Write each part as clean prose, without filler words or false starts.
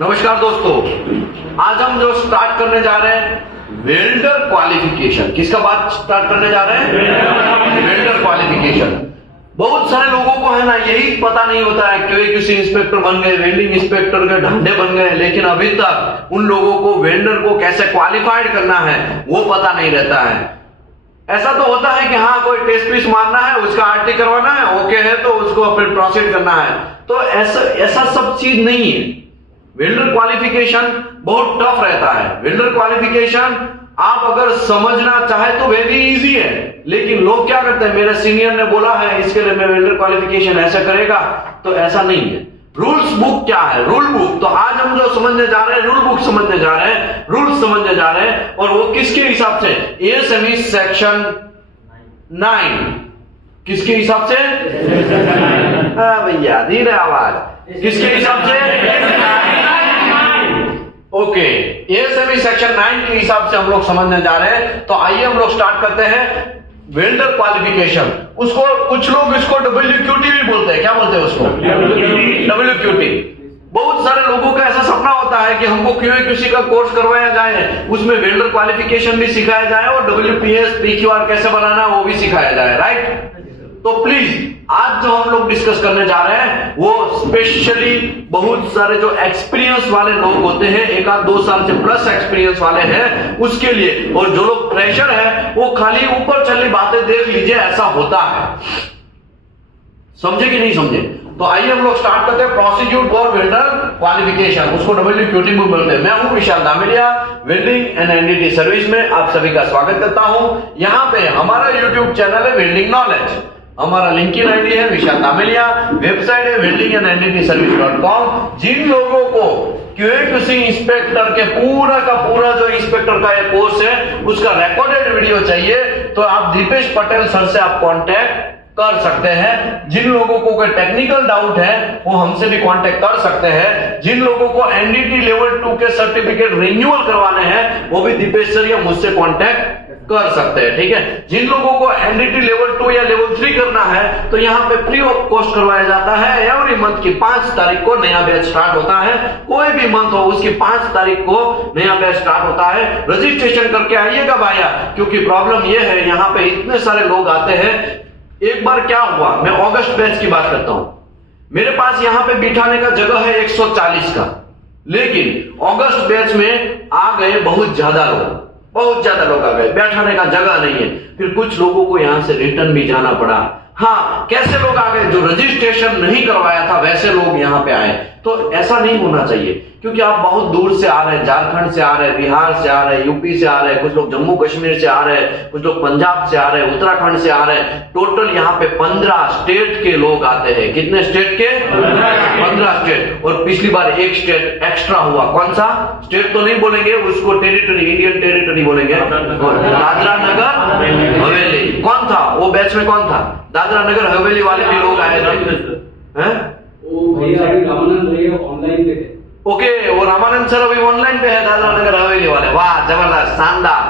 नमस्कार दोस्तों, आज हम जो स्टार्ट करने जा रहे हैं वेल्डर क्वालिफिकेशन। किसका बात स्टार्ट करने जा रहे हैं? Welder qualification. बहुत सारे लोगों को है ना यही पता नहीं होता है कि किसी इंस्पेक्टर बन गए, वेल्डिंग इंस्पेक्टर के ढंडे बन गए, लेकिन अभी तक उन लोगों को वेल्डर को कैसे क्वालिफाइड करना है वो पता नहीं रहता है। ऐसा तो होता है कि हाँ कोई टेस्ट पीस मारना है, उसका आरटी करवाना है, ओके है तो उसको फिर प्रोसीड करना है। तो ऐसा सब चीज नहीं है। वेल्डर क्वालिफिकेशन बहुत टफ रहता है। वेल्डर क्वालिफिकेशन आप अगर समझना चाहे तो वेरी इजी है, लेकिन लोग क्या करते हैं, मेरे सीनियर ने बोला है इसके लिए मैं वेल्डर क्वालिफिकेशन ऐसा करेगा, तो ऐसा नहीं है। रूल्स बुक क्या है? Rule book. तो आज हम जो समझने जा रहे हैं रूल बुक समझने जा रहे हैं, रूल्स समझने जा रहे हैं, और वो किसके हिसाब से? ASME section 9। किसके हिसाब से? भैया धीरे आवाज। किसके हिसाब से? ओके, एएसएमई सेक्शन 9 के हिसाब से हम लोग समझने जा रहे हैं। तो आइए हम लोग स्टार्ट करते हैं वेल्डर क्वालिफिकेशन। उसको कुछ लोग इसको WQT भी बोलते हैं। क्या बोलते हैं उसको? WQT। बहुत सारे लोगों का ऐसा सपना होता है कि हमको QA/QC का कोर्स करवाया जाए, उसमें वेल्डर क्वालिफिकेशन भी सिखाया जाए और WPS PQR कैसे बनाना है वो भी सिखाया जाए, राइट? तो प्लीज आज जो हम लोग डिस्कस करने जा रहे हैं वो स्पेशली बहुत सारे जो एक्सपीरियंस वाले लोग होते हैं, 1-2 साल से प्लस एक्सपीरियंस वाले हैं उसके लिए, और जो लोग फ्रेशर है वो खाली ऊपर चली बातें देख लीजिए, ऐसा होता है। समझे कि नहीं समझे? तो आइए हम लोग स्टार्ट करते हैं प्रोसीड्यूर फॉर वेल्डर क्वालिफिकेशन। उसको WQT भी बोलते हैं। मैं हूं विशाल Dameliya, welding and NDT service में आप सभी का स्वागत करता हूं। यहाँ पे हमारा यूट्यूब चैनल है वेल्डिंग नॉलेज, हमारा लिंकिन आईडी है विशाल दामेलिया, वेबसाइट है weldingandendityservice.com। जिन लोगों को QA/QC इंस्पेक्टर के पूरा का पूरा जो इंस्पेक्टर का ये कोर्स है उसका रिकॉर्डेड वीडियो चाहिए तो आप दीपेश पटेल सर से आप कांटेक्ट कर सकते हैं। जिन लोगों को कोई टेक्निकल डाउट है वो हमसे भी कांटेक्ट कर सकते हैं। जिन लोगों को एनडीटी लेवल 2 के सर्टिफिकेट रिन्यूअल करवाने हैं वो भी दीपेश सर या मुझसे कांटेक्ट कर सकते हैं, ठीक है? जिन लोगों को एनडीटी लेवल 2 या लेवल 3 करना है तो यहाँ पे फ्री ऑफ कॉस्ट करवाया जाता है। एवरी मंथ की 5 तारीख को नया बैच स्टार्ट होता है। कोई भी मंथ हो उसकी 5 तारीख को नया बैच स्टार्ट होता है। रजिस्ट्रेशन करके आइएगा भैया, क्योंकि प्रॉब्लम यह है यहाँ पे इतने सारे लोग आते हैं। एक बार क्या हुआ, मैं अगस्त बैच की बात करता हूं, मेरे पास यहाँ पे बिठाने का जगह है 140 का, लेकिन अगस्त बैच में आ गए बहुत ज्यादा लोग आ गए, बैठाने का जगह नहीं है। फिर कुछ लोगों को यहां से रिटर्न भी जाना पड़ा। हाँ, कैसे लोग आ गए? जो रजिस्ट्रेशन नहीं करवाया था वैसे लोग यहाँ पे आए। तो ऐसा नहीं होना चाहिए, क्योंकि आप बहुत दूर से आ रहे हैं, झारखंड से आ रहे हैं, बिहार से आ रहे हैं, यूपी से आ रहे हैं, कुछ लोग जम्मू कश्मीर से आ रहे हैं, कुछ लोग पंजाब से आ रहे हैं, उत्तराखंड से आ रहे हैं। टोटल यहाँ पे 15 स्टेट के लोग आते हैं। कितने स्टेट के? 15 स्टेट। और पिछली बार एक स्टेट एक्स्ट्रा हुआ। कौन सा स्टेट तो नहीं बोलेंगे, उसको टेरिटरी, इंडियन टेरिटरी बोलेंगे, दादरा नगर हवेली। कौन था वो बैच में? कौन था? दादरा नगर हवेली वाले भी लोग आए थे। ऑनलाइन पे थे। ओके, वो रामानंद सर अभी ऑनलाइन पे है, दादरा नगर हवेली वाले। वाह, जबरदस्त, शानदार,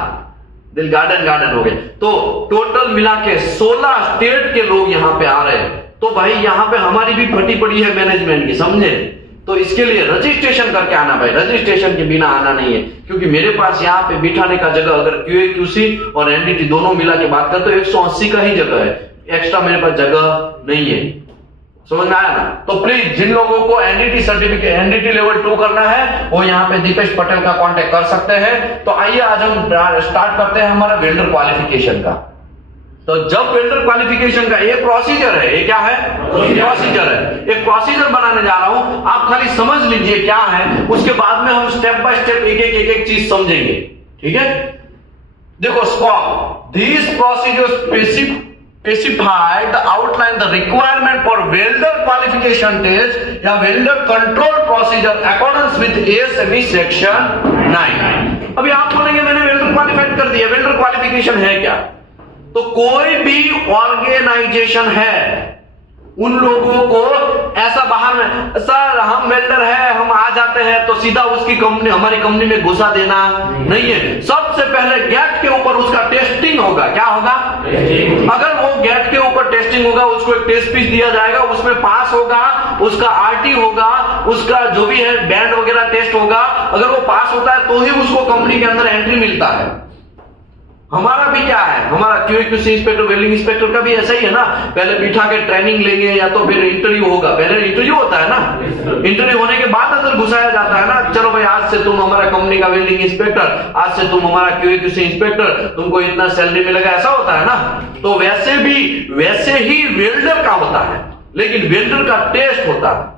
दिल गार्डन हो गए। तो टोटल मिला के 16 स्टेट के लोग यहाँ पे आ रहे हैं। तो भाई यहाँ पे हमारी भी फटी पड़ी है मैनेजमेंट की, समझे? तो इसके लिए रजिस्ट्रेशन करके आना भाई, रजिस्ट्रेशन के बिना आना नहीं है। क्योंकि मेरे पास यहाँ पे बिठाने का जगह अगर QA/QC और एनडीटी दोनों मिला के बात करें तो 180 का ही जगह है, एक्स्ट्रा मेरे पास जगह नहीं है। समझ में आया ना? तो प्लीज जिन लोगों को एनडीटी सर्टिफिकेट, एनडीटी लेवल 2 करना है वो यहाँ पे दीपेश पटेल का कांटेक्ट कर सकते हैं। तो आइए आज हम स्टार्ट करते हैं हमारा वेल्डर क्वालिफिकेशन का। तो जब वेल्डर क्वालिफिकेशन का ये प्रोसीजर है, ये क्या है? प्रोसीजर है। एक प्रोसीजर बनाने जा रहा हूं, आप खाली समझ लीजिए क्या है, उसके बाद में हम स्टेप बाय स्टेप एक चीज समझेंगे, ठीक है? देखो, scope this procedure specify the outline the requirement for welder qualification test या welder control procedure accordance with ASME section 9। अभी आप बोलेंगे मैंने वेल्डर क्वालिफाइड कर दिया, वेल्डर क्वालिफिकेशन है क्या? तो कोई भी ऑर्गेनाइजेशन है उन लोगों को ऐसा बाहर में, सर हम वेल्डर है, हम आ जाते हैं तो सीधा उसकी कंपनी, हमारी कंपनी में घुसा देना नहीं है। सबसे पहले गेट के ऊपर उसका टेस्टिंग होगा। क्या होगा? अगर वो गेट के ऊपर टेस्टिंग होगा, उसको एक टेस्ट पीस दिया जाएगा, उसमें पास होगा, उसका आरटी होगा, उसका जो भी है बैंड वगैरह टेस्ट होगा। अगर वो पास होता है तो ही उसको कंपनी के अंदर एंट्री मिलता है। हमारा भी क्या है, हमारा QA/QC इंस्पेक्टर, वेल्डिंग इंस्पेक्टर का भी ऐसा ही है ना, पहले बिठा के ट्रेनिंग लेंगे या तो फिर इंटरव्यू होगा। पहले इंटरव्यू होता है ना, इंटरव्यू होने के बाद अंदर घुसाया जाता है ना, चलो भाई आज से तुम हमारा कंपनी का वेल्डिंग इंस्पेक्टर, आज से तुम हमारा QA/QC इंस्पेक्टर, तुमको इतना सैलरी मिलेगा, ऐसा होता है ना। तो वैसे ही वेल्डर का होता है, लेकिन वेल्डर का टेस्ट होता है।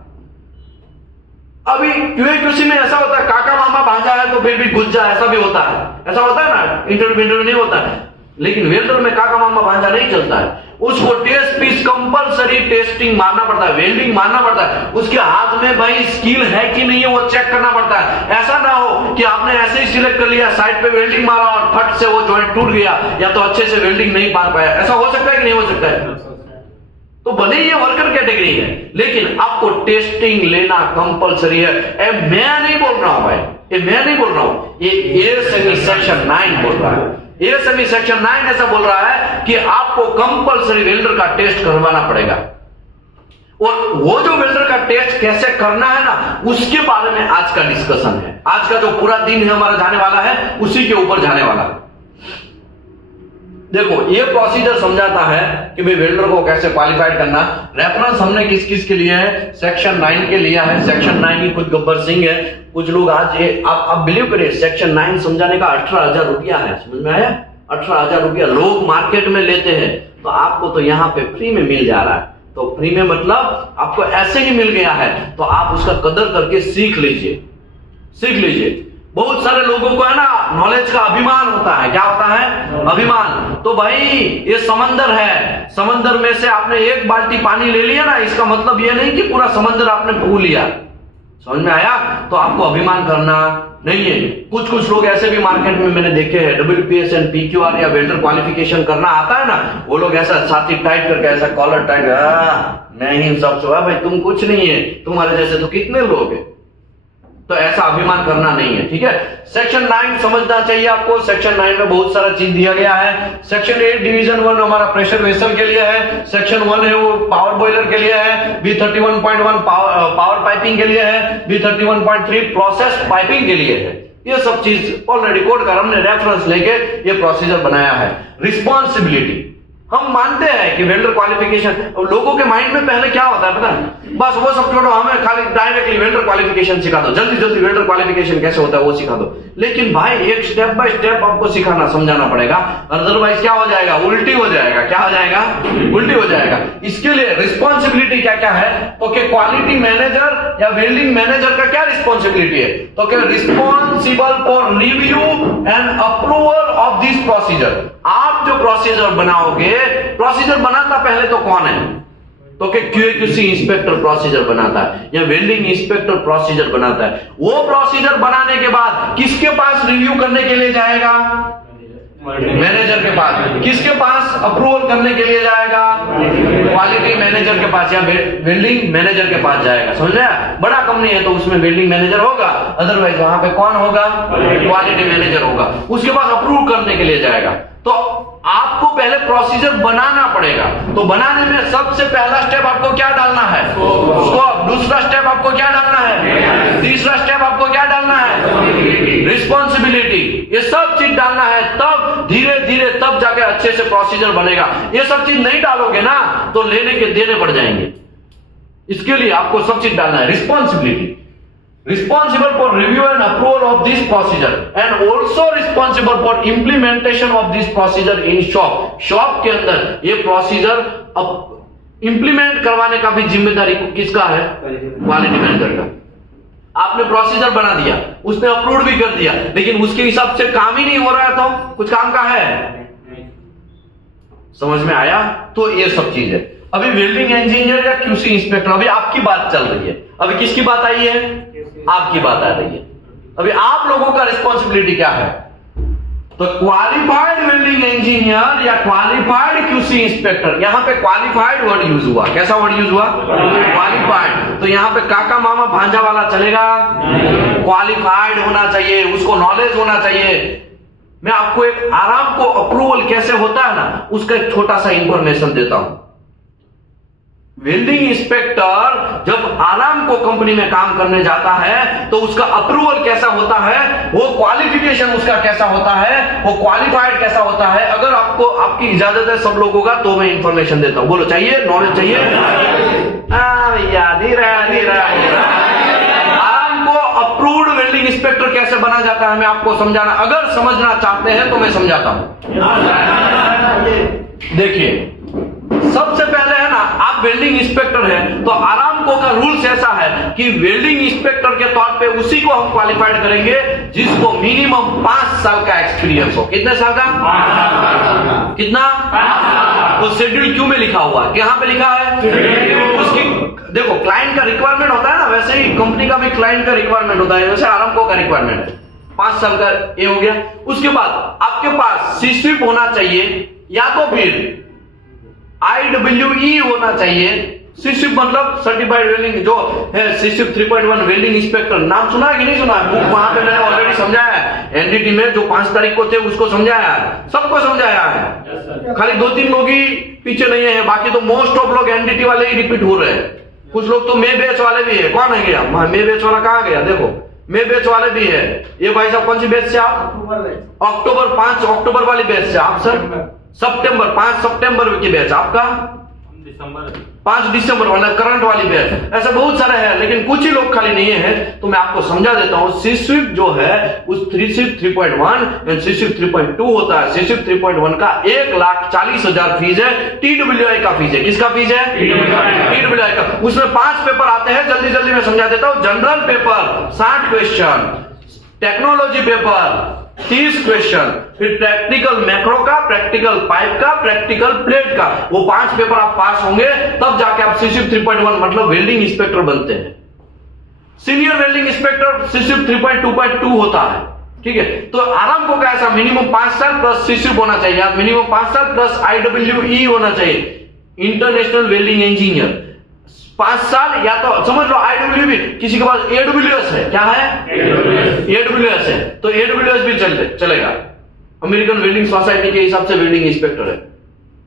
अभी QA/QC में ऐसा होता है, काका मामा भांजा है तो फिर भी घुस जाए, ऐसा भी होता है, ऐसा होता है ना, इंटरव्यू नहीं होता है। लेकिन वेल्डर में काका मामा भांजा नहीं चलता है, उसको टेस्ट पीस कंपलसरी टेस्टिंग मारना पड़ता है, वेल्डिंग मारना पड़ता है। उसके हाथ में भाई स्किल है कि नहीं है वो चेक करना पड़ता है। ऐसा ना हो कि आपने ऐसे ही सिलेक्ट कर लिया, साइड पे वेल्डिंग मारा और फट से वो जॉइंट टूट गया या तो अच्छे से वेल्डिंग नहीं मार पाया। ऐसा हो सकता है कि नहीं हो सकता है? तो भले ये वर्कर कैटेगरी है, लेकिन आपको टेस्टिंग लेना कंपलसरी है। मैं नहीं बोल रहा हूं भाई, ये मैं नहीं बोल रहा हूं, ये ASME सेक्शन 9 बोल रहा है। ASME सेक्शन 9 ऐसा बोल रहा है कि आपको कंपलसरी वेल्डर का टेस्ट करवाना पड़ेगा। और वो जो वेल्डर का टेस्ट कैसे करना है ना, उसके बारे में आज का डिस्कशन है। आज का जो पूरा दिन है हमारा जाने वाला है, उसी के ऊपर जाने वाला है। देखो, ये प्रोसीजर समझाता है कि भाई वेल्डर को कैसे क्वालिफाइड करना। रेफरेंस हमने किस किस के लिए है? सेक्शन 9 के लिया है। सेक्शन 9 की खुद गब्बर सिंह है। कुछ लोग आज ये आप बिलीव करिए, सेक्शन 9 समझाने का 18,000 रुपया है। समझ में आया? 18,000 रुपया लोग मार्केट में लेते हैं, तो आपको तो यहाँ पे फ्री में मिल जा रहा है। तो फ्री में मतलब आपको ऐसे ही मिल गया है, तो आप उसका कदर करके सीख लीजिए, सीख लीजिए। बहुत सारे लोगों को है ना नॉलेज का अभिमान होता है। क्या होता है? अभिमान। तो भाई ये समंदर है, समंदर में से आपने एक बाल्टी पानी ले लिया ना, इसका मतलब ये नहीं कि पूरा समंदर आपने पू लिया। समझ में आया? तो आपको अभिमान करना नहीं है। कुछ कुछ लोग ऐसे भी मार्केट में मैंने देखे हैं, WPS एंड PQR या वेल्डर क्वालिफिकेशन करना आता है ना, वो लोग ऐसा छाती टाइट करके ऐसा कॉलर टाइट, मैं ही सब छुआ, भाई तुम कुछ नहीं है, तुम्हारे जैसे तो कितने लोग हैं। तो ऐसा अभिमान करना नहीं है, ठीक है। सेक्शन 9 समझना चाहिए आपको। सेक्शन 9 में बहुत सारा चीज दिया गया है। सेक्शन 8 डिवीजन 1 हमारा प्रेशर वेसल के लिए है। सेक्शन 1 है वो पावर बॉयलर के लिए है। B31.1 पावर पाइपिंग के लिए है। B31.3 प्रोसेस पाइपिंग के लिए है। ये सब चीज ऑलरेडी कोड कर हमने रेफरेंस लेके ये प्रोसीजर बनाया है। रिस्पॉन्सिबिलिटी हम मानते हैं कि वेल्डर क्वालिफिकेशन, लोगों के माइंड में पहले क्या होता है पता है? बस वो सब छोड़ो, हमें खाली डायरेक्टली वेल्डर क्वालिफिकेशन सिखा दो, जल्दी जल्दी वेल्डर क्वालिफिकेशन कैसे होता है वो सिखा दो। लेकिन भाई एक स्टेप बाय स्टेप आपको सिखाना समझाना पड़ेगा, अदरवाइज क्या हो जाएगा? उल्टी हो जाएगा। क्या हो जाएगा? उल्टी हो जाएगा। इसके लिए रिस्पॉन्सिबिलिटी क्या क्या है? तो क्या क्वालिटी मैनेजर या वेल्डिंग मैनेजर का क्या रिस्पॉन्सिबिलिटी है? तो क्या responsible for review and approval of this procedure. आप जो प्रोसीजर बनाओगे, प्रोसीजर बनाता पहले तो कौन है? तो क्या QA/QC इंस्पेक्टर प्रोसीजर बनाता है या वेल्डिंग इंस्पेक्टर प्रोसीजर बनाता है। वो प्रोसीजर बनाने के बाद किसके पास रिव्यू करने के लिए जाएगा? मैनेजर के पास। किसके पास अप्रूवल करने के लिए जाएगा? क्वालिटी मैनेजर के पास या वेल्डिंग मैनेजर के पास जाएगा। समझ रहे? बड़ा कंपनी है तो उसमें वेल्डिंग मैनेजर होगा, अदरवाइज वहां पे कौन होगा? क्वालिटी मैनेजर होगा। उसके पास अप्रूव करने के लिए जाएगा। तो आपको पहले प्रोसीजर बनाना पड़ेगा। तो बनाने में सबसे पहला स्टेप आपको क्या डालना है? स्कोप। दूसरा स्टेप आपको क्या डालना है? तीसरा स्टेप आपको क्या डालना है? रिस्पॉन्सिबिलिटी। ये सब चीज डालना है, तब धीरे धीरे तब जाके अच्छे से प्रोसीजर बनेगा। ये सब चीज नहीं डालोगे ना तो लेने के देने पड़ जाएंगे। इसके लिए आपको सब चीज डालना है। Responsibility, responsible for review and approval of this procedure and also responsible for implementation of this procedure in shop। Shop के अंदर ये प्रोसीजर इंप्लीमेंट करवाने का भी जिम्मेदारी किसका है? क्वालिटी मैनेजर का। आपने प्रोसीजर बना दिया, उसने अप्रूव भी कर दिया, लेकिन उसके हिसाब से काम ही नहीं हो रहा है तो कुछ काम का है? समझ में आया? तो ये सब चीज है। अभी वेल्डिंग इंजीनियर या QC इंस्पेक्टर, अभी आपकी बात चल रही है। अभी किसकी बात आई है? आपकी बात आ रही है। अभी आप लोगों का रिस्पॉन्सिबिलिटी क्या है? तो क्वालिफाइड वेल्डिंग इंजीनियर या क्वालिफाइड QC इंस्पेक्टर। यहां पे क्वालिफाइड वर्ड यूज हुआ। कैसा वर्ड यूज हुआ? क्वालिफाइड। तो यहां पे काका मामा भांजा वाला चलेगा? क्वालिफाइड होना चाहिए, उसको नॉलेज होना चाहिए। मैं आपको एक आराम को अप्रूवल कैसे होता है ना, उसका एक छोटा सा इंफॉर्मेशन देता हूं। वेल्डिंग इंस्पेक्टर जब आराम को कंपनी में काम करने जाता है तो उसका अप्रूवल कैसा होता है, वो क्वालिफिकेशन उसका कैसा होता है, वो क्वालिफाइड कैसा होता है, अगर आपको आपकी इजाजत है सब लोगों का तो मैं इंफॉर्मेशन देता हूं। बोलो चाहिए, नॉलेज चाहिए? भैया धीरे धीरे आराम को अप्रूव्ड वेल्डिंग इंस्पेक्टर कैसे बना जाता है मैं आपको समझाना, अगर समझना चाहते हैं तो मैं समझाता हूं। देखिए, सबसे पहले है ना, आप वेल्डिंग इंस्पेक्टर हैं तो आरामको का रूल्स ऐसा है कि वेल्डिंग इंस्पेक्टर के तौर पे उसी को हम क्वालिफाइड करेंगे जिसको मिनिमम 5 साल का एक्सपीरियंस हो। कितने साल का? 5 साल। कितना? 5 साल। तो शेड्यूल क्यू में लिखा हुआ है, कहां पे लिखा है? उसकी देखो, क्लाइंट का रिक्वायरमेंट होता है ना, वैसे ही कंपनी का भी क्लाइंट का रिक्वायरमेंट होता है, जैसे आरामको का रिक्वायरमेंट है 5 साल का, ये हो गया। उसके बाद आपके पास सीस्विप होना चाहिए या तो फिर IWE होना चाहिए। सीस्विप मतलब सर्टिफाइड वेल्डिंग, जो है सीस्विप 3.1 वेल्डिंग इंस्पेक्टर, नाम सुना है कि नहीं सुना है? बुक वहां पे मैंने ऑलरेडी समझाया है, एनडीटी में जो 5 तारीख को थे उसको समझाया है, सबको समझाया है। खाली 2-3 लोग ही पीछे नहीं है, बाकी तो मोस्ट ऑफ लोग एनडीटी वाले ही रिपीट हो रहे हैं। कुछ लोग तो मे बैच वाले भी है। कौन है गया मे बैच वाला? कहां गया? देखो, मे बैच वाले भी है। ये भाई साहब कौन सी बैच से आप? अक्टूबर 5 अक्टूबर वाली बैच से आप सर? सितंबर 5 सितंबर की बैच आपका, 5 दिसंबर वाला करंट वाली बैच। ऐसे बहुत सारे हैं, लेकिन कुछ ही लोग खाली नहीं है, तो मैं आपको समझा देता हूं। सीस्विप जो है उस सीस्विप 3.1 एंड सीस्विप 3.2 होता है। सीस्विप 3.1 का 1,40,000 फीस है, TWI का फीस है। किसका फीस है? TWI का। उसमें 5 पेपर आते हैं, जल्दी जल्दी मैं समझा देता हूं। General paper 60 question, technology paper 30 question, फिर प्रैक्टिकल मैक्रो का, प्रैक्टिकल पाइप का, प्रैक्टिकल प्लेट का, वो 5 पेपर आप पास होंगे तब जाके आप सीस्विप 3.1 मतलब वेल्डिंग इंस्पेक्टर बनते हैं। सीनियर वेल्डिंग इंस्पेक्टर सीस्विप 3.2.2 होता है। ठीक है, तो आरामको का ऐसा मिनिमम 5 साल प्लस सीस्विप होना चाहिए, मिनिमम 5 साल प्लस IWE होना चाहिए, इंटरनेशनल वेल्डिंग इंजीनियर 5 साल, या तो समझ लो IWE भी, किसी के पास AWS है। क्या है? AWS है, तो AWS भी चलेगा, अमेरिकन वेल्डिंग सोसाइटी के हिसाब से वेल्डिंग इंस्पेक्टर है।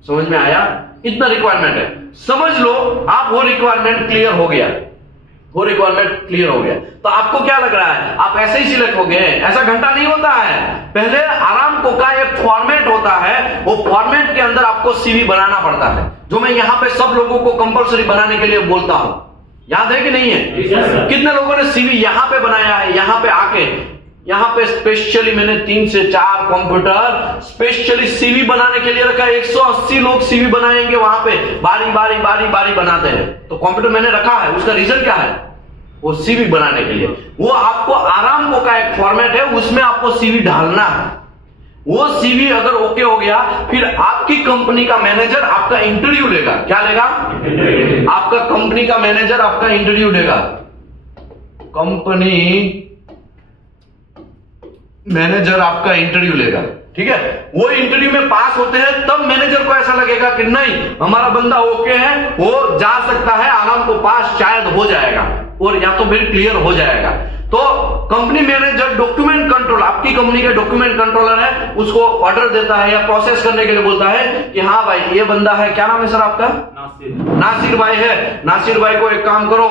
समझ में आया? इतना रिक्वायरमेंट है, समझ लो आप वो रिक्वायरमेंट क्लियर हो गया, वो रिक्वायरमेंट क्लियर हो गया तो आपको क्या लग रहा है? आप ऐसे ही सिलेक्ट हो गए? ऐसा घंटा नहीं होता है। पहले आरामको का एक फॉर्मेट होता है, वो फॉर्मेट के अंदर आपको सीवी बनाना पड़ता है, जो मैं यहां पे सब लोगों को कंपलसरी बनाने के लिए बोलता हूं। याद है कि नहीं है? कितने लोगों ने सीवी यहां पे बनाया है? यहां पे आके, यहां पे स्पेशली मैंने 3 से 4 कंप्यूटर स्पेशली सीवी बनाने के लिए रखा है। 180 लोग सीवी बनाएंगे वहां पे, बारी बारी बनाते हैं, तो कंप्यूटर मैंने रखा है। उसका रीजन क्या है? वो सीवी बनाने के लिए। वो आपको आरामको का एक फॉर्मेट है, उसमें आपको सीवी डालना है। वो सीवी अगर ओके हो गया, फिर आपकी कंपनी का मैनेजर आपका इंटरव्यू लेगा। क्या लेगा? आपका कंपनी का मैनेजर आपका इंटरव्यू लेगा। कंपनी मैनेजर आपका इंटरव्यू लेगा, ठीक है। वो इंटरव्यू में पास होते हैं तब मैनेजर को ऐसा लगेगा कि नहीं, हमारा बंदा ओके है, वो जा सकता है, आरामको पास शायद हो जाएगा और या तो फिर क्लियर हो जाएगा। तो कंपनी मैनेजर डॉक्यूमेंट कंट्रोल, आपकी कंपनी के डॉक्यूमेंट कंट्रोलर है, उसको ऑर्डर देता है या प्रोसेस करने के लिए बोलता है कि हाँ भाई ये बंदा है। क्या नाम है सर आपका? नासिर भाई है। नासिर भाई को एक काम करो,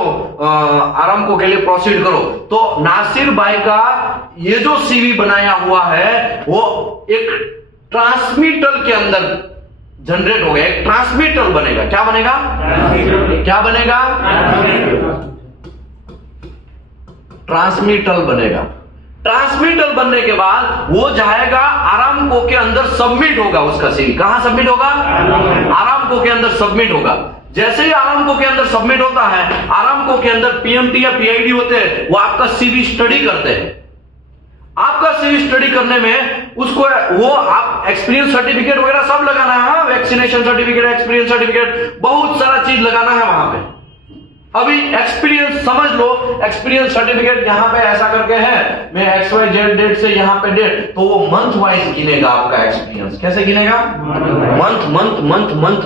आरामको के लिए प्रोसीड करो। तो नासिर भाई का ये जो सीवी बनाया हुआ है वो एक ट्रांसमीटर के अंदर जनरेट हो गया, एक ट्रांसमीटर बनेगा। क्या बनेगा? क्या बनेगा? ट्रांसमीटर बनेगा। ट्रांसमीटर बनने के बाद वो जाएगा आरामको के अंदर, सबमिट होगा उसका सीवी। कहां सबमिट होगा? आरामको के अंदर सबमिट होगा। जैसे ही आरामको के अंदर सबमिट होता है, आरामको के अंदर पीएमटी या पीआईडी होते हैं, वो आपका सीवी स्टडी करते हैं। आपका सीवी स्टडी करने में उसको वो आप एक्सपीरियंस सर्टिफिकेट वगैरह सब लगाना है, वैक्सीनेशन सर्टिफिकेट, एक्सपीरियंस सर्टिफिकेट, बहुत सारा चीज लगाना है वहां पे। अभी एक्सपीरियंस समझ लो, एक्सपीरियंस सर्टिफिकेट यहाँ पे ऐसा करके है, मैं XYZ डेट से यहाँ पे डेट, तो वो मंथ वाइज गिनेगा आपका एक्सपीरियंस। कैसे गिनेगा?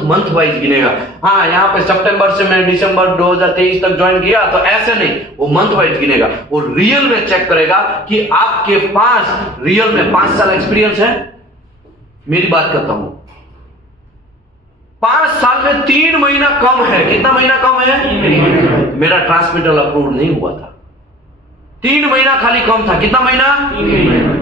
Month wise गिनेगा। हाँ, यहाँ पे सितंबर से मैं दिसंबर 2023 तक ज्वाइन किया, तो ऐसे नहीं, वो मंथ वाइज गिनेगा। वो रियल में चेक करेगा कि आपके पास रियल में 5 साल एक्सपीरियंस है। मेरी बात करता हूं, 5 साल में 3 महीना कम है। कितना महीना कम है? मेरा ट्रांसमिटल अप्रूव नहीं हुआ था, 3 महीना खाली कम था। कितना महीना?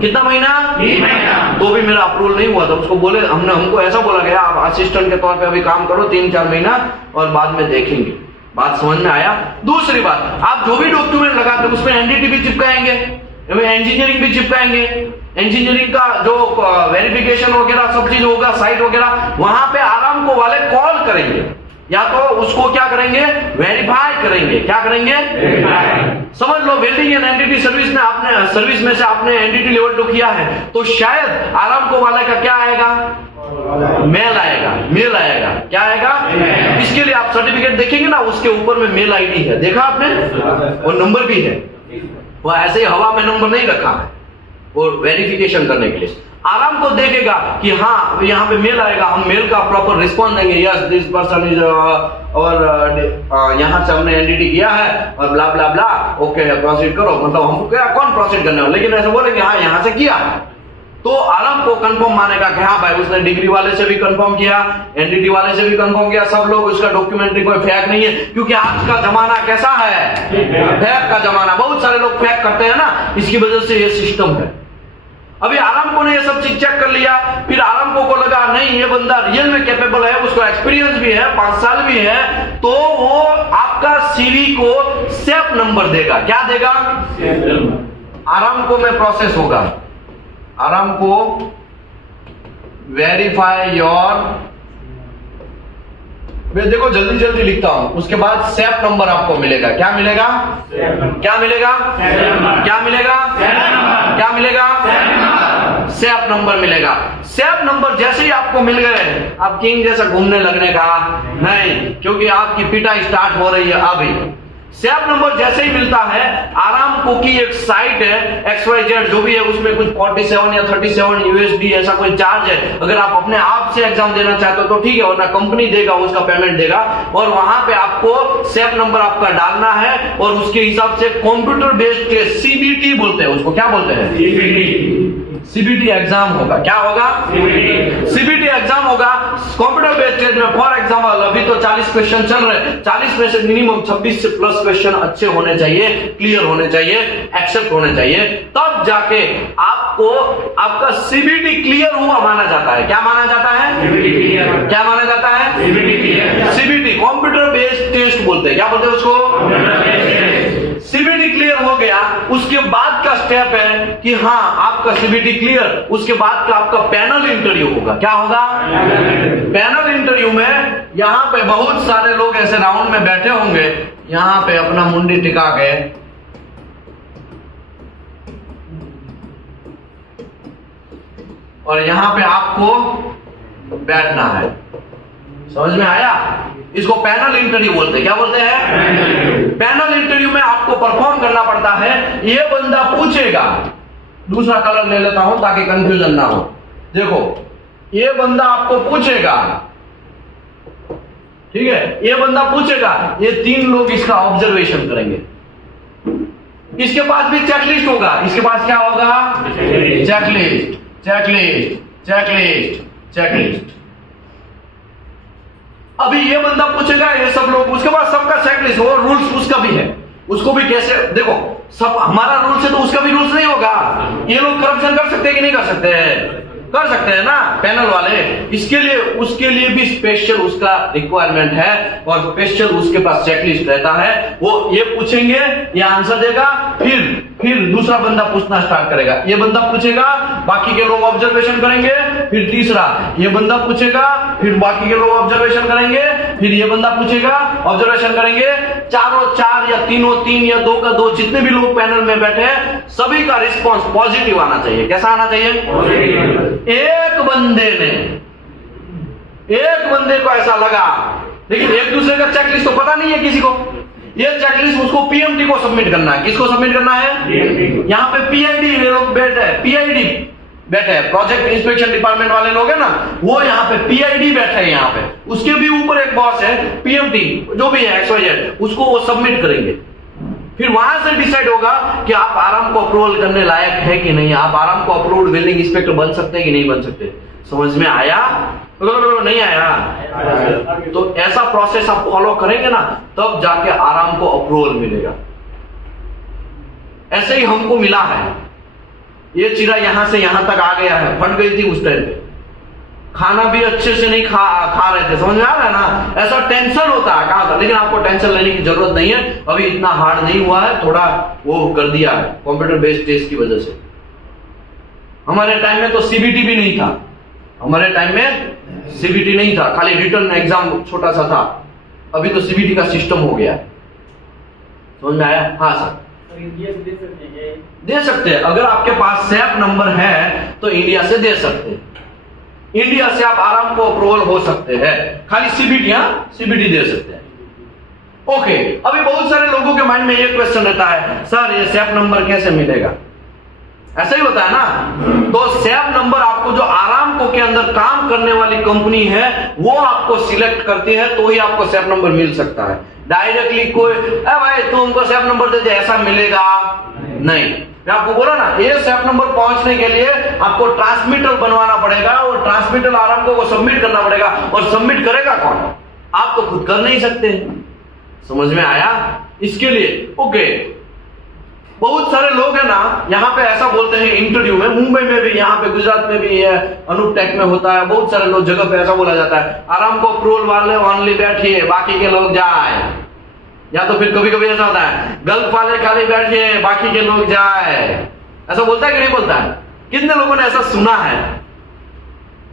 कितना महीना? 3 महीना। तो भी मेरा अप्रूवल नहीं हुआ था। उसको बोले, हमको ऐसा बोला गया, आप असिस्टेंट के तौर पे अभी काम करो 3-4 महीना और बाद में देखेंगे। बात समझ में आया? दूसरी बात, आप जो भी डॉक्यूमेंट लगाते हैं उसमें एनडीटी भी चिपकाएंगे, इंजीनियरिंग भी चिपकाएंगे। इंजीनियरिंग का जो वेरिफिकेशन वगैरह सब चीज होगा, साइट वगैरह, वहां पे आरामको वाले कॉल करेंगे, या तो उसको क्या करेंगे? वेरीफाई करेंगे। क्या करेंगे? समझ लो, वेल्डिंग एंड एनडीटी सर्विस में आपने सर्विस में से आपने एनडीटी लेवल 2 किया है, तो शायद आरामको वाले का क्या आएगा? मेल आएगा। क्या आएगा? इसके लिए आप सर्टिफिकेट देखेंगे ना, उसके ऊपर में मेल आईडी है, देखा आपने? और नंबर भी है। वो ऐसे ही हवा में नंबर नहीं रखा है, वो वेरिफिकेशन करने के लिए। आराम को देखेगा कि हाँ, यहाँ पे मेल आएगा, हम मेल का प्रॉपर रिस्पॉन्स देंगे, यस दिस पर्सन इज, और यहाँ से हमने एनडीटी किया है और ब्ला ब्ला ब्ला, ओके प्रोसीड करो। मतलब हमको क्या, कौन प्रोसीड करने वाला, लेकिन ऐसे बोलेंगे हाँ यहाँ से किया है, तो आराम को कंफर्म मानेगा कि हाँ भाई, उसने डिग्री वाले से भी कंफर्म किया, एनडीटी वाले से भी कंफर्म किया, सब लोग, उसका डॉक्यूमेंट्री कोई फेक नहीं है। क्योंकि आज का जमाना कैसा है? फेक का जमाना। बहुत सारे लोग फेक करते हैं ना, इसकी वजह से ये सिस्टम है। अभी आरामको ने ये सब चीज चेक कर लिया, फिर आरामको को लगा नहीं, ये बंदा रियल में कैपेबल है, उसको एक्सपीरियंस भी है, 5 साल भी है, तो वो आपका सीवी को सेफ नंबर देगा। क्या देगा? आरामको में प्रोसेस होगा, आरामको वेरीफाई योर, मैं देखो जल्दी जल्दी लिखता हूं, उसके बाद सेफ नंबर आपको मिलेगा। क्या मिलेगा? क्या मिलेगा? क्या मिलेगा? क्या मिलेगा? सेफ नंबर मिलेगा। सेफ नंबर जैसे ही आपको मिल गए, आप किंग जैसा घूमने लगने का नहीं, क्योंकि आपकी पिटाई स्टार्ट हो रही है अभी। सेफ नंबर जैसे ही मिलता है, आरामको की एक साइट है XYZ जो भी है, उसमें कुछ 47 या 37 USD ऐसा कोई चार्ज है। अगर आप अपने आप से एग्जाम देना चाहते हो तो ठीक है, वरना कंपनी देगा, उसका पेमेंट देगा। और वहां पे आपको सेफ नंबर आपका डालना है, और उसके हिसाब से कंप्यूटर बेस्ड टेस्ट, CBT बोलते हैं उसको। क्या बोलते हैं? CBT एग्जाम होगा। क्या होगा? CBT एग्जाम होगा, कंप्यूटर बेस्ड टेस्ट में। फॉर एग्जाम्पल अभी तो 40 क्वेश्चन चल रहे हैं, 40 में से मिनिमम 26 से प्लस क्वेश्चन अच्छे होने चाहिए, क्लियर होने चाहिए, एक्सेप्ट होने चाहिए, तब जाके आपको आपका CBT क्लियर हुआ माना जाता है। क्या माना जाता है? क्या माना जाता है? CBT कंप्यूटर बेस्ड टेस्ट बोलते हैं। क्या बोलते हैं उसको? CBT क्लियर हो गया, उसके बाद का स्टेप है कि हाँ आपका CBT क्लियर, उसके बाद का आपका पैनल इंटरव्यू होगा। क्या होगा? पैनल इंटरव्यू में यहाँ पे बहुत सारे लोग ऐसे राउंड में बैठे होंगे, यहाँ पे अपना मुंडी टिका के, और यहाँ पे आपको बैठना है। समझ में आया? इसको पैनल इंटरव्यू बोलते हैं। क्या बोलते हैं? पैनल इंटरव्यू में आपको परफॉर्म करना पड़ता है। ये बंदा पूछेगा, दूसरा कलर ले लेता हूं ताकि कंफ्यूजन ना हो। देखो, ये बंदा आपको पूछेगा, ठीक है, ये बंदा पूछेगा, ये 3 लोग इसका ऑब्जर्वेशन करेंगे। इसके पास भी चेकलिस्ट होगा। इसके पास क्या होगा? Checklist, checklist, checklist, checklist. अभी ये बंदा पूछेगा, ये सब लोग, उसके बाद सबका चेकलिस्ट हो, रूल्स उसका भी है, उसको भी कैसे, देखो सब हमारा रूल्स है तो उसका भी रूल्स नहीं होगा। ये लोग करप्शन कर सकते हैं कि नहीं कर सकते हैं? कर सकते हैं ना पैनल वाले। इसके लिए उसके लिए भी स्पेशल उसका रिक्वायरमेंट है, और स्पेशल उसके पास चेकलिस्ट रहता है। वो ये पूछेंगे, ये आंसर देगा, फिर दूसरा बंदा पूछना स्टार्ट करेगा। ये बंदा पूछेगा, बाकी के लोग ऑब्जर्वेशन करेंगे, फिर तीसरा ये बंदा पूछेगा, फिर बाकी के लोग ऑब्जर्वेशन करेंगे, फिर ये बंदा पूछेगा, ऑब्जर्वेशन करेंगे। चारों 4 या तीनों 3 या 2 का 2 जितने भी लोग पैनल में बैठे हैं, सभी का रिस्पॉन्स पॉजिटिव आना चाहिए। कैसा आना चाहिए? एक बंदे को ऐसा लगा, लेकिन एक दूसरे का चेकलिस्ट तो पता नहीं है किसी को, ये चेकलिस्ट उसको पीएमटी को सबमिट करना है। किसको सबमिट करना है? यहाँ पे पीआईडी लोग बैठे हैं, पीआईडी बैठे हैं, प्रोजेक्ट इंस्पेक्शन डिपार्टमेंट वाले लोग हैं ना, वो यहाँ पे पीआईडी बैठे हैं यहाँ पे, उसके भी ऊपर एक बॉस है पीएमटी, जो भी है एक्सवाईजेड, उसको वो सबमिट करेंगे। फिर वहां से डिसाइड होगा कि आप आराम को अप्रूवल करने लायक है कि नहीं, आप आराम को अप्रूव्ड वेल्डिंग इंस्पेक्टर बन सकते हैं कि नहीं बन सकते। समझ में आया? नहीं आया? तो ऐसा प्रोसेस आप फॉलो करेंगे ना, तब जाके आराम को अप्रूवल मिलेगा। ऐसे ही हमको मिला है, ये चिड़ा यहां से यहां तक आ गया है, फट गई थी उस टाइम पे, खाना भी अच्छे से नहीं खा रहे थे। समझ में आ रहा है ना? ऐसा टेंशन होता है कहा था, लेकिन आपको टेंशन लेने की जरूरत नहीं है, अभी इतना हार्ड नहीं हुआ है, थोड़ा वो कर दिया है कंप्यूटर बेस्ड टेस्ट की वजह से। हमारे टाइम में तो सीबीटी भी नहीं था, हमारे टाइम में सीबीटी नहीं था, खाली रिटर्न एग्जाम छोटा सा था। अभी तो सीबीटी का सिस्टम हो गया। समझ में आया? हाँ सर, इंडिया से दे सकते हैं? दे सकते हैं, अगर आपके पास सैप नंबर है तो इंडिया से दे सकते हैं। इंडिया से आप आराम को अप्रूवल हो सकते हैं, खाली सीबीटी दे सकते हैं। ओके, अभी बहुत सारे लोगों के माइंड में ये क्वेश्चन रहता है, सर ये सैप नंबर कैसे मिलेगा? ऐसा ही होता है ना। तो सैप नंबर आपको जो आरामको के अंदर काम करने वाली कंपनी है वो आपको सिलेक्ट करती है, तो ही आपको सैप नंबर मिल सकता है। डायरेक्टली कोई भाई तू हमको सैप नंबर दे दे, ऐसा मिलेगा नहीं। मैं आपको बोला ना, ये सैप नंबर पहुंचने के लिए आपको ट्रांसमीटर बनवाना पड़ेगा, और ट्रांसमीटर आरामको को सबमिट करना पड़ेगा, और सबमिट करेगा कौन? आप तो खुद कर नहीं सकते। समझ में आया? इसके लिए ओके, बहुत सारे लोग हैं ना यहाँ पे ऐसा बोलते हैं इंटरव्यू में, मुंबई में भी, यहाँ पे गुजरात में भी है, अनूप टेक में होता है, बहुत सारे लोग जगह पे ऐसा बोला जाता है, आराम को अप्रूवल वाले ओनली बैठिए, बाकी के लोग जाए। या तो फिर कभी कभी ऐसा होता है, गल्फ वाले खाली बैठिए, बाकी के लोग जाए। ऐसा बोलता है कि नहीं बोलता है? कितने लोगों ने ऐसा सुना है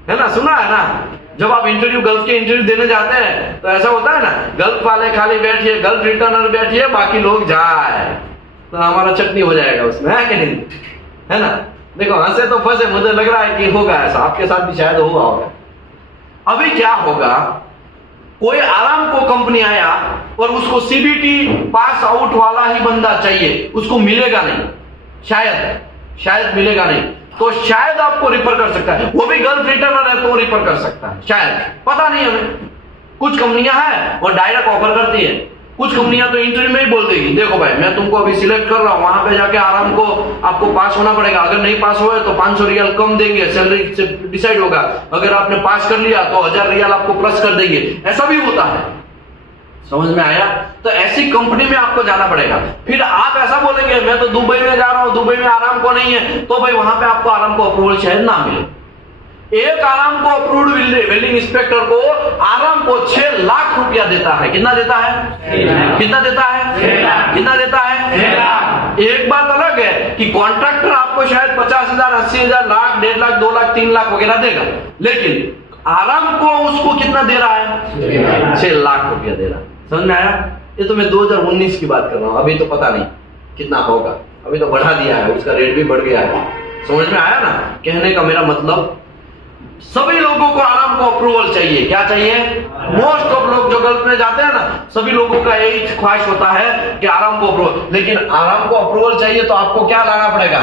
ना? सुना है ना? जब आप इंटरव्यू, गल्फ के इंटरव्यू देने जाते हैं तो ऐसा होता है ना, गल्फ वाले खाली बैठिए, गल्फ रिटर्नर बैठिए, बाकी लोग जाए, तो हमारा चटनी हो जाएगा उसमें, है कि नहीं? है ना? देखो हंसे तो फंसे, मुझे लग रहा है कि होगा ऐसा, आपके साथ भी शायद हुआ होगा। अभी क्या होगा, कोई आराम को कंपनी आया और उसको सीबीटी पास आउट वाला ही बंदा चाहिए, उसको मिलेगा नहीं, शायद मिलेगा नहीं, तो शायद आपको रिफर कर सकता है, वो भी गल्फ रिटर्नर है तो रिफर कर सकता है, शायद, पता नहीं हमें। कुछ कंपनियां हैं वो डायरेक्ट ऑफर करती है, कुछ कंपनियां तो इंटरव्यू में ही बोल देगी, देखो भाई मैं तुमको अभी सिलेक्ट कर रहा हूं, वहां पे जाके आराम को आपको पास होना पड़ेगा, अगर नहीं पास हुए तो 500 रियाल कम देंगे, सैलरी से डिसाइड होगा, अगर आपने पास कर लिया तो 1000 रियाल आपको प्लस कर देंगे। ऐसा भी होता है। समझ में आया? तो ऐसी कंपनी में आपको जाना पड़ेगा। फिर आप ऐसा बोलेंगे मैं तो दुबई में जा रहा हूं, दुबई में आराम को नहीं है, तो भाई वहां पे आपको आराम को अप्रूवल शायद ना मिले। एक आराम को अप्रूव्ड वेल्डिंग इंस्पेक्टर को आराम को 6 लाख रुपया देता है। कितना देता है? कितना देता है? कितना देता है? एक बात अलग है कि कॉन्ट्रैक्टर आपको शायद 50,000, 80,000, लाख, 1.5 लाख, 2 लाख, 3 लाख वगैरह देगा, लेकिन आराम को उसको कितना दे रहा है? 6 लाख रुपया दे रहा है। समझ में आया? ये तो मैं 2019 की बात कर रहा हूं, अभी तो पता नहीं कितना होगा, अभी तो बढ़ा दिया है, उसका रेट भी बढ़ गया है। समझ में आया ना? कहने का मेरा मतलब सभी लोगों को आराम को अप्रूवल चाहिए। क्या चाहिए? मोस्ट ऑफ लोग जो गल्फ में जाते हैं ना, सभी लोगों का यही ख्वाहिश होता है कि आराम को अप्रूवल, लेकिन आराम को अप्रूवल चाहिए तो आपको क्या लाना पड़ेगा?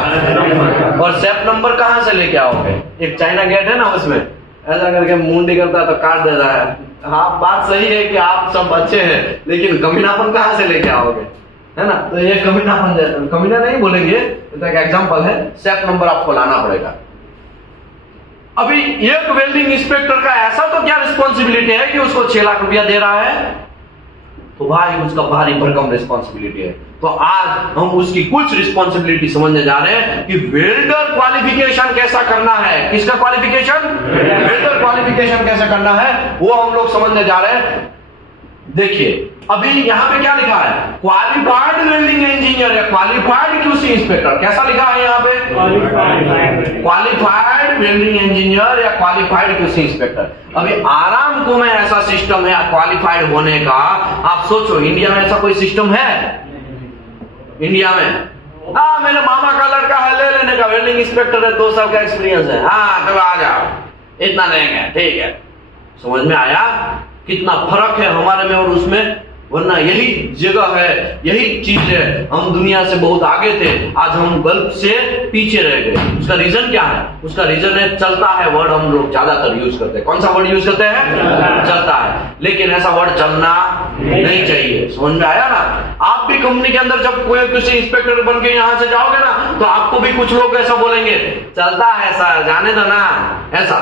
और सैप नंबर कहां से लेके आओगे? एक चाइना गेट है ना, उसमें ऐसा करके मुंडी करता है तो काट देता है। हाँ, बात सही है कि आप सब अच्छे हैं, लेकिन कमीनापन कहां से लेके आओगे? है ना? तो ये कमीनापन, कमीना नहीं बोलेंगे, तो एक एग्जांपल है, सैप नंबर आपको लाना पड़ेगा। अभी एक वेल्डिंग इंस्पेक्टर का ऐसा तो क्या रिस्पॉन्सिबिलिटी है कि उसको 6 लाख रुपया दे रहा है, तो भाई उसका भारी भरकम रिस्पॉन्सिबिलिटी है। तो आज हम उसकी कुछ रिस्पॉन्सिबिलिटी समझने जा रहे हैं कि वेल्डर क्वालिफिकेशन कैसा करना है। किसका क्वालिफिकेशन? वेल्डर क्वालिफिकेशन कैसे करना है वो हम लोग समझने जा रहे हैं। देखिए अभी यहाँ पे क्या लिखा है? क्वालिफाइड वेल्डिंग इंजीनियर या क्वालिफाइड क्यूसी इंस्पेक्टर। कैसा लिखा है यहाँ पे? क्वालिफाइड वेल्डिंग इंजीनियर या क्वालिफाइड क्यूसी इंस्पेक्टर। अभी आराम को में ऐसा सिस्टम है क्वालिफाइड होने का। आप सोचो इंडिया में ऐसा कोई सिस्टम है? इंडिया में मेरे मामा का लड़का है, ले लेने का, वेल्डिंग इंस्पेक्टर है, 2 साल का एक्सपीरियंस है, हाँ तो आ जाओ, इतना देंगे, ठीक है। समझ में आया कितना फर्क है हमारे में और उसमें? वरना यही जगह है, यही चीज है। हम दुनिया से बहुत आगे थे, आज हम गल्फ से पीछे रह गए। उसका रीजन क्या है? उसका रीजन है चलता है वर्ड हम लोग ज्यादातर यूज करते हैं। कौन सा वर्ड यूज करते हैं? चलता है। लेकिन ऐसा वर्ड चलना नहीं चाहिए। समझ में आया ना? आप भी कंपनी के अंदर जब कोई किसी इंस्पेक्टर बन के यहां से जाओगे ना, तो आपको भी कुछ लोग ऐसा बोलेंगे, चलता है सर, जाने दो ना, ऐसा।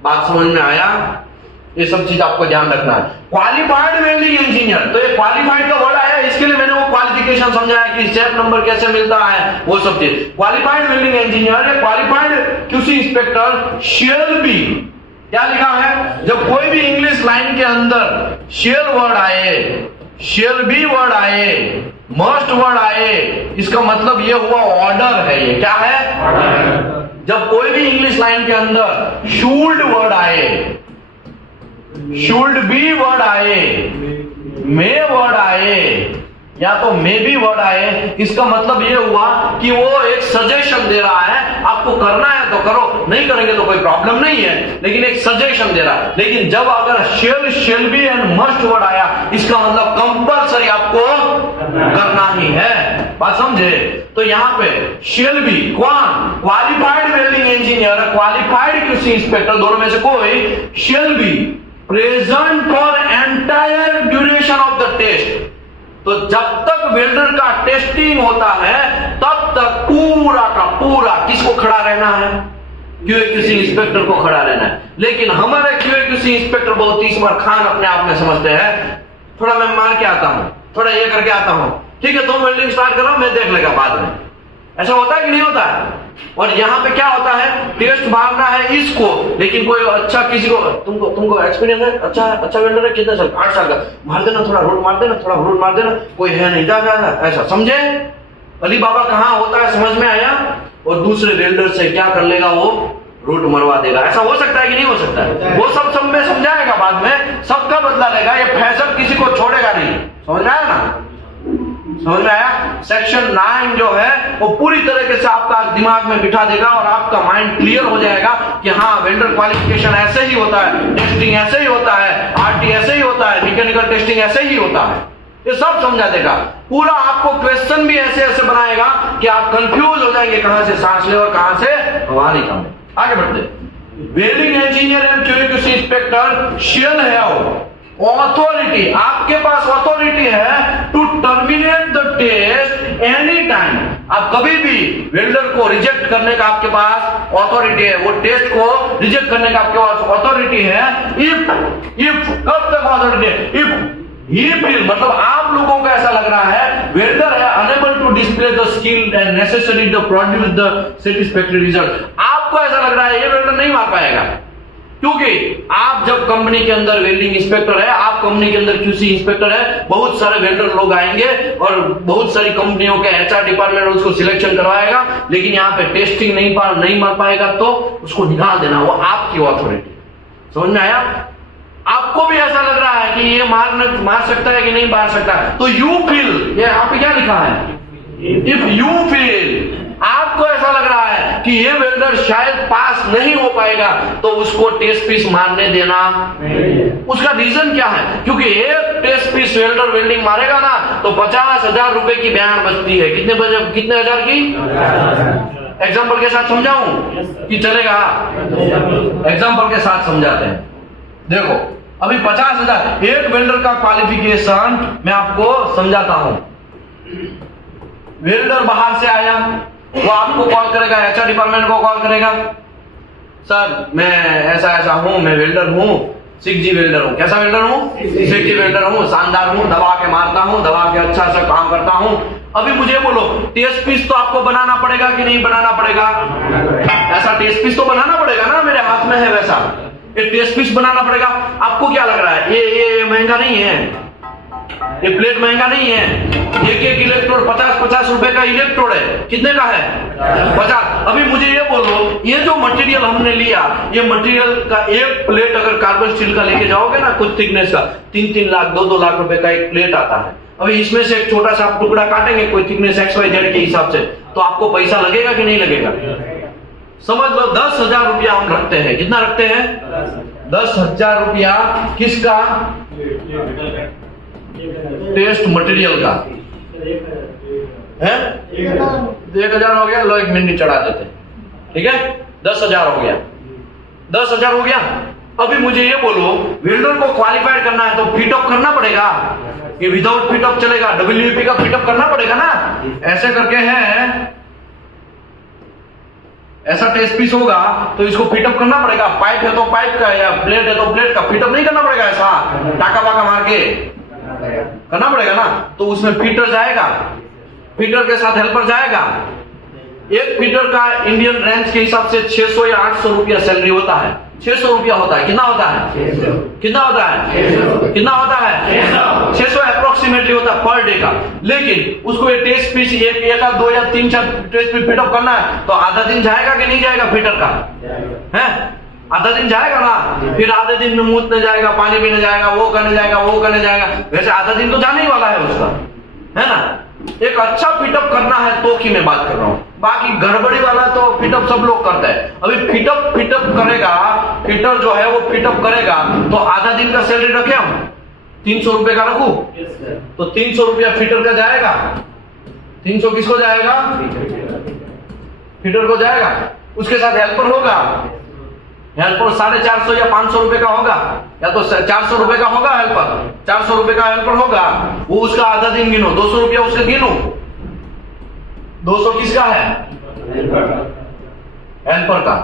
बात समझ में आया? ये सब चीज आपको ध्यान रखना है। क्वालिफाइड वेल्डिंग इंजीनियर, तो ये क्वालिफाइड का वर्ड आया, इसके लिए मैंने वो क्वालिफिकेशन समझाया कि स्टेप नंबर कैसे मिलता है, वो सब चीज। क्वालिफाइड वेल्डिंग इंजीनियर या qualified QC inspector shall be, क्या लिखा है? जब कोई भी इंग्लिश लाइन के अंदर शेल वर्ड आए, शेल बी वर्ड आए, मस्ट वर्ड आए, इसका मतलब ये हुआ ऑर्डर है। ये क्या है? जब कोई भी इंग्लिश लाइन के अंदर शुड वर्ड आए, शुड बी वर्ड आए, मे वर्ड आए, या तो मे बी वर्ड आए, इसका मतलब ये हुआ कि वो एक सजेशन दे रहा है, आपको करना है तो करो, नहीं करेंगे तो कोई प्रॉब्लम नहीं है, लेकिन एक सजेशन दे रहा है। लेकिन जब अगर shall, shall be and must word आया, इसका मतलब कंपलसरी आपको करना ही है। बात समझे? तो यहां पे शेल बी, कौन? Qualified welding engineer, qualified QC inspector, दोनों में से कोई shall be present for entire duration of the test. तो जब तक वेल्डर का टेस्टिंग होता है, तब तक पूरा का पूरा किसको खड़ा रहना है? क्यूसी इंस्पेक्टर को खड़ा रहना है। लेकिन हमारे क्यूसी इंस्पेक्टर बहुत ही स्मार्ट खान अपने आप में समझते हैं, थोड़ा मैं मार के आता हूं, थोड़ा ये करके आता हूं, ठीक है तुम वेल्डिंग स्टार्ट करो, मैं देख लेगा बाद में। ऐसा होता है कि नहीं होता है? और यहाँ पे क्या होता है? टेस्ट मारना है इसको, लेकिन कोई अच्छा किसी को, तुमको एक्सपीरियंस है, अच्छा वेल्डर है, कितने साल? 8 साल का, मार देना, थोड़ा रोड मार देना, थोड़ा रोड मार देना, कोई है नहीं, जा ऐसा। समझे? अली बाबा कहाँ होता है, समझ में आया? और दूसरे वेल्डर से क्या कर लेगा? वो रूट मरवा देगा। ऐसा हो सकता है कि नहीं हो सकता है? वो सब में समझाएगा बाद में, सबका बदला लेगा, ये फैसल किसी को छोड़ेगा नहीं। समझ में आया ना? समझ में आया? सेक्शन 9 जो है वो पूरी तरीके से आपका दिमाग में बिठा देगा और आपका माइंड क्लियर हो जाएगा कि हाँ, वेल्डर क्वालिफिकेशन ऐसे ही होता है, टेस्टिंग ऐसे ही होता है, आरटी ऐसे ही होता है, मैकेनिकल टेस्टिंग ऐसे ही होता है। ये सब समझा देगा। पूरा आपको क्वेश्चन भी ऐसे ऐसे बनाएगा कि आप कंफ्यूज हो जाएंगे, कहां से सांस ले और कहां से हवा निकाले। आगे बढ़ते। Welding engineer and QC inspector shall have authority, आपके पास ऑथोरिटी है to terminate the test any time. आप कभी भी वेल्डर को रिजेक्ट करने का आपके पास ऑथोरिटी है, वो टेस्ट को रिजेक्ट करने का आपके पास ऑथोरिटी है। इफ कब तक ऑथोरिटी है? इफ ही फील, मतलब आप लोगों को ऐसा लग रहा है वेल्डर है unable to display the skill and necessary to produce the satisfactory result. आपको ऐसा लग रहा है ये वेल्डर नहीं मार पाएगा, क्योंकि आप जब कंपनी के अंदर वेल्डिंग इंस्पेक्टर है, आप कंपनी के अंदर क्यूसी इंस्पेक्टर है, बहुत सारे वेल्डर लोग आएंगे और बहुत सारी कंपनियों के एचआर डिपार्टमेंट उसको सिलेक्शन करवाएगा, लेकिन यहाँ पे टेस्टिंग नहीं मार पाएगा तो उसको निकाल देना, वो आपकी ऑथोरिटी। समझ में आया? आपको भी ऐसा लग रहा है कि ये मार सकता है कि नहीं मार सकता, तो यू फील, ये यहाँ पे क्या लिखा है? इफ यू फील, आपको ऐसा लग रहा है कि ये वेल्डर शायद पास नहीं हो पाएगा, तो उसको टेस्ट पीस मारने देना। उसका रीजन क्या है? क्योंकि एक टेस्ट पीस वेल्डर वेल्डिंग मारेगा ना, तो 50,000 रुपए की बयान बचती है। कितने हजार की? एग्जाम्पल के साथ समझाऊं कि चलेगा? एग्जाम्पल के साथ समझाते हैं। देखो, अभी 50,000, एक वेल्डर का क्वालिफिकेशन मैं आपको समझाता हूं। वेल्डर बाहर से आया, वो आपको कॉल करेगा, एचआर डिपार्टमेंट को कॉल करेगा, सर मैं ऐसा हूं, मैं वेल्डर हूं, 6G वेल्डर हूं। कैसा वेल्डर हूं? 6G वेल्डर हूं, शानदार हूं, दबा के मारता हूं, दबा के अच्छा सा काम करता हूं। अभी मुझे बोलो, टेस्ट पीस तो आपको बनाना पड़ेगा कि नहीं बनाना पड़ेगा? ऐसा टेस्ट पीस तो बनाना पड़ेगा ना, मेरे हाथ में है वैसा, ये टेस्ट पीस बनाना पड़ेगा। आपको क्या लग रहा है ये महंगा नहीं है, ये प्लेट महंगा नहीं है, एक इलेक्ट्रोड 50 रुपए का इलेक्ट्रोड है, कितने का है? 50। अभी मुझे ये बोलो, ये जो मटेरियल हमने लिया, ये मटेरियल का एक प्लेट अगर कार्बन स्टील का लेके जाओगे ना, कुछ थिकनेस का, 3-3 लाख 2-2 लाख रुपए का एक प्लेट आता है। अभी इसमें से एक छोटा सा टुकड़ा काटेंगे कोई थिकनेस XYZ के हिसाब से, तो आपको पैसा लगेगा कि नहीं लगेगा? समझ लो 10,000 रुपया हम रखते हैं। कितना रखते हैं? 10,000 रुपया। किसका? टेस्ट मटेरियल का है 1000 हो गया। लो 1 मिनट चढ़ा देते, ठीक है 10,000 हो गया, 10,000 हो गया। अभी मुझे ये बोलो, वेल्डर को क्वालिफाइड करना है तो फिटअप करना पड़ेगा, ये विदाउट फिटअप चलेगा? WEP का फिटअप करना पड़ेगा ना। ऐसे करके है, ऐसा टेस्ट पीस होगा तो इसको फिटअप करना पड़ेगा। पाइप है तो पाइप का, या प्लेट है तो प्लेट का फिटअप नहीं करना पड़ेगा, ऐसा टाका वाका मार के करना पड़ेगा ना। तो उसमें फिटर जाएगा, फिटर के साथ हेल्पर जाएगा। एक फिटर का इंडियन रेंज के हिसाब से 600 या 800 रुपया सैलरी होता है। 600 रुपया होता है। कितना होता है? कितना होता है? कितना होता है? 600 अप्रोक्सीमेटली होता है पर डे का। लेकिन उसको ये टेस्ट पीस एक दो या 3-4 टेस्ट पीस फिटअप करना है तो आधा दिन जाएगा कि नहीं जाएगा फिटर का? है आधा दिन जाएगा ना। फिर आधे दिन में मूतने जाएगा, पानी पीने जाएगा, वो करने जाएगा, वो करने जाएगा। वैसे आधा दिन तो जाने ही वाला है उसका, है ना। एक अच्छा फिटअप करना है तो की मैं बात कर रहा हूं, बाकी गड़बड़ी वाला तो फिटअप सब लोग करते हैं। अभी फिटअप करेगा, फिटर जो है वो फिटअप करेगा तो आधा दिन का सैलरी रखे हम 300 रुपए का रखू तो 300 रुपया फिटर का जाएगा। 300 किसको जाएगा? फिटर को जाएगा। उसके साथ हेल्पर होगा, हेल्पर 450 या 500 रुपए का होगा, या तो 400 रुपए का होगा हेल्पर, 400 रुपए का हेल्पर होगा। वो उसका आधा दिन गिनो, 200 रुपया उसका गिनो। 200 किसका है? हेल्पर का,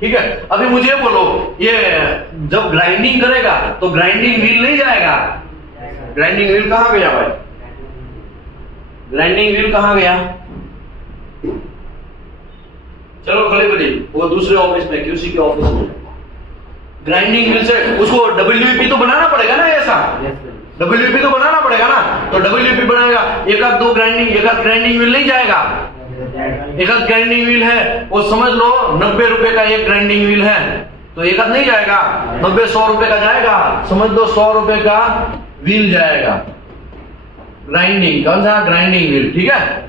ठीक है। अभी मुझे बोलो, ये जब ग्राइंडिंग करेगा तो ग्राइंडिंग व्हील नहीं जाएगा। ग्राइंडिंग व्हील कहां गया भाई? ग्राइंडिंग व्हील कहां गया? चलो खड़े बड़ी, वो दूसरे ऑफिस में, QC के ऑफिस में। ग्राइंडिंग व्हील से उसको WEP तो बनाना पड़ेगा ना। ऐसा WEP तो बनाना पड़ेगा ना। तो WEP बनाएगा, एक आध ग्राइंडिंग व्हील नहीं जाएगा। एक आध ग्राइंडिंग व्हील है वो समझ लो 90 रुपए का एक ग्राइंडिंग व्हील है तो एक आध नहीं जाएगा, 90-100 रुपए का जाएगा। समझ लो 100 रुपए का व्हील जाएगा। ग्राइंडिंग कौन सा? ग्राइंडिंग व्हील, ठीक है।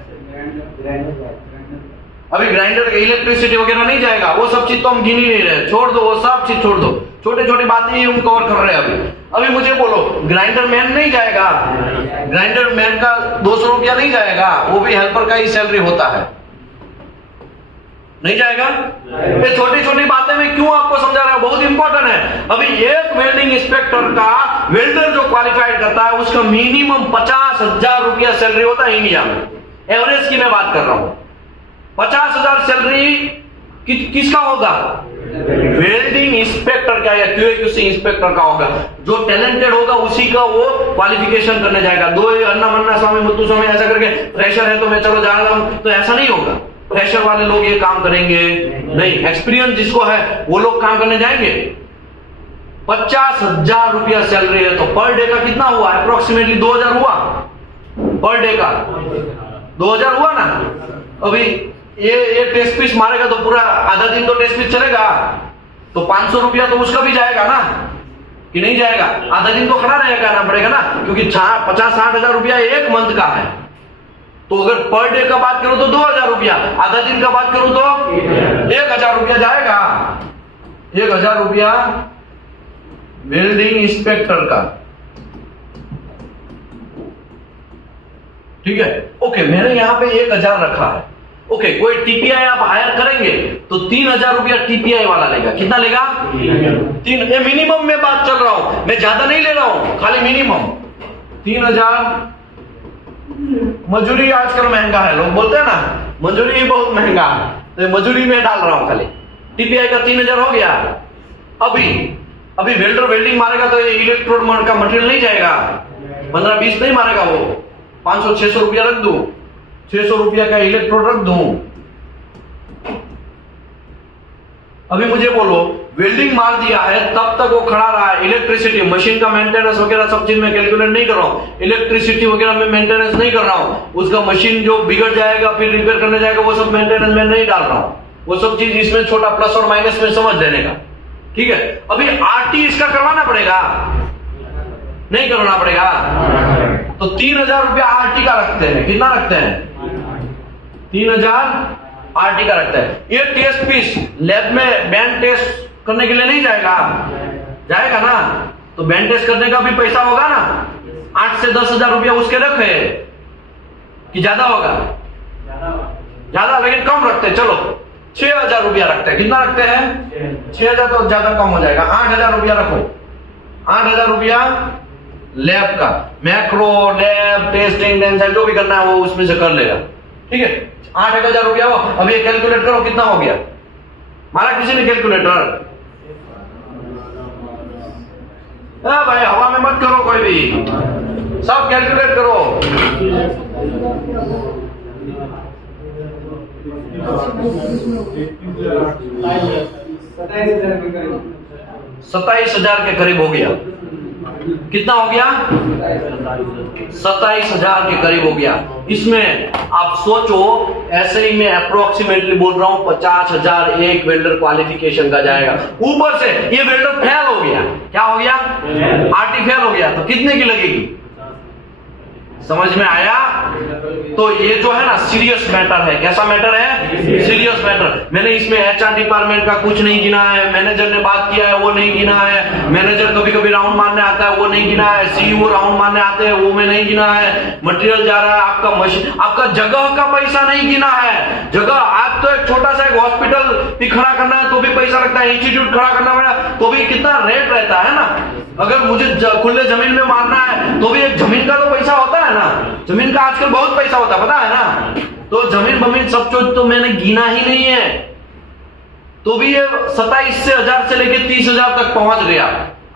अभी ग्राइंडर इलेक्ट्रिसिटी वगैरह नहीं जाएगा, वो सब चीज तो हम गिन ही नहीं रहे, छोड़ दो, वो सब चीज छोड़ दो। छोटे छोटी बातें ही हम कवर कर रहे हैं। अभी मुझे बोलो, ग्राइंडर मैन नहीं जाएगा। ग्राइंडर मैन का 200 रुपया नहीं जाएगा, वो भी हेल्पर का ही सैलरी होता है, नहीं जाएगा। ये छोटी छोटी बातें मैं क्यों आपको समझा रहा हूं, बहुत इंपॉर्टेंट है। अभी एक वेल्डिंग इंस्पेक्टर का, वेल्डर जो क्वालिफाइड करता है उसका मिनिमम 50,000 रुपया सैलरी होता है इंडिया में। एवरेज की मैं बात कर रहा हूं। 50,000 सैलरी किसका होगा? वेल्डिंग इंस्पेक्टर का या QA/QC इंस्पेक्टर का होगा। जो टैलेंटेड होगा उसी का वो क्वालिफिकेशन करने जाएगा। दो अन्ना मन्ना स्वामी मुत्तु स्वामी ऐसा करके फ्रेशर है तो मैं चलो जा रहा हूं, तो ऐसा नहीं होगा। फ्रेशर वाले लोग ये काम करेंगे नहीं, एक्सपीरियंस जिसको है वो लोग काम करने जाएंगे। 50,000 रुपया सैलरी है तो पर डे का कितना हुआ? अप्रोक्सीमेटली 2,000 हुआ पर डे का। 2,000 हुआ ना। अभी ये टेस्ट पीस मारेगा तो पूरा आधा दिन तो टेस्ट पीस चलेगा, तो 500 रुपया तो उसका भी जाएगा ना, कि नहीं जाएगा? आधा दिन तो खड़ा रहेगा ना पड़ेगा ना, क्योंकि 50-60 हजार रुपया एक मंथ का है। तो अगर पर डे का बात करूं तो 2,000 रुपया, आधा दिन का बात करूं तो 1,000 रुपया जाएगा। 1,000 रुपया वेल्डिंग इंस्पेक्टर का, ठीक है। ओके, मैंने यहां पे 1,000 रखा है। ओके, कोई TPI आप हायर करेंगे तो 3,000 रुपया TPI वाला लेगा। कितना लेगा? 3। ये मिनिमम में बात चल रहा हूं, मैं ज्यादा नहीं ले रहा हूं, खाली मिनिमम 3,000। मजदूरी आजकल महंगा है, लोग बोलते हैं ना मजदूरी बहुत महंगा है, तो मजदूरी में डाल रहा हूं खाली। TPI का 3,000 हो गया। अभी वेल्डर वेल्डिंग मारेगा तो ये इलेक्ट्रोड का मटेरियल नहीं जाएगा, 15-20 नहीं मारेगा वो, 500-600 रुपया रख दू, 600 रुपया का इलेक्ट्रोड रख दूं। अभी मुझे बोलो, वेल्डिंग मार दिया है तब तक वो खड़ा रहा है। इलेक्ट्रिसिटी, मशीन का मेंटेनेंस वगैरह सब चीज में कैलकुलेट नहीं कर रहा हूं, इलेक्ट्रिसिटी वगैरह में मेंटेनेंस नहीं कर रहा हूं। उसका मशीन जो बिगड़ जाएगा फिर रिपेयर करने जाएगा, वो सब मेंटेनेंस में नहीं डाल रहा हूं। वो सब चीज इसमें छोटा प्लस और माइनस में समझ देने का, ठीक है। अभी RT इसका करवाना पड़ेगा, नहीं करवाना पड़ेगा? तो 3,000 रुपया RT का रखते हैं। कितना रखते हैं? 3,000 RT का रखता है। ये टेस्ट पीस लैब में बैंड टेस्ट करने के लिए नहीं जाएगा, जाएगा ना। तो बैंड टेस्ट करने का भी पैसा होगा ना, 8 से 10,000 रुपया उसके रखे कि ज्यादा होगा? ज्यादा, लेकिन कम रखते हैं। चलो 6,000 रुपया रखते हैं। कितना रखते हैं? 6,000 तो ज्यादा कम हो जाएगा। 8,000 रुपया रखो। 8,000 रुपया लैब का, मैक्रो लैब टेस्टिंग टेंशन जो भी करना है वो उसमें से कर लेगा। ठीक है, 8,000 रुपया हो। अब ये कैलकुलेट करो कितना हो गया। मारा किसी ने कैलकुलेटर? भाई हवा में मत करो कोई भी, सब कैलकुलेट करो। 27,000 के करीब हो गया। कितना हो गया? 27,000 के करीब हो गया। इसमें आप सोचो, ऐसे ही मैं अप्रोक्सीमेटली बोल रहा हूं 50,000 एक वेल्डर क्वालिफिकेशन का जाएगा। ऊपर से ये वेल्डर फेल हो गया। क्या हो गया? आरटी फेल हो गया। तो कितने की लगेगी? समझ में आया? तो ये जो है ना सीरियस मैटर है। कैसा मैटर है? Serious matter. मैंने इसमें एचआर डिपार्टमेंट का कुछ नहीं गिना है, मैनेजर ने बात किया है वो नहीं गिना है, मैनेजर कभी कभी राउंड मारने आता है वो नहीं गिना है, सीईओ राउंड मारने आते हैं वो में नहीं गिना है, मटेरियल जा रहा है, आपका मशीन, आपका जगह का पैसा नहीं गिना है। जगह आप तो एक छोटा सा एक हॉस्पिटल भी खड़ा करना है तो भी पैसा लगता है, इंस्टीट्यूट खड़ा करना पड़ा तो भी कितना रेट रहता है ना। अगर मुझे खुले जमीन में मारना है तो भी एक जमीन का तो पैसा होता है ना। जमीन का आजकल बहुत पैसा होता है, पता है ना। तो जमीन बमीन सब कुछ तो मैंने गिना ही नहीं है, तो भी ये 27,000 से लेके 30,000 तक पहुंच गया।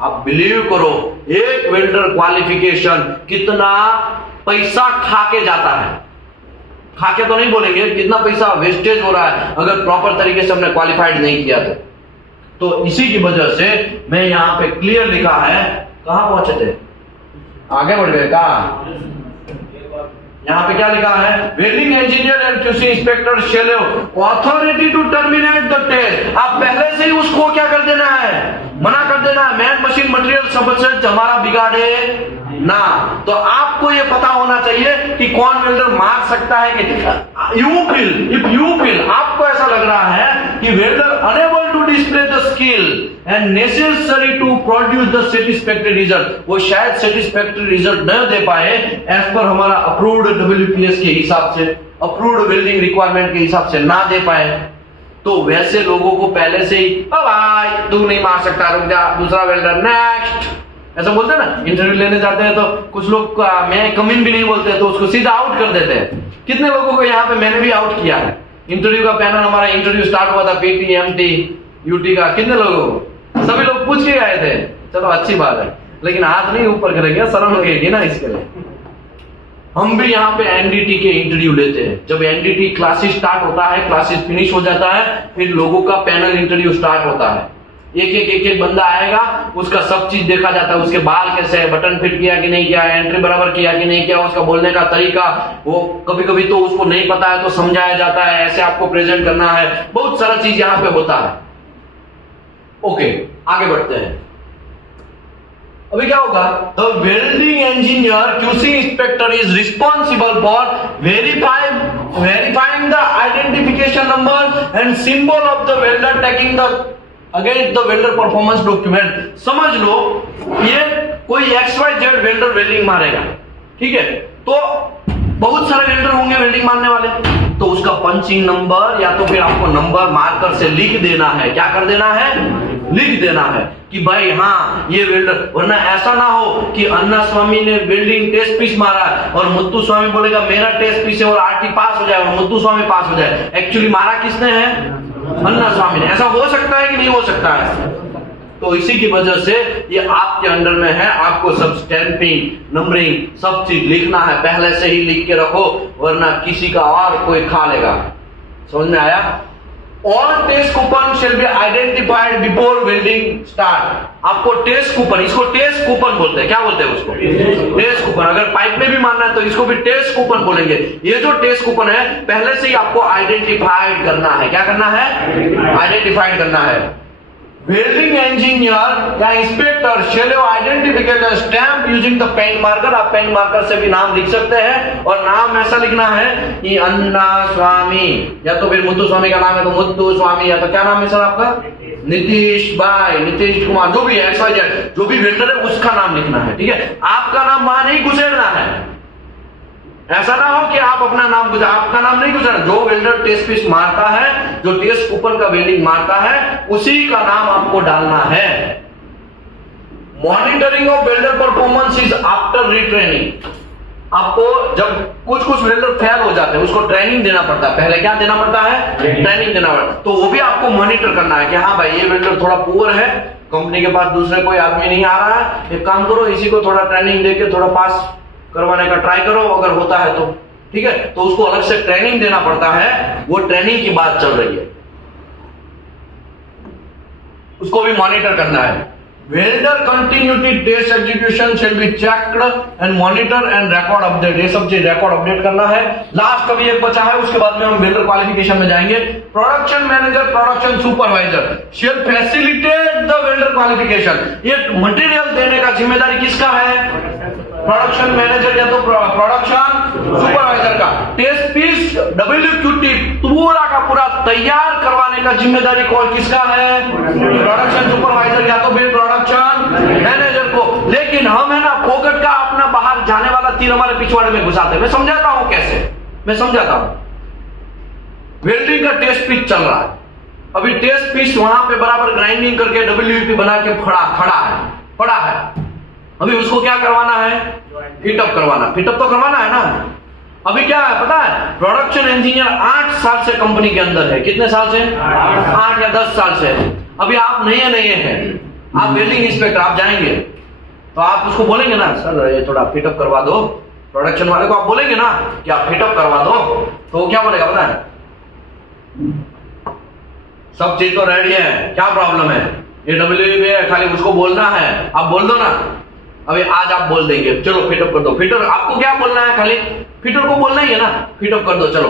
आप बिलीव करो, एक वेल्डर क्वालिफिकेशन कितना पैसा खा के जाता है। खाके तो नहीं बोलेंगे, कितना पैसा वेस्टेज हो रहा है अगर प्रॉपर तरीके से हमने क्वालिफाइड नहीं किया तो इसी की वजह से मैं यहां पे क्लियर लिखा है। कहां पहुंचे थे? आगे बढ़ गए कहा? यहां पे क्या लिखा है? Welding engineer and QC inspector shall have authority to terminate the test. आप पहले से ही उसको क्या कर देना है? मना कर देना है। मैन मशीन मटेरियल सब से हमारा बिगाड़े ना। तो आपको ये पता होना चाहिए कि कौन वेल्डर मार सकता है कि यू फील आपको ऐसा लग रहा है कि welder unable to display the skill and necessary to produce the satisfactory result, वो शायद सेटिस्फैक्टरी रिजल्ट न दे पाए एज पर हमारा अप्रूव्ड डब्ल्यूपीएस के हिसाब से, अप्रूव्ड वेल्डिंग रिक्वायरमेंट के हिसाब से ना दे पाए, तो वैसे लोगों को पहले से ही भाई तू नहीं मार सकता, रुक जा, दूसरा वेल्डर नेक्स्ट, ऐसा बोलते हैं ना। इंटरव्यू लेने जाते हैं तो कुछ लोग मैं कमिन भी नहीं बोलते तो उसको सीधा आउट कर देते हैं। कितने लोगों को यहाँ पे मैंने भी आउट किया है। इंटरव्यू का पैनल, हमारा इंटरव्यू स्टार्ट हुआ था पीटी एमटी यूटी का, कितने लोगों को? सभी लोग पूछ के आए थे। चलो अच्छी बात है, लेकिन हाथ नहीं ऊपर करेंगे, शर्म लगेगी ना इसके लिए। हम भी यहाँ पे एनडीटी के इंटरव्यू लेते हैं। जब एनडीटी क्लासेस स्टार्ट होता है, क्लासेस फिनिश हो जाता है, फिर लोगों का पैनल इंटरव्यू स्टार्ट होता है। एक बंदा आएगा, उसका सब चीज देखा जाता है, उसके बाल कैसे है, बटन फिट किया कि नहीं किया, एंट्री बराबर किया कि नहीं किया, उसका बोलने का तरीका, वो कभी कभी तो उसको नहीं पता है तो समझाया जाता है, ऐसे आपको प्रेजेंट करना है, बहुत सारा चीज यहाँ पे होता है। ओके, आगे बढ़ते हैं। अभी क्या होगा? The welding engineer QC inspector is responsible for verifying the identification number and symbol of the welder taking the against the welder performance document. समझ लो ये कोई XYZ वेल्डर वेल्डिंग मारेगा, ठीक है, तो बहुत सारे वेल्डर होंगे वेल्डिंग मारने वाले, तो उसका पंचिंग नंबर या तो फिर आपको नंबर मार्कर से लिख देना है। क्या कर देना है? लिख देना है कि भाई हाँ ये वेल्डर, वरना ऐसा ना हो कि अन्ना स्वामी ने वेल्डिंग टेस्ट पीस मारा और मुत्तु स्वामी बोलेगा मेरा टेस्ट पीस है और आरटी पास हो जाए और मुत्तु स्वामी पास हो जाए। एक्चुअली मारा किसने है? अन्ना स्वामी ने। ऐसा हो सकता है कि नहीं हो सकता है? तो इसी की वजह से ये आपके अंडर में है, आपको सब स्टैंपिंग नंबरिंग सब चीज लिखना है, पहले से ही लिख के रखो, वरना किसी का और कोई खा लेगा। समझ में आया? All test coupon shall be identified before welding start. आपको टेस्ट कूपन, इसको टेस्ट कूपन बोलते हैं। क्या बोलते हैं उसको? Test coupon. अगर पाइप में भी मारना है तो इसको भी टेस्ट कूपन बोलेंगे। ये जो टेस्ट कूपन है पहले से ही आपको आइडेंटिफाइड करना है। क्या करना है? आइडेंटिफाइड करना है। वेल्डिंग इंजीनियर या inspector shall identificate stamp using the pen marker. आप पेन मार्कर से भी नाम लिख सकते हैं और नाम ऐसा लिखना है कि अन्ना स्वामी, या तो फिर मुत्तु स्वामी का नाम है तो मुत्तु स्वामी, या तो क्या नाम है सर आपका? नीतीश भाई, नीतीश कुमार, जो भी है XYZ, जो भी वेंडर है उसका नाम लिखना है, ठीक है। आपका नाम वहां नहीं घुसेड़ना है। ऐसा ना हो कि आप अपना नाम घुसा, आपका नाम नहीं घुसेड़ना। जो वेल्डर टेस्ट पीस मारता है, जो टेस्ट कूपन का वेल्डिंग मारता है, उसी का नाम आपको डालना है। Monitoring of welder performance is after retraining. आपको जब कुछ वेल्डर फेल हो जाते हैं, उसको ट्रेनिंग देना पड़ता है। पहले क्या देना पड़ता है? ट्रेनिंग देना पड़ता है। तो वो भी आपको मॉनिटर करना है कि हाँ भाई ये वेल्डर थोड़ा पुअर है, कंपनी के पास दूसरे कोई आदमी नहीं आ रहा है, एक काम करो इसी को थोड़ा ट्रेनिंग देके थोड़ा पास करवाने का ट्राई करो, अगर होता है तो ठीक है। तो उसको अलग से ट्रेनिंग देना पड़ता है, वो ट्रेनिंग की बात चल रही है, उसको भी मॉनिटर करना है। Welder continuity test execution shall be checked and monitor and record update, ये सब चीज रिकॉर्ड अपडेट करना है। लास्ट कभी एक बचा है, उसके बाद में हम वेल्डर क्वालिफिकेशन में जाएंगे। Production manager, production supervisor shall facilitate the welder qualification. ये मटेरियल देने का जिम्मेदारी किसका है? प्रोडक्शन मैनेजर या तो प्रोडक्शन सुपरवाइजर का। टेस्ट पीस WQT पूरा का पूरा तैयार करवाने का जिम्मेदारी कौन किसका है? प्रोडक्शन सुपरवाइजर या तो फिर प्रोडक्शन मैनेजर को। लेकिन हम है ना फोकट का अपना बाहर जाने वाला तीर हमारे पिछवाड़े में घुसाते हैं। मैं समझाता हूं कैसे, मैं समझाता हूं। वेल्डिंग का टेस्ट पीस चल रहा है, अभी टेस्ट पीस वहां पे बराबर ग्राइंडिंग करके WP बना के पड़ा है। अभी उसको क्या करवाना है? फिटअप करवाना। फिटअप तो करवाना है ना। अभी क्या है पता है? प्रोडक्शन इंजीनियर 8 साल से कंपनी के अंदर है। कितने साल से? 8 या 10 साल से। अभी आप नए हैं, आप वेल्डिंग इंस्पेक्टर, आप जाएंगे तो आप उसको बोलेंगे ना सर ये थोड़ा फिटअप करवा दो। प्रोडक्शन वाले को आप बोलेंगे ना कि आप फिटअप करवा दो, तो वो क्या बोलेगा पता है? सब चीज तो रेडी है, क्या प्रॉब्लम है? ये WP है, खाली उसको बोलना है। आप बोल दो ना, अभी आज आप बोल देंगे चलो फिटअप कर दो। फिटर आपको क्या बोलना है? खाली फिटर को बोलना ही है ना, फिटअप कर दो चलो,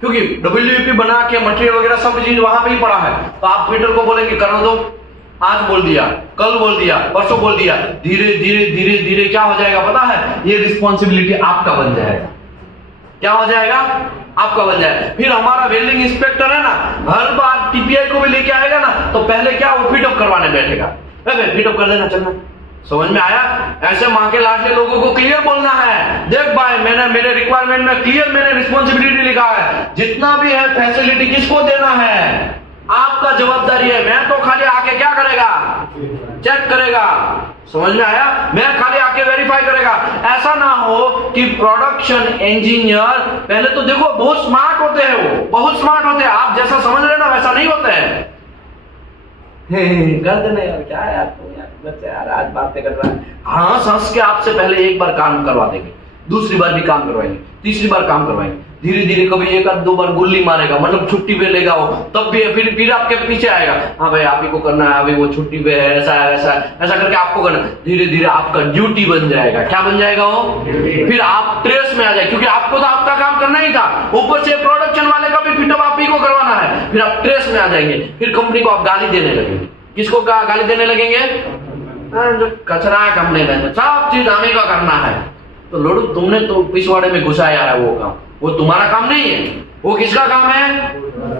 क्योंकि WP बना के मटेरियल वगैरह सब चीज वहां पे ही पड़ा है। तो आप फिटर को बोलेंगे करो दो। आज बोल दिया, कल बोल दिया, परसों बोल दिया, धीरे धीरे क्या हो जाएगा पता है? ये रिस्पॉन्सिबिलिटी आपका बन जाएगा। क्या हो जाएगा? आपका बन जाएगा। फिर हमारा वेल्डिंग इंस्पेक्टर है ना, हर बार TPI को भी लेके आएगा ना, तो पहले क्या वो फिटअप करवाने बैठेगा। फिटअप कर देना, चलना। समझ में आया? ऐसे मां के लाडले लोगों को क्लियर बोलना है, देख भाई मैंने मेरे रिक्वायरमेंट में क्लियर मैंने रिस्पॉन्सिबिलिटी लिखा है, जितना भी है फैसिलिटी किसको देना है? आपका जवाबदारी है। मैं तो खाली आके क्या करेगा? चेक करेगा। समझ में आया? मैं खाली आके वेरीफाई करेगा। ऐसा ना हो कि प्रोडक्शन इंजीनियर पहले तो देखो बहुत स्मार्ट होते हैं, वो बहुत स्मार्ट होते हैं, आप जैसा समझ रहे ना वैसा नहीं होते हैं। कर देना यार, क्या है आपको यार, बच्चे यार आज बातें कर रहा है। हाँ हंस के आपसे पहले एक बार काम करवा देंगे, दूसरी बार भी काम करवाएंगे, तीसरी बार काम करवाएंगे, धीरे धीरे कभी 1-2 बार गुल्ली मारेगा, मतलब छुट्टी पे लेगा वो, तब भी फिर आपके पीछे आएगा। हाँ भाई आप ही को करना है, अभी वो छुट्टी पे है, ऐसा है वैसा है, ऐसा करके आपको करना। धीरे धीरे आपका ड्यूटी बन जाएगा। क्या बन जाएगा वो? फिर आप ट्रेस में आ जाए, क्योंकि आपको तो आपका काम करना ही था, ऊपर से प्रोडक्शन वाले का भी फिटअप आप ही को करवाना है। फिर आप ट्रेस में आ जाएंगे, फिर कंपनी को आप गाली देने लगेंगे। किसको गाली देने लगेंगे? जो कचरा है कंपनी में, सब चीज हमें का करना है। तो लोडू तुमने तो पिछवाड़े में घुसाया है वो काम, वो तुम्हारा काम नहीं है, वो किसका काम है?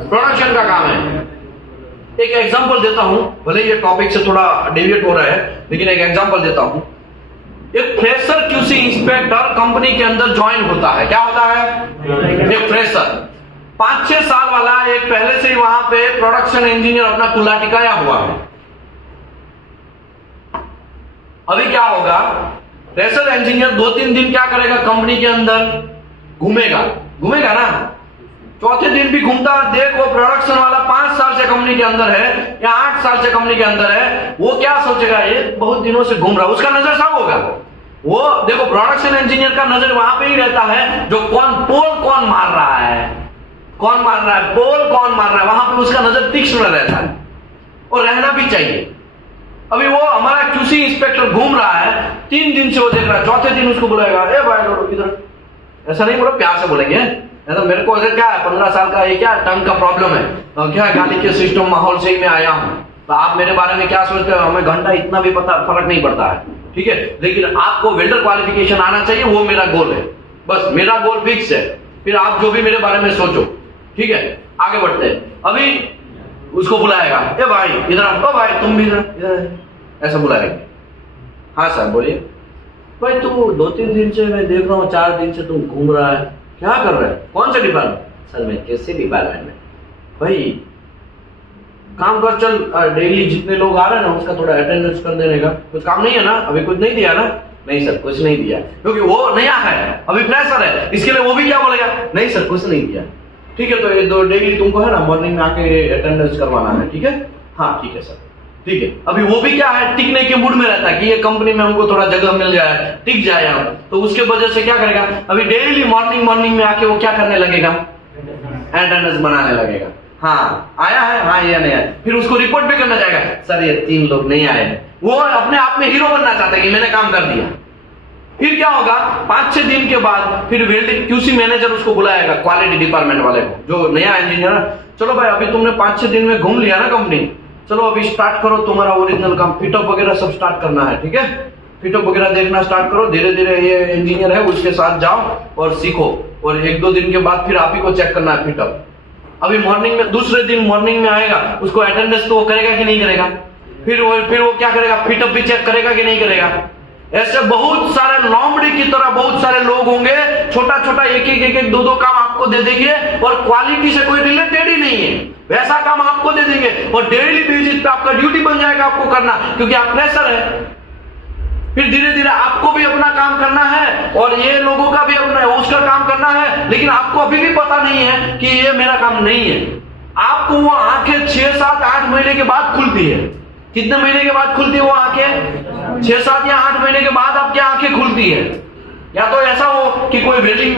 प्रोडक्शन का काम है। एक एग्जांपल देता हूं, भले ये टॉपिक से थोड़ा डेविएट हो रहा है, लेकिन एक एग्जांपल देता हूं। एक फ्रेशर QC इंस्पेक्टर कंपनी के अंदर ज्वाइन होता है। क्या होता है? एक फ्रेशर 5-6 साल वाला, एक पहले से ही वहां पे प्रोडक्शन इंजीनियर अपना कुल्ला टिकाया हुआ है। अभी क्या होगा? फ्रेशर इंजीनियर 2-3 दिन क्या करेगा? कंपनी के अंदर घूमेगा ना। चौथे दिन भी घूमता, देखो प्रोडक्शन वाला 5 साल से कंपनी के अंदर है या 8 साल से कंपनी के अंदर है, वो क्या सोचेगा? ये बहुत दिनों से घूम रहा है, उसका नजर सब होगा। वो देखो प्रोडक्शन इंजीनियर का नजर वहां पे ही रहता है, जो पोल कौन मार रहा है, पोल कौन मार रहा है, वहां पे उसका नजर तीक्ष्ण रहता है, और रहना भी चाहिए। अभी वो हमारा QC इंस्पेक्टर घूम रहा है, 3 दिन से वो देख रहा है, चौथे दिन उसको बुलाएगा, ए भाई इधर, ऐसा नहीं बोलो, प्यार से बोलेंगे। तो मेरे को अगर क्या है 15 साल का, ये क्या टंग का प्रॉब्लम है, तो क्या गाली के सिस्टम माहौल से ही मैं आया हूं, तो आप मेरे बारे में क्या सोचते हो? हमें घंटा इतना भी पता फर्क नहीं पड़ता है, ठीक है, लेकिन आपको वेल्डर क्वालिफिकेशन आना चाहिए, वो मेरा गोल है। बस मेरा गोल फिक्स है, फिर आप जो भी मेरे बारे में सोचो, ठीक है। आगे बढ़ते हैं। अभी उसको बुलाएगा, ए भाई इधर आओ, ओ भाई तुम भी इधर, ऐसा बुलाएगा। हाँ सर बोलिए। भाई तू 2-3 दिन से मैं देख रहा हूँ, 4 दिन से तुम घूम रहा है, क्या कर रहा है, कौन सा डिपार्टमेंट? सर मैं किसी डिपार्टमेंट में। भाई काम कर, चल डेली जितने लोग आ रहे हैं ना उसका थोड़ा अटेंडेंस कर देने का। कुछ काम नहीं है ना, अभी कुछ नहीं दिया ना? नहीं सर कुछ नहीं दिया, क्योंकि वो नया है, अभी फ्रेशर है, इसके लिए वो भी क्या बोलेगा, नहीं सर कुछ नहीं दिया। ठीक है, तो ये 2 डेली तुमको है ना मॉर्निंग में आके अटेंडेंस करवाना है, ठीक है? हाँ ठीक है सर, ठीक है। अभी वो भी क्या है, टिकने के मूड में रहता है कि ये कंपनी में हमको थोड़ा जगह मिल जाए, टिक जाए यहाँ, तो उसके वजह से क्या करेगा, अभी डेली मॉर्निंग में आके वो क्या करने लगेगा, अटेंडेंस बनाने लगेगा। हाँ आया है, हाँ या नहीं आया, फिर उसको रिपोर्ट भी करना जाएगा, सर ये 3 लोग नहीं आए। वो अपने आप में हीरो बनना चाहता है कि मैंने काम कर दिया। फिर क्या होगा, 5-6 दिन के बाद फिर वेल्डिंग क्यूसी मैनेजर उसको बुलाएगा, क्वालिटी डिपार्टमेंट वाले को, जो नया इंजीनियर है। चलो भाई अभी तुमने 5-6 दिन में घूम लिया ना कंपनी, चलो अभी स्टार्ट करो तुम्हारा ओरिजिनल काम, फिटअप वगैरह सब स्टार्ट करना है, ठीक है? फिटअप वगैरह देखना स्टार्ट करो, धीरे धीरे ये इंजीनियर है उसके साथ जाओ और सीखो, और 1-2 दिन के बाद फिर आप ही को चेक करना है फिटअप। अभी मॉर्निंग में, दूसरे दिन मॉर्निंग में आएगा, उसको अटेंडेंस तो वो करेगा कि नहीं करेगा? फिर वो क्या करेगा, फिटअप भी चेक करेगा कि नहीं करेगा? ऐसे बहुत सारे लोमड़ी की तरह बहुत सारे लोग होंगे, छोटा छोटा एक 2-2 काम आपको दे देंगे और क्वालिटी से कोई रिलेटेड ही नहीं है, वैसा काम आपको दे देंगे और डेली बेसिस पे आपका ड्यूटी बन जाएगा आपको करना, क्योंकि आप फ्रेशर है। फिर धीरे धीरे आपको भी अपना काम करना है और ये लोगों का भी अपना उसका काम करना है, लेकिन आपको अभी भी पता नहीं है कि ये मेरा काम नहीं है। आपको वो आंखें 6-7-8 महीने के बाद खुलती है। कितने महीने के बाद खुलती है वो आंखें? 6-7 या 8 महीने के बाद आपकी आंखें खुलती है। या तो ऐसा हो कि कोई वेल्डिंग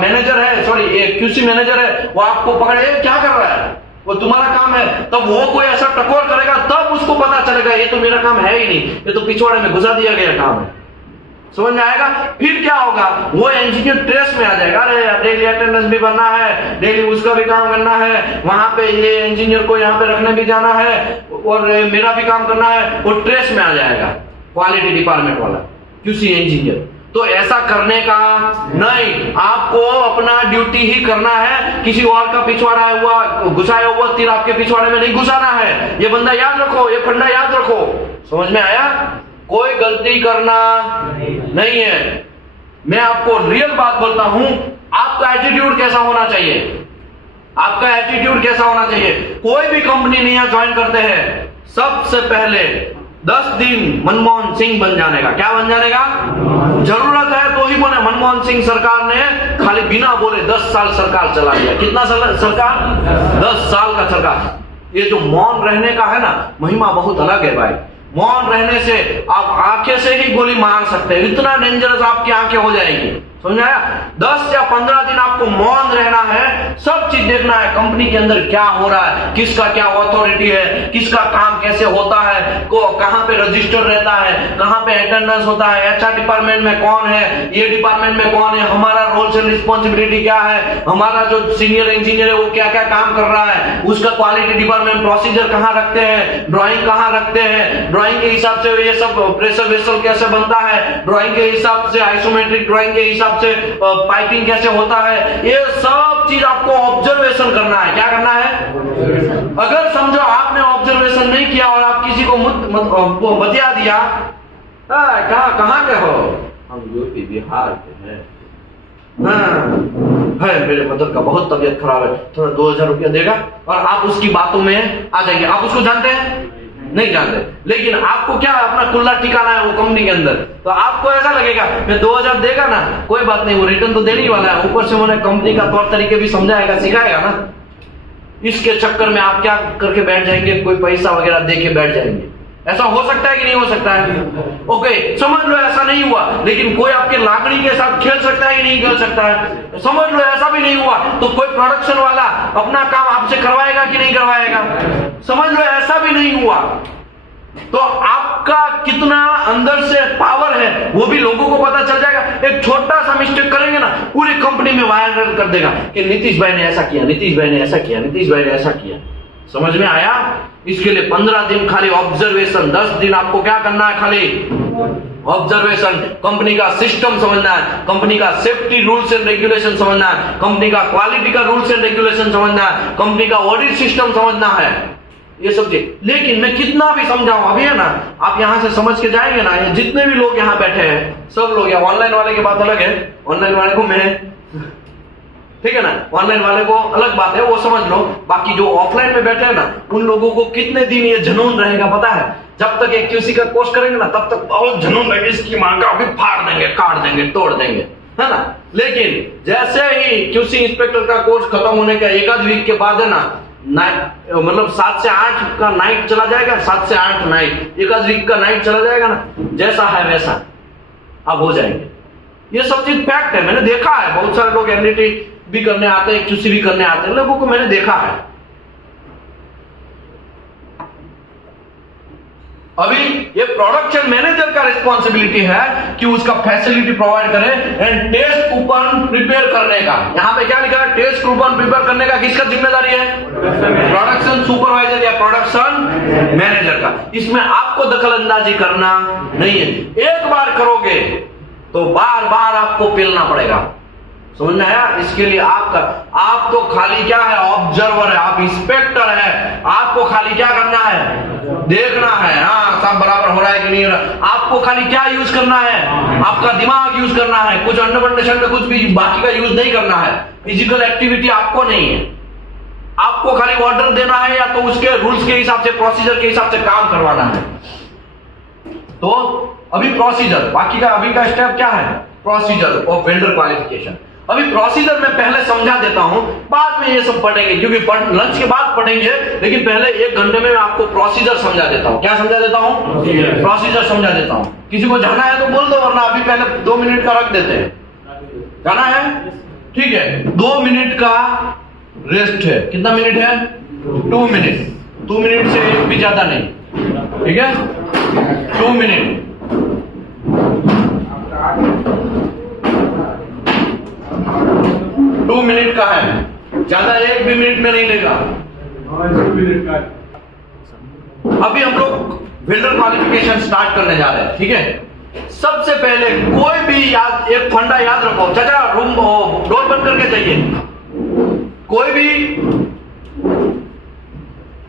मैनेजर है, सॉरी क्यूसी मैनेजर है, वो आपको पकड़े क्या कर रहा है, वो तुम्हारा काम है, तब वो कोई ऐसा टकोर करेगा तब उसको पता चलेगा ये तो मेरा काम है ही नहीं, ये तो पिछवाड़े में घुसा दिया गया काम है। समझ में आएगा? फिर क्या होगा, वो इंजीनियर ट्रेस में आ जाएगा, अरे डेली अटेंडेंस भी बनना है, डेली उसका भी काम करना है, वहां पे ये इंजीनियर को यहाँ पे रखने भी जाना है और मेरा भी काम करना है, वो ट्रेस में आ जाएगा क्वालिटी डिपार्टमेंट वाला क्यूसी इंजीनियर। तो ऐसा करने का नहीं, आपको अपना ड्यूटी ही करना है, किसी और का पिछवाड़ा हुआ घुसाया हुआ तीर आपके पिछवाड़े में नहीं घुसाना है। ये बंदा याद रखो, ये फंडा याद रखो। समझ में आया? कोई गलती करना नहीं है। मैं आपको रियल बात बोलता हूं, आपका एटीट्यूड कैसा होना चाहिए, आपका एटीट्यूड कैसा होना चाहिए। कोई भी कंपनी नया ज्वाइन करते हैं, सबसे पहले 10 दिन मनमोहन सिंह बन जाने का। क्या बन जाने का? जरूरत है तो ही बने। मनमोहन सिंह सरकार ने खाली बिना बोले 10 साल सरकार चला दिया। कितना साल सरकार? 10 साल का सरकार। ये जो मौन रहने का है ना, महिमा बहुत अलग है भाई। मौन रहने से आप आंखें से ही गोली मार सकते हैं, इतना डेंजरस आपकी आंखें हो जाएंगी। समझ आया? 10 या 15 दिन आपको मौन रहना है, सब चीज देखना है कंपनी के अंदर क्या हो रहा है, किसका क्या अथॉरिटी है, किसका काम कैसे होता है, कहां पे रजिस्टर रहता है, कहां पे अटेंडेंस होता है, एचआर डिपार्टमेंट में कौन है, ये डिपार्टमेंट में कौन है, हमारा रोल्स एंड रिस्पॉन्सिबिलिटी क्या है, हमारा जो सीनियर इंजीनियर है वो क्या क्या काम कर रहा है, उसका क्वालिटी डिपार्टमेंट प्रोसीजर कहां रखते हैं, ड्राइंग कहां रखते हैं, ड्राइंग के हिसाब से ये सब प्रेशर वेसल कैसे बनता है, ड्राइंग के हिसाब से आइसोमेट्रिक ड्राइंग के हिसाब से पाइपिंग कैसे होता है, ये सब चीज आपको ऑब्जर्वेशन करना है। क्या करना है? अगर समझो आपने ऑब्जर्वेशन नहीं किया और आप किसी को बतिया दिया, कहाँ के हो, हम यूपी बिहार के हैं, है मेरे मदर का बहुत तबीयत खराब है, थोड़ा 2000 रुपया देगा, और आप उसकी बातों में आ जाएंगे। आप उसको जानते हैं? नहीं जानते, लेकिन आपको क्या अपना कुल्ला ठिकाना है वो कंपनी के अंदर, तो आपको ऐसा लगेगा मैं 2000 देगा ना, कोई बात नहीं, वो रिटर्न तो देने ही वाला है, ऊपर से उन्हें कंपनी का तौर तरीके भी समझाएगा, सिखाएगा ना। इसके चक्कर में आप क्या करके बैठ जाएंगे, कोई पैसा वगैरह दे के बैठ जाएंगे। ऐसा हो सकता है कि नहीं हो सकता है? ओके, समझ लो ऐसा नहीं हुआ, लेकिन कोई आपके लागणी के साथ खेल सकता है कि नहीं खेल सकता है? समझ लो ऐसा भी नहीं हुआ तो कोई प्रोडक्शन वाला अपना काम आपसे करवाएगा कि नहीं करवाएगा? समझ लो ऐसा भी नहीं हुआ तो आपका कितना अंदर से पावर है वो भी लोगों को पता चल जाएगा। एक छोटा सा मिस्टेक करेंगे ना, पूरी कंपनी में वायरल कर देगा कि नीतीश भाई ने ऐसा किया, नीतीश भाई ने ऐसा किया, नीतीश भाई ने ऐसा किया। समझ में आया? इसके लिए 15 दिन खाली ऑब्जर्वेशन, 10 दिन आपको क्या करना है, खाली ऑब्जर्वेशन, कंपनी का सिस्टम समझना है, कंपनी का सेफ्टी रूल्स एंड रेगुलेशन समझना है, कंपनी का क्वालिटी का रूल्स एंड रेगुलेशन समझना है, कंपनी का ऑडिट सिस्टम समझना है। ये सब चीज। लेकिन मैं कितना भी समझाऊं, अभी है ना, आप यहां से समझ के जाएंगे ना, ये जितने भी लोग यहाँ बैठे हैं सब लोग, ऑनलाइन वाले की बात अलग है, ऑनलाइन वाले को मैं, ठीक है ना, ऑनलाइन वाले को अलग बात है, वो समझ लो। बाकी जो ऑफलाइन में बैठे हैं ना, उन लोगों को कितने दिन ये जुनून रहेगा पता है? जब तक एक QC का कोर्स करेंगे ना, तब तक बहुत जुनून रहेगा, इसकी मां का अभी फाड़ देंगे, काट देंगे, तोड़ देंगे, है ना। लेकिन जैसे ही QC इंस्पेक्टर का कोर्स खत्म होने का एक आध वीक के बाद है ना, मतलब 7 से 8 का नाइट चला जाएगा, 7 से 8 नाइट, एक आध वीक का नाइट चला जाएगा ना, जैसा है वैसा आप हो जाएंगे। ये सब चीज फैक्ट है, मैंने देखा है। बहुत सारे लोग NDT भी करने आते हैं, QC भी करने आते हैं, लोगों को मैंने देखा है। अभी ये प्रोडक्शन मैनेजर का रिस्पॉन्सिबिलिटी है कि उसका फैसिलिटी प्रोवाइड करे एंड टेस्ट कूपन प्रिपेयर करने का। यहां पे क्या लिखा है? टेस्ट कूपन प्रिपेयर करने का किसका जिम्मेदारी है? प्रोडक्शन सुपरवाइजर या प्रोडक्शन मैनेजर का। इसमें आपको दखल अंदाजी करना नहीं है। एक बार करोगे तो बार बार आपको पेलना पड़ेगा, समझ में आया? इसके लिए आप तो खाली क्या है? ऑब्जर्वर है, आप इंस्पेक्टर है। आपको खाली क्या करना है? देखना है, हाँ सब बराबर हो रहा है कि नहीं हो रहा। आपको खाली क्या यूज करना है? आपका दिमाग यूज करना है, कुछ अंडे बंडे शंडे कुछ भी बाकी का यूज नहीं करना है। फिजिकल एक्टिविटी आपको नहीं है, आपको खाली ऑर्डर देना है या तो उसके रूल्स के हिसाब से, प्रोसीजर के हिसाब से काम करवाना है। तो अभी प्रोसीजर, बाकी का अभी का स्टेप क्या है? Procedure of vendor qualification. अभी प्रोसीजर में पहले समझा देता हूं, बाद में ये सब पढ़ेंगे, क्योंकि लंच के बाद पढ़ेंगे। लेकिन पहले 1 घंटे में मैं आपको प्रोसीजर समझा देता हूं। क्या समझा देता हूं? प्रोसीजर समझा देता हूं। किसी को जाना है तो बोल दो, वरना अभी पहले 2 मिनट का रख देते हैं। जाना है? ठीक है, 2 मिनट का रेस्ट है। कितना मिनट है? 2 मिनट। 2 मिनट से भी ज्यादा नहीं, ठीक है? 2 मिनट। 2 मिनट का है, ज्यादा 1 भी मिनट में नहीं लेगा। अभी हम लोग वेंडर क्वालिफिकेशन स्टार्ट करने जा रहे हैं, ठीक है? सबसे पहले कोई भी एक फंडा याद रखो। चाचा रूम डोर बंद करके जाइए। कोई भी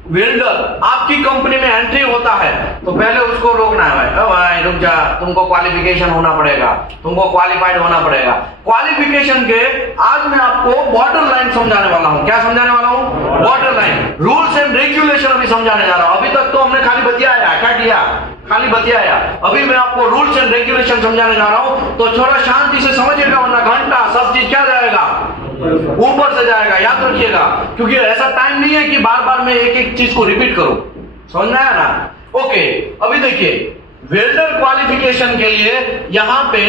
वेल्डर आपकी कंपनी में एंट्री होता है तो पहले उसको रोकना है। भाई रुक जा, तुमको क्वालिफिकेशन होना पड़ेगा, तुमको क्वालिफाइड होना पड़ेगा। क्वालिफिकेशन के आज मैं आपको बॉर्डर लाइन समझाने वाला हूं। क्या समझाने वाला हूं? Border line, rules and regulation अभी समझाने जा रहा हूं। अभी तक तो हमने खाली बतियाया, क्या किया? खाली बतियाया। अभी मैं आपको रूल्स एंड रेगुलेशन समझाने जा रहा हूं, तो थोड़ा शांति से समझिएगा, वरना घंटा सब चीज क्या जाएगा? ऊपर से जाएगा, याद रखिएगा। क्योंकि ऐसा टाइम नहीं है कि बार बार मैं एक एक चीज को रिपीट करूं। समझ में आया ना? ओके, अभी देखिए वेल्डर क्वालिफिकेशन के लिए यहां पे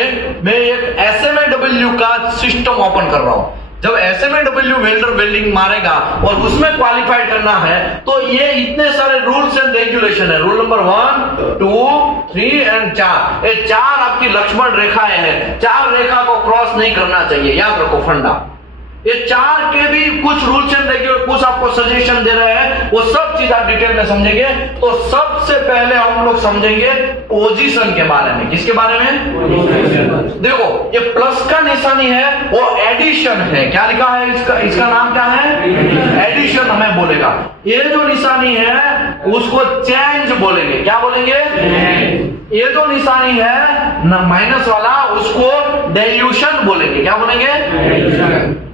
मैं एक SMAW का सिस्टम ओपन कर रहा हूं। जब SMAW वेल्डर वेल्डिंग मारेगा और उसमें क्वालिफाइड करना है तो ये इतने सारे रूल्स एंड रेगुलेशन है। Rule number 1, 2, 3 and 4। ये 4 आपकी लक्ष्मण रेखाएं हैं। 4 रेखा को क्रॉस नहीं करना चाहिए, याद रखो फंडा। ये 4 के भी कुछ रूल्स एंड रेगुलेशन, कुछ आपको सजेशन दे रहे हैं, वो सब चीज आप डिटेल में समझेंगे। तो सबसे पहले हम लोग समझेंगे पोजीशन के बारे में। किसके बारे में? देखो ये प्लस का निशानी है, वो एडिशन है। क्या लिखा है इसका नाम क्या है? एडिशन हमें बोलेगा। ये जो निशानी है उसको चेंज बोलेंगे। क्या बोलेंगे? ये जो निशानी है माइनस वाला, उसको डाइल्यूशन बोलेंगे। क्या बोलेंगे?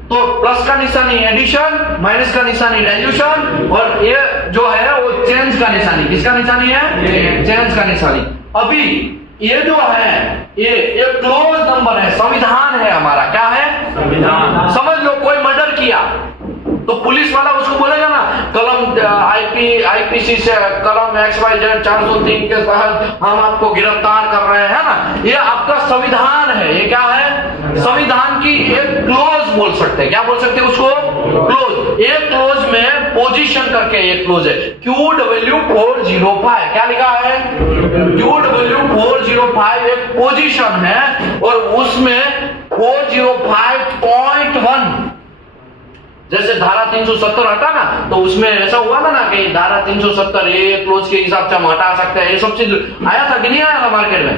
तो प्लस का निशानी एडिशन, माइनस का निशानी डाइल्यूशन, और ये जो है वो चेंज का निशानी। किसका निशानी है? चेंज का निशानी। अभी ये जो है ये क्लोज नंबर है, संविधान है हमारा। क्या है? संविधान। समझ लो कोई मर्डर किया तो पुलिस वाला उसको बोलेगा ना, कलम IPC से कलम XYZ 403 के तहत हम आपको गिरफ्तार कर रहे हैं ना। ये आपका संविधान है। ये क्या है? संविधान की एक क्लोज बोल सकते हैं। क्या बोल सकते हैं उसको? क्लोज। एक क्लोज में पोजीशन करके एक क्लोज है, QW405। क्या लिखा है? QW405 एक पोजीशन है, और उसमें 405.1 जैसे धारा 370 हटा ना, तो उसमें ऐसा हुआ ना कि धारा 370 ये क्लोज के हिसाब से हम हटा सकते हैं। ये सब चीज आया था कि नहीं आया था मार्केट में?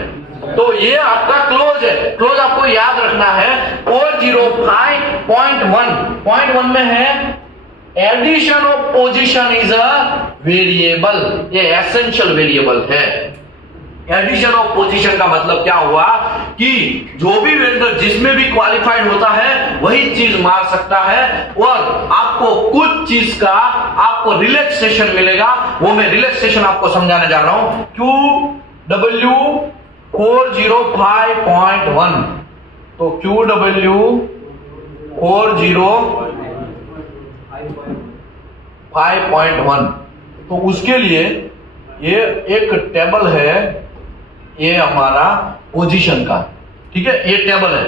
तो ये आपका क्लोज है। क्लोज आपको याद रखना है 405.1 में है addition of position is a variable, ये एसेंशियल वेरिएबल है। एडिशन ऑफ पोजीशन का मतलब क्या हुआ कि जो भी वेंडर जिसमें भी क्वालिफाइड होता है वही चीज मार सकता है, और आपको कुछ चीज का आपको रिलैक्सेशन मिलेगा। वो मैं रिलैक्सेशन आपको समझाने जा रहा हूं। QW 405.1, तो QW 405.1, तो उसके लिए ये एक टेबल है, ये हमारा पोजीशन का, ठीक है, ये टेबल है।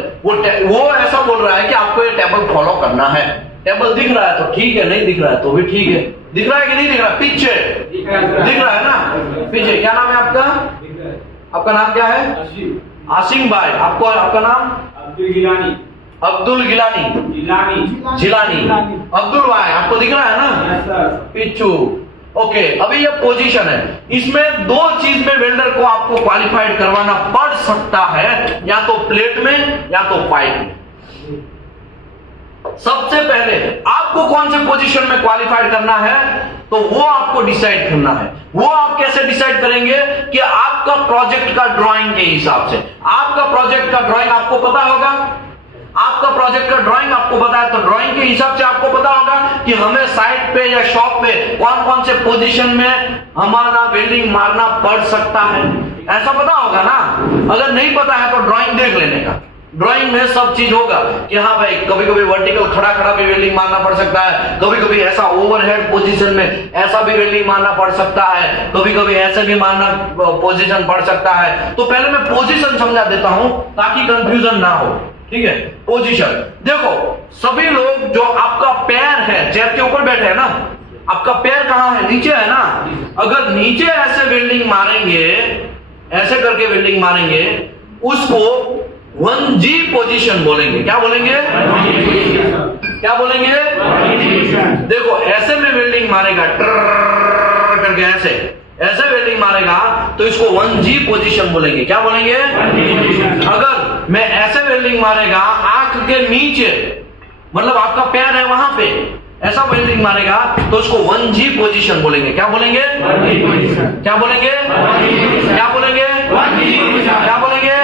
वो ऐसा बोल रहा है कि आपको ये टेबल फॉलो करना है। टेबल दिख रहा है तो ठीक है, नहीं दिख रहा है तो भी ठीक है। दिख रहा है कि नहीं दिख रहा? पीछे दिख रहा है ना, पीछे। क्या नाम है आपका? आपका नाम क्या है? आसिम भाई। आपको आपका नाम? अब्दुल गिलानी। अब्दुल गिलानी जिलानी। अब्दुल भाई आपको दिख रहा है ना? पिच्चू। ओके, अभी ये पोजीशन है, इसमें दो चीज में वेल्डर को आपको क्वालिफाइड करवाना पड़ सकता है, या तो प्लेट में या तो पाइप में। सबसे पहले आपको कौन से पोजीशन में क्वालिफाइड करना है, तो वो आपको डिसाइड करना है। वो आप कैसे डिसाइड करेंगे कि आपका प्रोजेक्ट का ड्राइंग के हिसाब से। आपका प्रोजेक्ट का ड्राइंग आपको पता होगा, आपका प्रोजेक्ट का ड्राइंग आपको पता है, तो ड्राइंग के हिसाब से आपको पता होगा कि हमें साइट पे या शॉप पे कौन कौन से पोजीशन में हमारा वेल्डिंग मारना पड़ सकता है, ऐसा पता होगा ना। अगर नहीं पता है तो ड्राइंग देख लेने का। ड्राइंग में सब चीज होगा कि हाँ भाई, कभी कभी वर्टिकल खड़ा खड़ा भी वेल्डिंग मारना पड़ सकता है, कभी कभी ऐसा ओवरहेड पोजीशन में ऐसा भी वेल्डिंग मारना पड़ सकता है, कभी कभी ऐसे भी मारना पोजीशन पड़ सकता है। तो पहले मैं पोजीशन समझा देता हूं ताकि कंफ्यूजन ना हो, ठीक है। पोजीशन देखो, सभी लोग जो आपका पैर है, चेयर के ऊपर बैठे हैं ना, आपका पैर कहां है? नीचे है ना। अगर नीचे ऐसे वेल्डिंग मारेंगे, ऐसे करके वेल्डिंग मारेंगे, उसको 1G पोजीशन बोलेंगे। क्या बोलेंगे? क्या बोलेंगे? देखो, ऐसे में वेल्डिंग मारेगा करके, ऐसे वेल्डिंग मारेगा तो इसको 1G पोजीशन बोलेंगे। क्या बोलेंगे? अगर मैं ऐसे वेल्डिंग मारेगा आंख के नीचे, मतलब आपका पैर है वहां पे, ऐसा वेल्डिंग मारेगा तो उसको 1G पोजीशन बोलेंगे। क्या बोलेंगे? क्या बोलेंगे? क्या बोलेंगे? क्या बोलेंगे?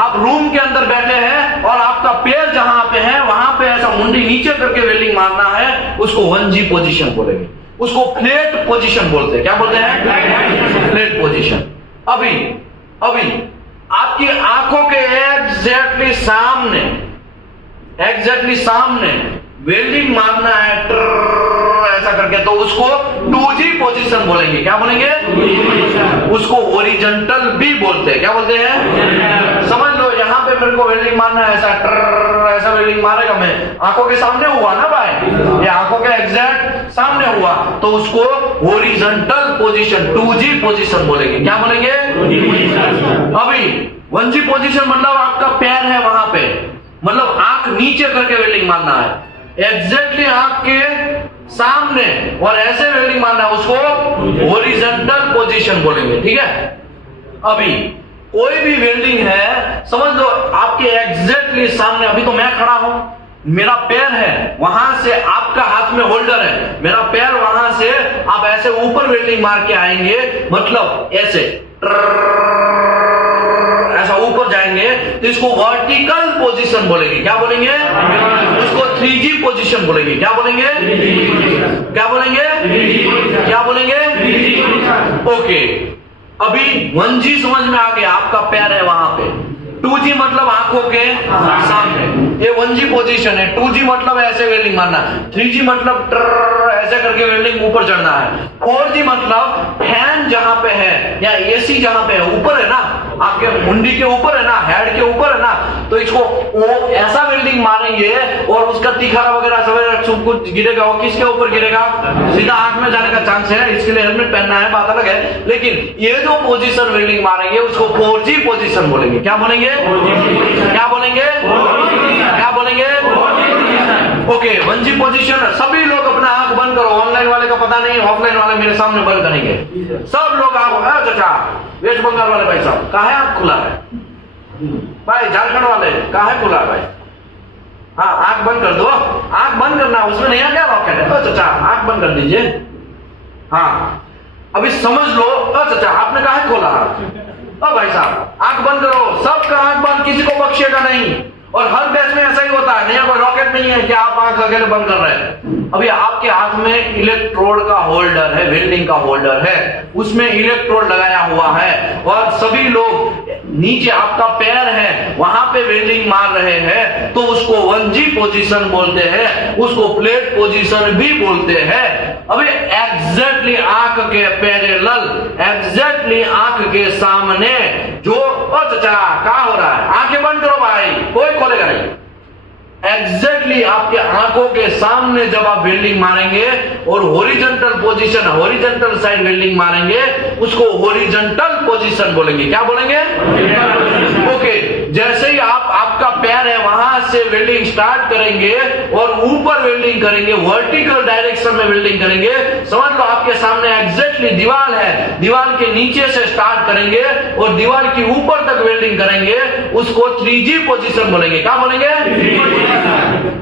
आप रूम के अंदर बैठे हैं और आपका पैर जहां पे है वहां पे ऐसा मुंडी नीचे करके वेल्डिंग मारना है, उसको 1G पोजीशन बोलेंगे। उसको फ्लैट पोजीशन बोलते हैं। क्या बोलते हैं? Flat position. अभी आपकी आंखों के एग्जैक्टली सामने वेल्डिंग मारना है ऐसा करके, तो उसको 2G पोजीशन बोलेंगे। क्या बोलेंगे? उसको ओरिजेंटल भी बोलते हैं। क्या बोलते हैं? समझ लो, यहाँ पे मेरे को वेल्डिंग मारना है, ऐसा वेल्डिंग मारेगा, मैं आंखों के सामने हुआ ना भाई, ये आंखों के एग्जैक्ट सामने हुआ, तो उसको ओरिजेंटल पोजीशन 2G पोजीशन बोलेंगे। क्या बोलेंगे? अभी 1G पोजीशन मतलब आपका पैर है वहां पे, मतलब आंख नीचे करके वेल्डिंग मारना है, एग्जैक्टली आंख के सामने, और ऐसे वेल्डिंग मारना है, उसको ओरिजेंटल पोजीशन बोलेंगे। ठीक है। अभी कोई भी वेल्डिंग है, समझ लो आपके एग्जैक्टली सामने, अभी तो मैं खड़ा हूं, मेरा पैर है वहां से, आपका हाथ में होल्डर है, मेरा पैर वहां से आप ऐसे ऊपर वेल्डिंग मार के आएंगे, मतलब ऐसे ऐसा ऊपर जाएंगे, तो इसको वर्टिकल पोजीशन बोलेंगे। क्या बोलेंगे? उसको 3G पोजीशन बोलेंगे। क्या बोलेंगे? क्या बोलेंगे? क्या बोलेंगे? ओके। अभी 1G समझ में आ गया, आपका पैर है वहां पे। 2G मतलब आंखों के सामने, ये 1G पोजीशन है। 2G मतलब ऐसे वेल्डिंग मारना, 3G मतलब ऐसे करके वेल्डिंग ऊपर चढ़ना है। 4G मतलब फैन जहां पे है या AC जहां पे है, ऊपर है ना, आपके मुंडी के ऊपर है ना, हेड के ऊपर है ना, तो इसको वो ऐसा वेल्डिंग मारेंगे और उसका तिखारा वगैरह सब कुछ गिरेगा, वो किसके ऊपर गिरेगा? सीधा आंख में जाने का चांस है, इसके लिए हेलमेट पहनना है, बात अलग है। लेकिन ये जो पोजीशन वेल्डिंग मारेंगे उसको 4G पोजीशन बोलेंगे। क्या बोलेंगे? क्या बोलेंगे? क्या बोलेंगे? ओके। 1G position. सभी लोग अपना आंख बंद करो, ऑनलाइन वाले का पता नहीं, ऑफलाइन वाले मेरे सामने बंद करेंगे। सब लोग आंख, चाचा वेस्ट बंगाल वाले भाई साहब, कहाँ है आंख खुला है? भाई झारखंड वाले कहाँ है खुला है? भाई हाँ, आंख बंद कर दो, आंख बंद करना, उसमें नहीं आ क्या रॉकेट है? चाचा आंख बंद कर दीजिए। हाँ, अभी समझ लो। चाचा आपने कहा खोला? भाई साहब आंख बंद करो, सबका आंख बंद, किसी को बख्शेगा नहीं। और हर बैच में ऐसा ही होता है, नया कोई रॉकेट नहीं है कि आप आंख अकेले बंद कर रहे हैं। अभी आपके हाथ में इलेक्ट्रोड का होल्डर है, वेल्डिंग का होल्डर है, उसमें इलेक्ट्रोड लगाया हुआ है और सभी लोग नीचे आपका पैर है वहां पे वेल्डिंग मार रहे हैं, तो उसको 1G पोजीशन बोलते हैं, उसको प्लेट पोजीशन भी बोलते हैं। अभी एग्जैक्टली आंख के पैरेलल, एग्जैक्टली आंख के सामने जो चाचा क्या हो रहा है? आंखें बंद करो भाई, कोई खोलेगा नहीं। एग्जैक्टली आपके आंखों के सामने जब आप वेल्डिंग मारेंगे और horizontal position, horizontal side welding मारेंगे, उसको हॉरिजॉन्टल पोजीशन बोलेंगे। क्या बोलेंगे? ओके, जैसे ही आपका पैर है वहां से वेल्डिंग स्टार्ट करेंगे और ऊपर वेल्डिंग करेंगे, वर्टिकल डायरेक्शन में वेल्डिंग करेंगे। समझ लो आपके सामने एग्जैक्टली दीवार है, दीवार के नीचे से स्टार्ट करेंगे और दीवार की ऊपर तक वेल्डिंग करेंगे, उसको 3G पोजीशन बोलेंगे। क्या बोलेंगे?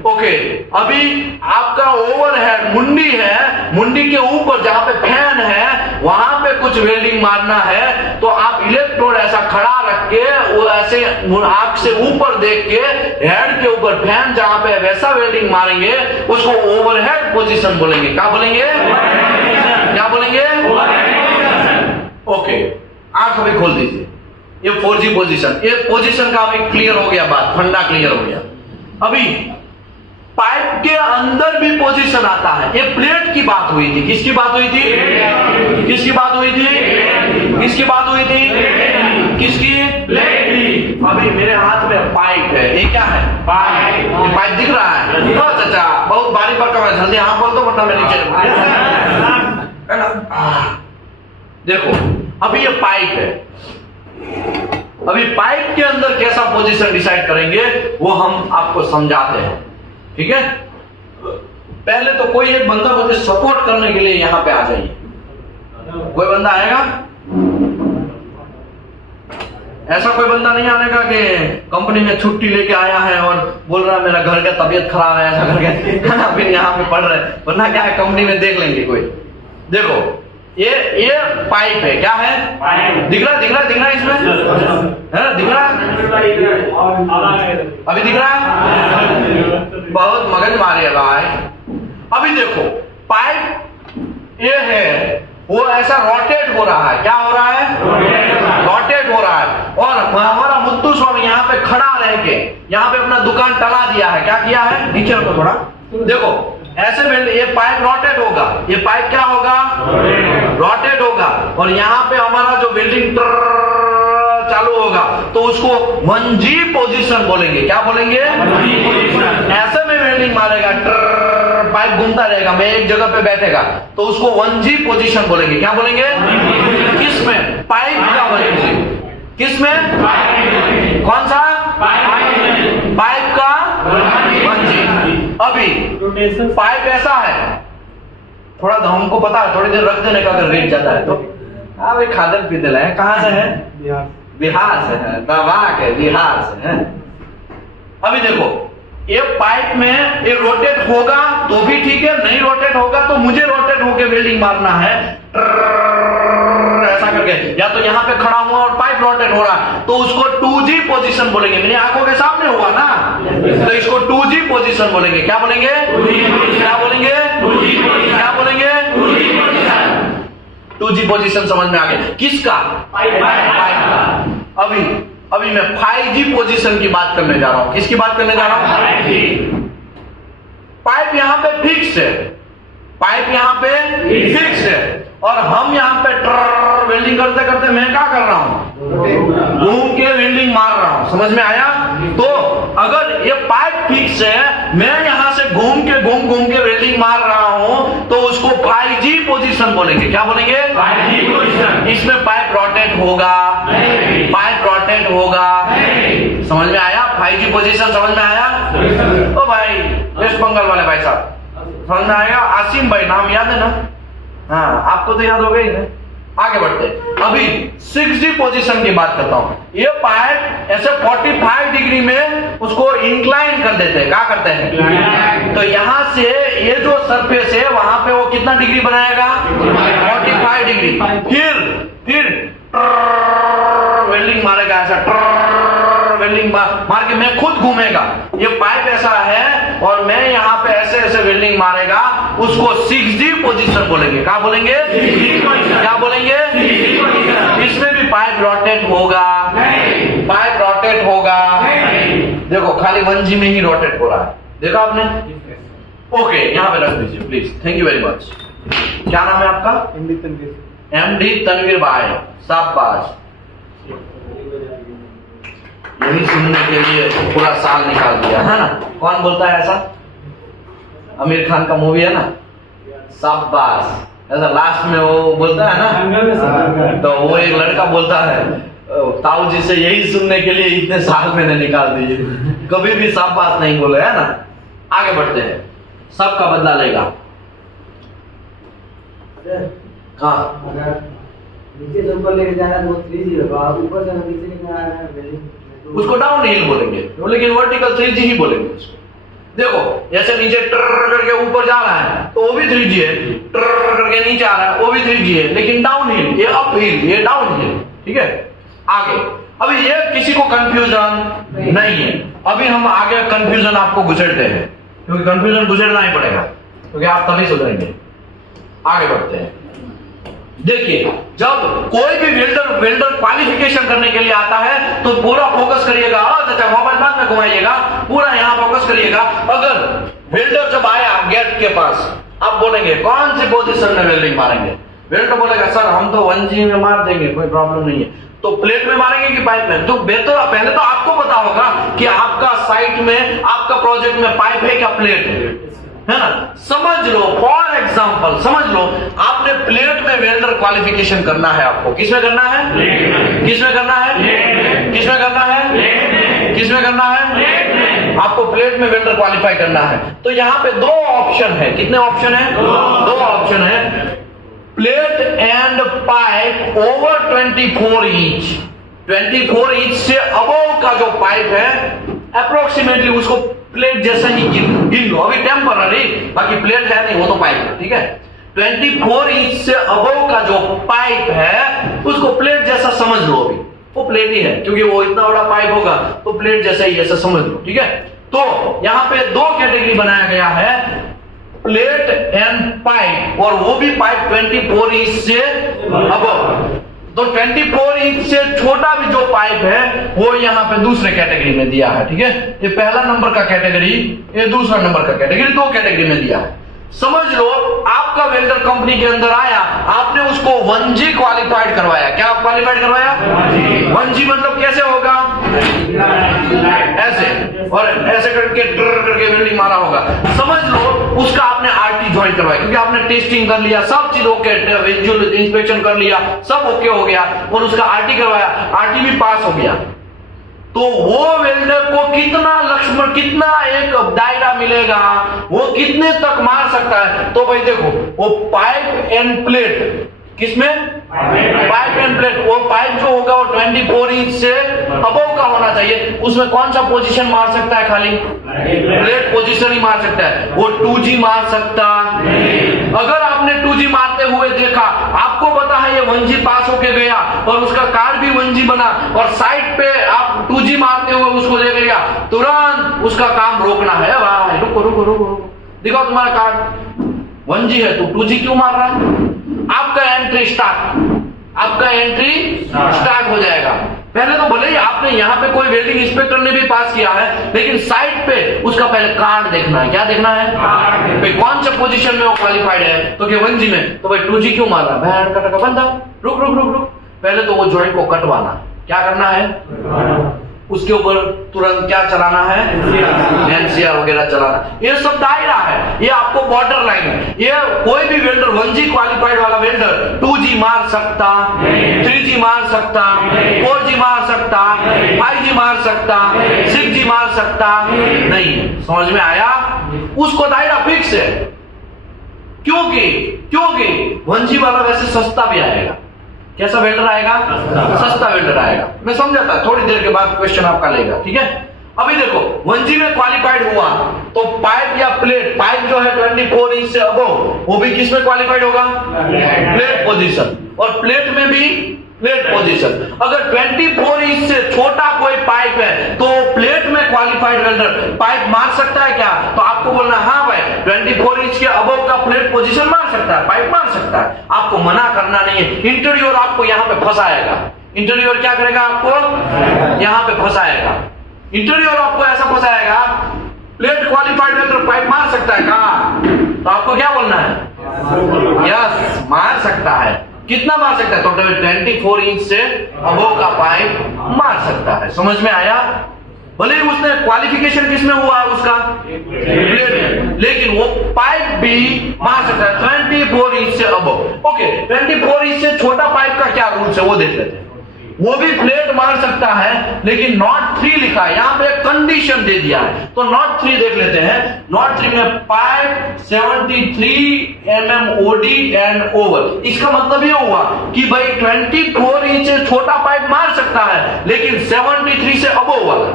ओके, अभी आपका ओवरहेड मुंडी है, मुंडी के ऊपर जहां पे फैन है वहां पे कुछ वेल्डिंग मारना है, तो आप इलेक्ट्रोड ऐसा खड़ा रख के वो ऐसे आंख से ऊपर देख के हेड के ऊपर फैन जहां पे वैसा वेल्डिंग मारेंगे, उसको ओवरहेड पोजीशन बोलेंगे। क्या बोलेंगे? क्या बोलेंगे? ओके, आंख अभी खोल दीजिए। ये 4G पोजीशन, ये पोजीशन का अभी क्लियर हो गया, बात फंडा क्लियर हो गया। अभी पाइप के अंदर भी पोजीशन आता है। ये प्लेट की बात हुई थी, किसकी बात हुई थी? किसकी बात हुई थी? किसकी बात हुई थी? किसकी? प्लेट की। अभी मेरे हाथ में पाइप है, ये क्या है? पाइप। ये पाइप दिख रहा है? तो चाचा बहुत बारीक पर कम, जल्दी हाँ बोल दो वरना मैं नीचे देखो। अभी ये पाइप है, अभी पाइप के अंदर कैसा पोजीशन डिसाइड करेंगे वो हम आपको समझाते हैं, ठीक है? पहले तो कोई एक बंदा मुझे सपोर्ट करने के लिए यहां पे आ जाइए। कोई बंदा आएगा? ऐसा कोई बंदा नहीं आने का कि कंपनी में छुट्टी लेके आया है और बोल रहा है मेरा घर का तबीयत खराब है, ऐसा करके खाना फिर यहाँ पे पढ़ रहे, वरना क्या है कंपनी में देख लेंगे कोई। देखो ये पाइप है, क्या है? दिख रहा दिख रहा दिख रहा इसमें है? दिख रहा? अभी दिख रहा है? बहुत मगज मारी है भाई। अभी देखो पाइप ये है, वो ऐसा रोटेट हो रहा है। क्या हो रहा है? रोटेट हो रहा है। और हमारा मुत्तू स्वामी यहाँ पे खड़ा रह के यहाँ पे अपना दुकान टला दिया है। क्या किया है? नीचे रखो थोड़ा, देखो ऐसे में ये पाइप रोटेट होगा, ये पाइप क्या होगा? रोटेट होगा। और यहाँ पे हमारा जो वेल्डिंग चालू होगा तो उसको 1G पोजीशन बोलेंगे। क्या बोलेंगे? ऐसे में वेल्डिंग मारेगा, पाइप घूमता रहेगा, मैं एक जगह पे बैठेगा तो उसको 1G पोजीशन बोलेंगे। क्या बोलेंगे? किसमें? पाइप का 1G। किसमें? कौन सा? पाइप का 1G। अभी पाइप ऐसा है, थोड़ा हमको पता है, थोड़ी देर रख देने का अगर रेट ज्यादा है तो। अभी खादल पीदल है, कहां से है? बिहार से है, दबा के बिहार से है। अभी देखो ये पाइप में ये रोटेट होगा तो भी ठीक है, नहीं रोटेट होगा तो मुझे रोटेट होके वेल्डिंग मारना है ऐसा करके, या तो यहाँ पे खड़ा हुआ और पाइप रोटेट हो रहा तो उसको 2G पोजीशन बोलेंगे। मेरी आंखों के सामने हुआ ना, तो इसको 2G पोजीशन बोलेंगे। क्या बोलेंगे? क्या बोलेंगे? क्या बोलेंगे? 2G पोजीशन समझ में आ गया? किसका? पाइप का। अभी मैं 5G पोजीशन की बात करने जा रहा हूं। किसकी बात करने जा रहा हूं? पाइप यहां पे फिक्स है, पाइप यहां पे फिक्स है और हम यहां पे वेल्डिंग करते करते मैं क्या कर रहा हूं? घूम के वेल्डिंग मार रहा हूं। समझ में आया? तो अगर ये पाइप फिक्स है, मैं यहां से घूम के वेल्डिंग मार रहा हूं तो उसको 5G पोजीशन बोलेंगे। क्या बोलेंगे? 5G position. इसमें पाइप रोटेट होगा, पाइप रोटेट होगा। समझ में आया? 5G पोजीशन समझ में आया? ओ भाई वेस्ट बंगाल वाले भाई साहब समझ में आएगा? आसिम भाई नाम याद है ना? हाँ आपको तो याद हो गई ना? आगे बढ़ते हैं। अभी 6D पोजीशन की बात करता हूं। ये पाइप ऐसे 45 डिग्री में उसको इंक्लाइन कर देते हैं। क्या करते हैं? तो यहां से ये जो सरफेस है वहां पे वो कितना डिग्री बनाएगा? 45 डिग्री। फिर वेल्डिंग मारेगा, ऐसा वेल्डिंग मार के मैं खुद घूमेगा। ये पाइप ऐसा है और मैं यहाँ पे ऐसे ऐसे वेल्डिंग मारेगा, उसको 6D पोजीशन बोलेंगे। क्या बोलेंगे? क्या बोलेंगे? इसमें भी पाइप रोटेट होगा, पाइप रोटेट होगा। देखो खाली 1G में ही रोटेट हो रहा है, देखा आपने? ओके, यहाँ पे रख दीजिए please. Thank you very much. क्या नाम है आपका? MD तनवीर भाई। शाबाश। यही सुनने के लिए पूरा साल निकाल दिया है ना। कौन बोलता है ऐसा? आमिर खान का मूवी है ना, शाबाश। ऐसा लास्ट में वो बोलता है ना, तो वो एक लड़का बोलता है ताऊ जी से यही सुनने के लिए इतने साल मैंने निकाल दिए, कभी भी शाबाश नहीं बोले, है ना। आगे बढ़ते हैं। सबका बदला लेगा। हाँ, नीचे से ऊपर लेके जाना तो 3G होगा, ऊपर से नीचे लेके आना है उसको डाउन हिल बोलेंगे, लेकिन वर्टिकल 3G ही बोलेंगे उसको। देखो ऐसे नीचे ट्र करके ऊपर जा रहा है तो वो भी 3G है, ट्र करके नीचे आ रहा है वो भी 3G है, लेकिन डाउन हिल, ये अप हिल, ये डाउन हिल। ठीक है, आगे। अभी ये किसी को कंफ्यूजन नहीं है। अभी हम आगे कंफ्यूजन आपको गुजरते हैं, क्योंकि कंफ्यूजन गुजरना ही पड़ेगा, क्योंकि आप तभी सुधरेंगे। आगे बढ़ते हैं। देखिए, जब कोई भी वेल्डर क्वालिफिकेशन करने के लिए आता है तो पूरा फोकस करिएगा। चाचा मोबाइल बाद में घुमाइएगा, पूरा यहाँ फोकस करिएगा। अगर वेल्डर जब आया गेट के पास, आप बोलेंगे कौन सी पोजीशन में वेल्डिंग मारेंगे? वेल्डर बोलेगा सर हम तो 1G में मार देंगे, कोई प्रॉब्लम नहीं है। तो प्लेट में मारेंगे कि पाइप में? तो बेहतर पहले तो आपको पता होगा कि आपका साइट में, आपका प्रोजेक्ट में पाइप है क्या प्लेट है ना। समझ लो, फॉर एग्जाम्पल समझ लो, आपने प्लेट में वेल्डर क्वालिफिकेशन करना है। आपको किसमें करना है? किसमें करना है? किसमें करना है? किसमें करना है? आपको प्लेट में वेल्डर क्वालिफाई करना है। तो यहाँ पे दो ऑप्शन है। कितने ऑप्शन है? दो ऑप्शन है। Plate and pipe over 24 inch. 24 inch से अबव का जो पाइप है अप्रोक्सीमेटली उसको प्लेट जैसा ही गिन लो। अभी टेम्पररी, बाकी प्लेट है नहीं, वो तो पाइप है। ठीक है, 24 इंच से अबव का जो पाइप है उसको प्लेट जैसा समझ लो। अभी वो प्लेट ही है, क्योंकि वो इतना बड़ा पाइप होगा तो प्लेट जैसा ही ऐसा समझ लो। ठीक है, तो यहाँ पे दो कैटेगरी बनाया गया है, प्लेट एंड पाइप, और वो भी पाइप 24 इंच से अबव। तो 24 इंच से छोटा भी जो पाइप है वो यहाँ पे दूसरे कैटेगरी में दिया है। ठीक है, ये पहला नंबर का कैटेगरी, ये दूसरा नंबर का कैटेगरी, दो कैटेगरी में दिया है। समझ लो, आपका वेल्डर कंपनी के अंदर आया, आपने उसको 1G क्वालिफाइड करवाया। क्या क्वालिफाइड करवाया? 1G मतलब कैसे होगा? ऐसे, और ऐसे करके ट्र करके वेल्डिंग मारा होगा। समझ लो उसका आपने RT ज्वाइन करवाया, क्योंकि आपने टेस्टिंग कर लिया, सब चीज ओके, विजुअल इंस्पेक्शन कर लिया, सब ओके हो गया, और उसका RT करवाया, RT भी पास हो गया। तो वो वेल्डर को कितना लक्ष्मण, कितना एक दायरा मिलेगा, वो कितने तक मार सकता है? तो भाई देखो, वो पाइप एंड प्लेट, किसमें? Pipe end plate. वो पाइप जो होगा वो 24 इंच से अबव का होना चाहिए। उसमें कौन सा पोजीशन मार सकता है? खाली प्लेट पोजीशन ही मार सकता है। वो 2G मार सकता। अगर आपने 2G मारते हुए देखा, आपको पता है ये 1G पास होके गया और उसका कार्ड भी 1G बना, और साइड पे आप 2G मारते हुए उसको देख लिया, तुरंत उसका काम रोकना है। भाई रुको रुको रुको, दिखाओ तुम्हारा कार्ड 1G है, तो 2G क्यों मार रहा है? आपका एंट्री स्टार्ट हो जाएगा। पहले तो भले ही आपने यहाँ पे कोई वेल्डिंग इंस्पेक्टर ने भी पास किया है, लेकिन साइड पे उसका पहले कार्ड देखना है। क्या देखना है? भाई कौन से पोजीशन में वो क्वालिफाइड है? तो क्या 1G में? तो भाई 2G क्यों मार रहा है? भैंड का बंदा, रुक रुक रुक रुक, पहले तो वो जॉइंट को कटवाना। क्या करना है? उसके ऊपर तुरंत क्या चलाना है? NCR वगैरह चलाना। ये सब दायरा है, ये आपको बॉर्डर लाइन है। ये कोई भी वेल्डर 1G क्वालिफाइड वाला वेल्डर 2G मार सकता, 3G मार सकता, 4G मार सकता, 5G मार सकता, 6G मार सकता नहीं। समझ में आया? उसको दायरा फिक्स है। क्योंकि 1G वाला वैसे सस्ता भी आएगा, कैसा वेल्डर आएगा? सस्ता वेल्डर आएगा। मैं समझाता, थोड़ी देर के बाद क्वेश्चन आपका लेगा, ठीक है। अभी देखो 1G में क्वालिफाइड हुआ तो पाइप या प्लेट, पाइप जो है 24 इंच से अबव, वो भी किस में क्वालिफाइड होगा? Plate position. और प्लेट में भी प्लेट पोजीशन। अगर 24 इंच से छोटा कोई पाइप है तो प्लेट में क्वालिफाइड वेल्डर पाइप मार सकता है क्या? तो आपको बोलना हाँ भाई 24 इंच के अबव का प्लेट पोजीशन मार सकता है, पाइप मार सकता है। आपको मना करना नहीं है। इंटीरियर आपको यहाँ पे फंसाएगा। इंटीरियर क्या करेगा? आपको यहाँ पे फंसाएगा। इंटीरियर आपको ऐसा फंसाएगा, प्लेट क्वालिफाइड वेल्डर पाइप मार सकता है कहा? तो आपको क्या बोलना है? यस, मार सकता है। कितना मार सकता है? तो 24 इंच से अबव का पाइप मार सकता है। समझ में आया? भले ही उसने क्वालिफिकेशन किसमें हुआ उसका? प्लेट में, लेकिन वो पाइप भी मार सकता है 24 इंच से अबव। ओके, 24 इंच से छोटा पाइप का क्या रूल्स है वो देख लेते हैं। वो भी प्लेट मार सकता है, लेकिन नॉट 3 लिखा है यहाँ पे, कंडीशन दे दिया है। तो नॉट 3 देख लेते हैं। नॉट 3 में pipe 73 mm OD and over. इसका मतलब ये हुआ कि भाई 24 इंच से छोटा पाइप मार सकता है, लेकिन 73 से अबव वाला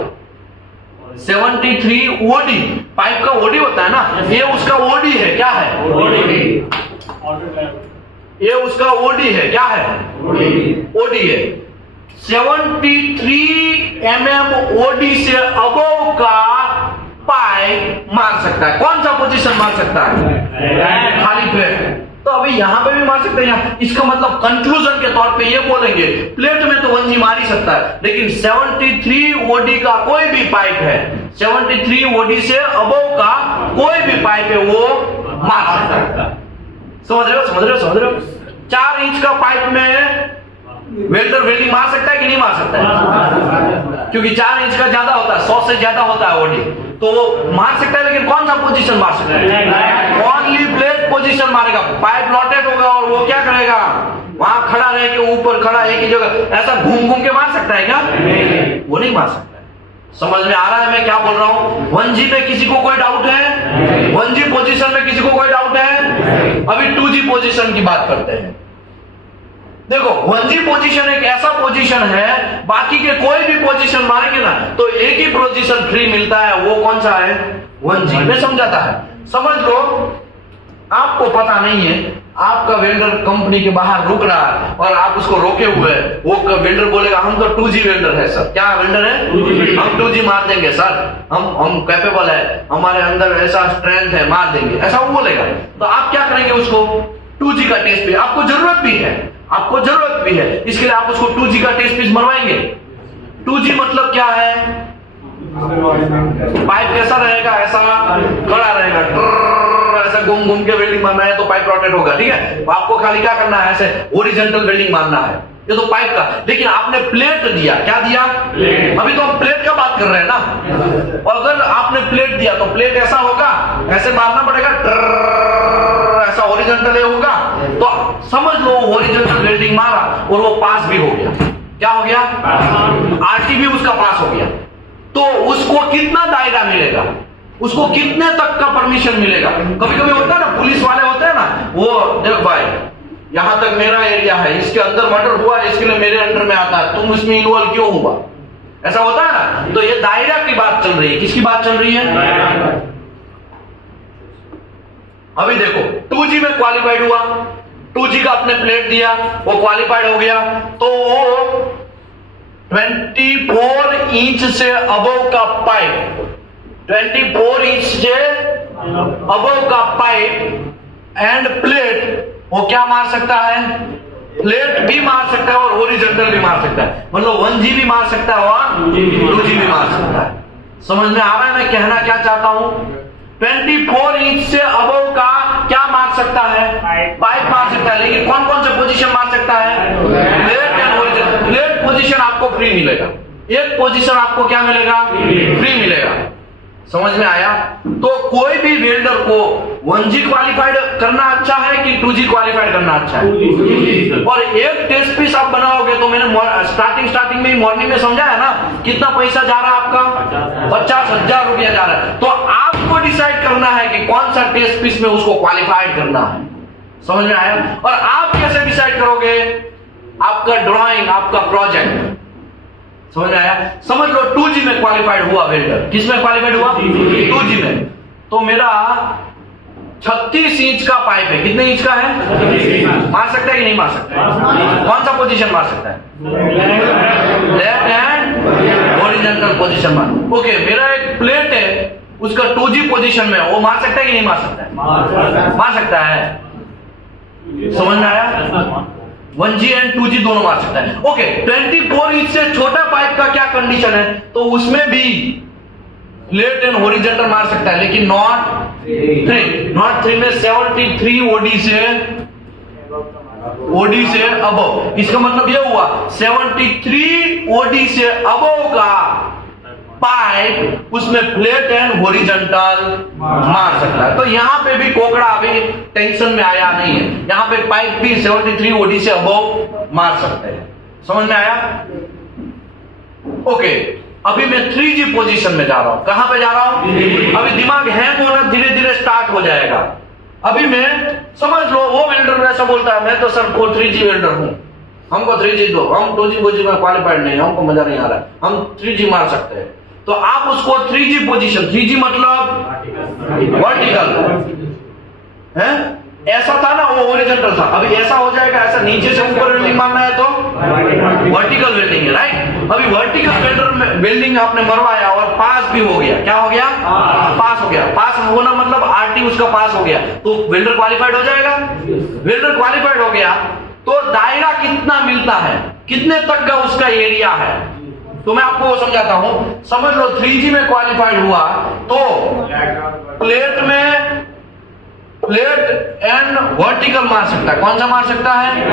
73 OD, पाइप का OD होता है ना, ये उसका OD है। क्या है? ये उसका OD है। क्या है? OD है। 73 mm OD से अबव का पाइप मार सकता है। कौन सा पोजीशन मार सकता है? खाली प्लेट। तो अभी यहां पे भी मार सकते हैं। इसका मतलब कंक्लूजन के तौर पे ये बोलेंगे प्लेट में तो 1G मार ही सकता है, लेकिन 73 OD का कोई भी पाइप है, 73 OD से अबव का कोई भी पाइप है वो मार सकता है। समझ रहे हो? समझ रहे हो? समझ रहे हो? 4 इंच का पाइप में वेल्डर वेल्डिंग मार सकता है कि नहीं मार सकता है? क्योंकि 4 इंच का ज्यादा होता है, 100 से ज्यादा होता है OD, तो वो मार सकता है। लेकिन कौन सा पोजीशन मार सकता है? ओनली प्लेट पोजीशन मारेगा। पाइप लॉटेड होगा और वो क्या करेगा? वहां खड़ा रह के, ऊपर खड़ा एक ही जगह ऐसा घूम घूम के मार सकता है क्या? वो नहीं मार सकता है। समझ में आ रहा है मैं क्या बोल रहा हूं? 1G में किसी को कोई डाउट है? 1G पोजीशन में किसी को कोई डाउट है? अभी 2G पोजीशन की बात करते हैं। देखो 1G पोजीशन एक ऐसा पोजीशन है, बाकी के कोई भी पोजीशन मारेंगे ना तो एक ही पोजीशन फ्री मिलता है। वो कौन सा है? 1G में समझाता है। समझ लो, आपको पता नहीं है, आपका वेल्डर कंपनी के बाहर रुक रहा है और आप उसको रोके हुए हैं। वो वेल्डर बोलेगा हम तो 2G वेल्डर है सर। क्या वेल्डर है? 2G। हम 2G मार देंगे सर, हम कैपेबल है, हमारे अंदर ऐसा स्ट्रेंथ है, मार देंगे, ऐसा वो बोलेगा। तो आप क्या करेंगे? उसको 2G का टेस्ट भी आपको जरूरत भी है, आपको जरूरत भी है, इसके लिए आप उसको 2G का टेस्ट पीस मरवाएंगे। 2G मतलब क्या है? पाइप कैसा रहेगा? ऐसा खड़ा रहेगा, ऐसा घूम घूम के वेल्डिंग मारना है तो पाइप रोटेट होगा। ठीक है, आपको खाली क्या करना है? ऐसे हॉरिजॉन्टल वेल्डिंग मारना है, ये तो पाइप का। लेकिन आपने प्लेट दिया, क्या दिया? अभी तो हम प्लेट का बात कर रहे हैं ना। और अगर आपने प्लेट दिया तो प्लेट ऐसा होगा, ऐसे मारना पड़ेगा, ऐसा हॉरिजॉन्टल होगा। तो समझ लो हॉरिजॉन्टल वेल्डिंग मारा और वो पास भी हो गया। क्या हो गया? आरटी भी उसका पास हो गया। तो उसको कितना दायरा मिलेगा? उसको कितने तक का परमिशन मिलेगा? कभी कभी होता है ना, पुलिस वाले होते हैं ना, वो देख भाई यहां तक मेरा एरिया है, इसके अंदर मर्डर हुआ, इसके लिए मेरे अंडर में आता है, तुम इसमें इन्वॉल्व क्यों हुआ? ऐसा होता है ना। तो ये दायरा की बात चल रही है। किसकी बात चल रही है? अभी देखो 2G में क्वालिफाइड हुआ, 2G का अपने प्लेट दिया, वो क्वालिफाइड हो गया, तो वो 24 इंच से अबव का पाइप, 24 इंच से अबव का पाइप एंड प्लेट वो क्या मार सकता है? प्लेट भी मार सकता है और हॉरिजॉन्टल भी मार सकता है। मतलब 1G भी मार सकता है और 2G भी मार सकता है। समझ में आ रहा है मैं कहना क्या चाहता हूं? 24 इंच से अबव का क्या मार सकता है? पाइप मार सकता है। लेकिन कौन कौन से पोजीशन मार सकता है? Plate and horizontal. Plate position आपको फ्री मिलेगा, एक पोजीशन आपको क्या मिलेगा? फ्री मिलेगा। समझ में आया? तो कोई भी वेल्डर को 1G क्वालिफाइड करना अच्छा है कि 2G क्वालिफाइड करना अच्छा है? और एक टेस्ट पीस आप बनाओगे तो मैंने स्टार्टिंग में मॉर्निंग में समझाया ना, कितना पैसा जा रहा है आपका? 50,000 रुपया जा रहा है। तो आपको डिसाइड करना है कि कौन सा टेस्ट पीस में उसको क्वालिफाइड करना है। समझ में आया? और आप कैसे डिसाइड करोगे? आपका ड्राइंग, आपका प्रोजेक्ट, समझ में आया? समझ लो 2G में क्वालिफाइड हुआ वेल्डर। किस में क्वालिफाइड हुआ? 2G में। तो मेरा 36 इंच का पाइप है। कितने इंच का है? मार सकता है कि नहीं मार सकता है? कौन सा पोजीशन मार सकता है? लेफ्ट हैंड हॉरिजॉन्टल पोजीशन मार। ओके, मेरा एक प्लेट है, उसका 2G पोजीशन में, वो मार सकता है कि नहीं मार सकता है? मार सकता है। समझ में आया? 1G एंड 2G दोनों मार सकता है। ओके, 24 इंच से छोटा पाइप का क्या कंडीशन है? तो उसमें भी लेफ्ट एंड हॉरिजॉन्टल मार सकता है, लेकिन नॉट 3 में 73 ओडी से अबव। इसका मतलब यह हुआ 73 ओडी से अबव का पाइप उसमें प्लेट एंड हॉरिजॉन्टल मार सकता है। तो यहां पे भी कोकड़ा अभी टेंशन में आया नहीं है, यहां पे पाइप भी 73 ओडी से अबव मार सकते हैं। समझ में आया? ओके, अभी मैं 3G पोजीशन में जा रहा हूं। कहां पे जा रहा हूं? अभी दिमाग हैंग होना धीरे धीरे स्टार्ट हो जाएगा। अभी मैं समझ लो वो वेल्डर ऐसा बोलता है, मैं तो सर को 3G वेल्डर हूं, हमको 3G दो, हम 2G पोजीशन में क्वालिफाइड नहीं है, हमको मजा नहीं आ रहा है, हम 3G मार सकते हैं। तो आप उसको 3G पोजीशन, 3G मतलब वर्टिकल है, ऐसा था ना, वो हॉरिजॉन्टल था। अभी ऐसा हो जाएगा, ऐसा नीचे से ऊपर वेल्डिंग मारना है तो वर्टिकल वेल्डिंग है, राइट? अभी वर्टिकल वेल्डर में वेल्डिंग आपने मरवाया और पास भी हो गया। क्या हो गया? पास हो गया। पास होना मतलब RT उसका पास हो गया, तो वेल्डर क्वालिफाइड हो जाएगा। वेल्डर क्वालिफाइड हो गया तो दायरा कितना मिलता है, कितने तक का उसका एरिया है, तो मैं आपको समझाता हूं। समझ लो 3G में क्वालिफाइड हुआ तो प्लेट एंड वर्टिकल मार सकता है। कौन सा मार सकता है?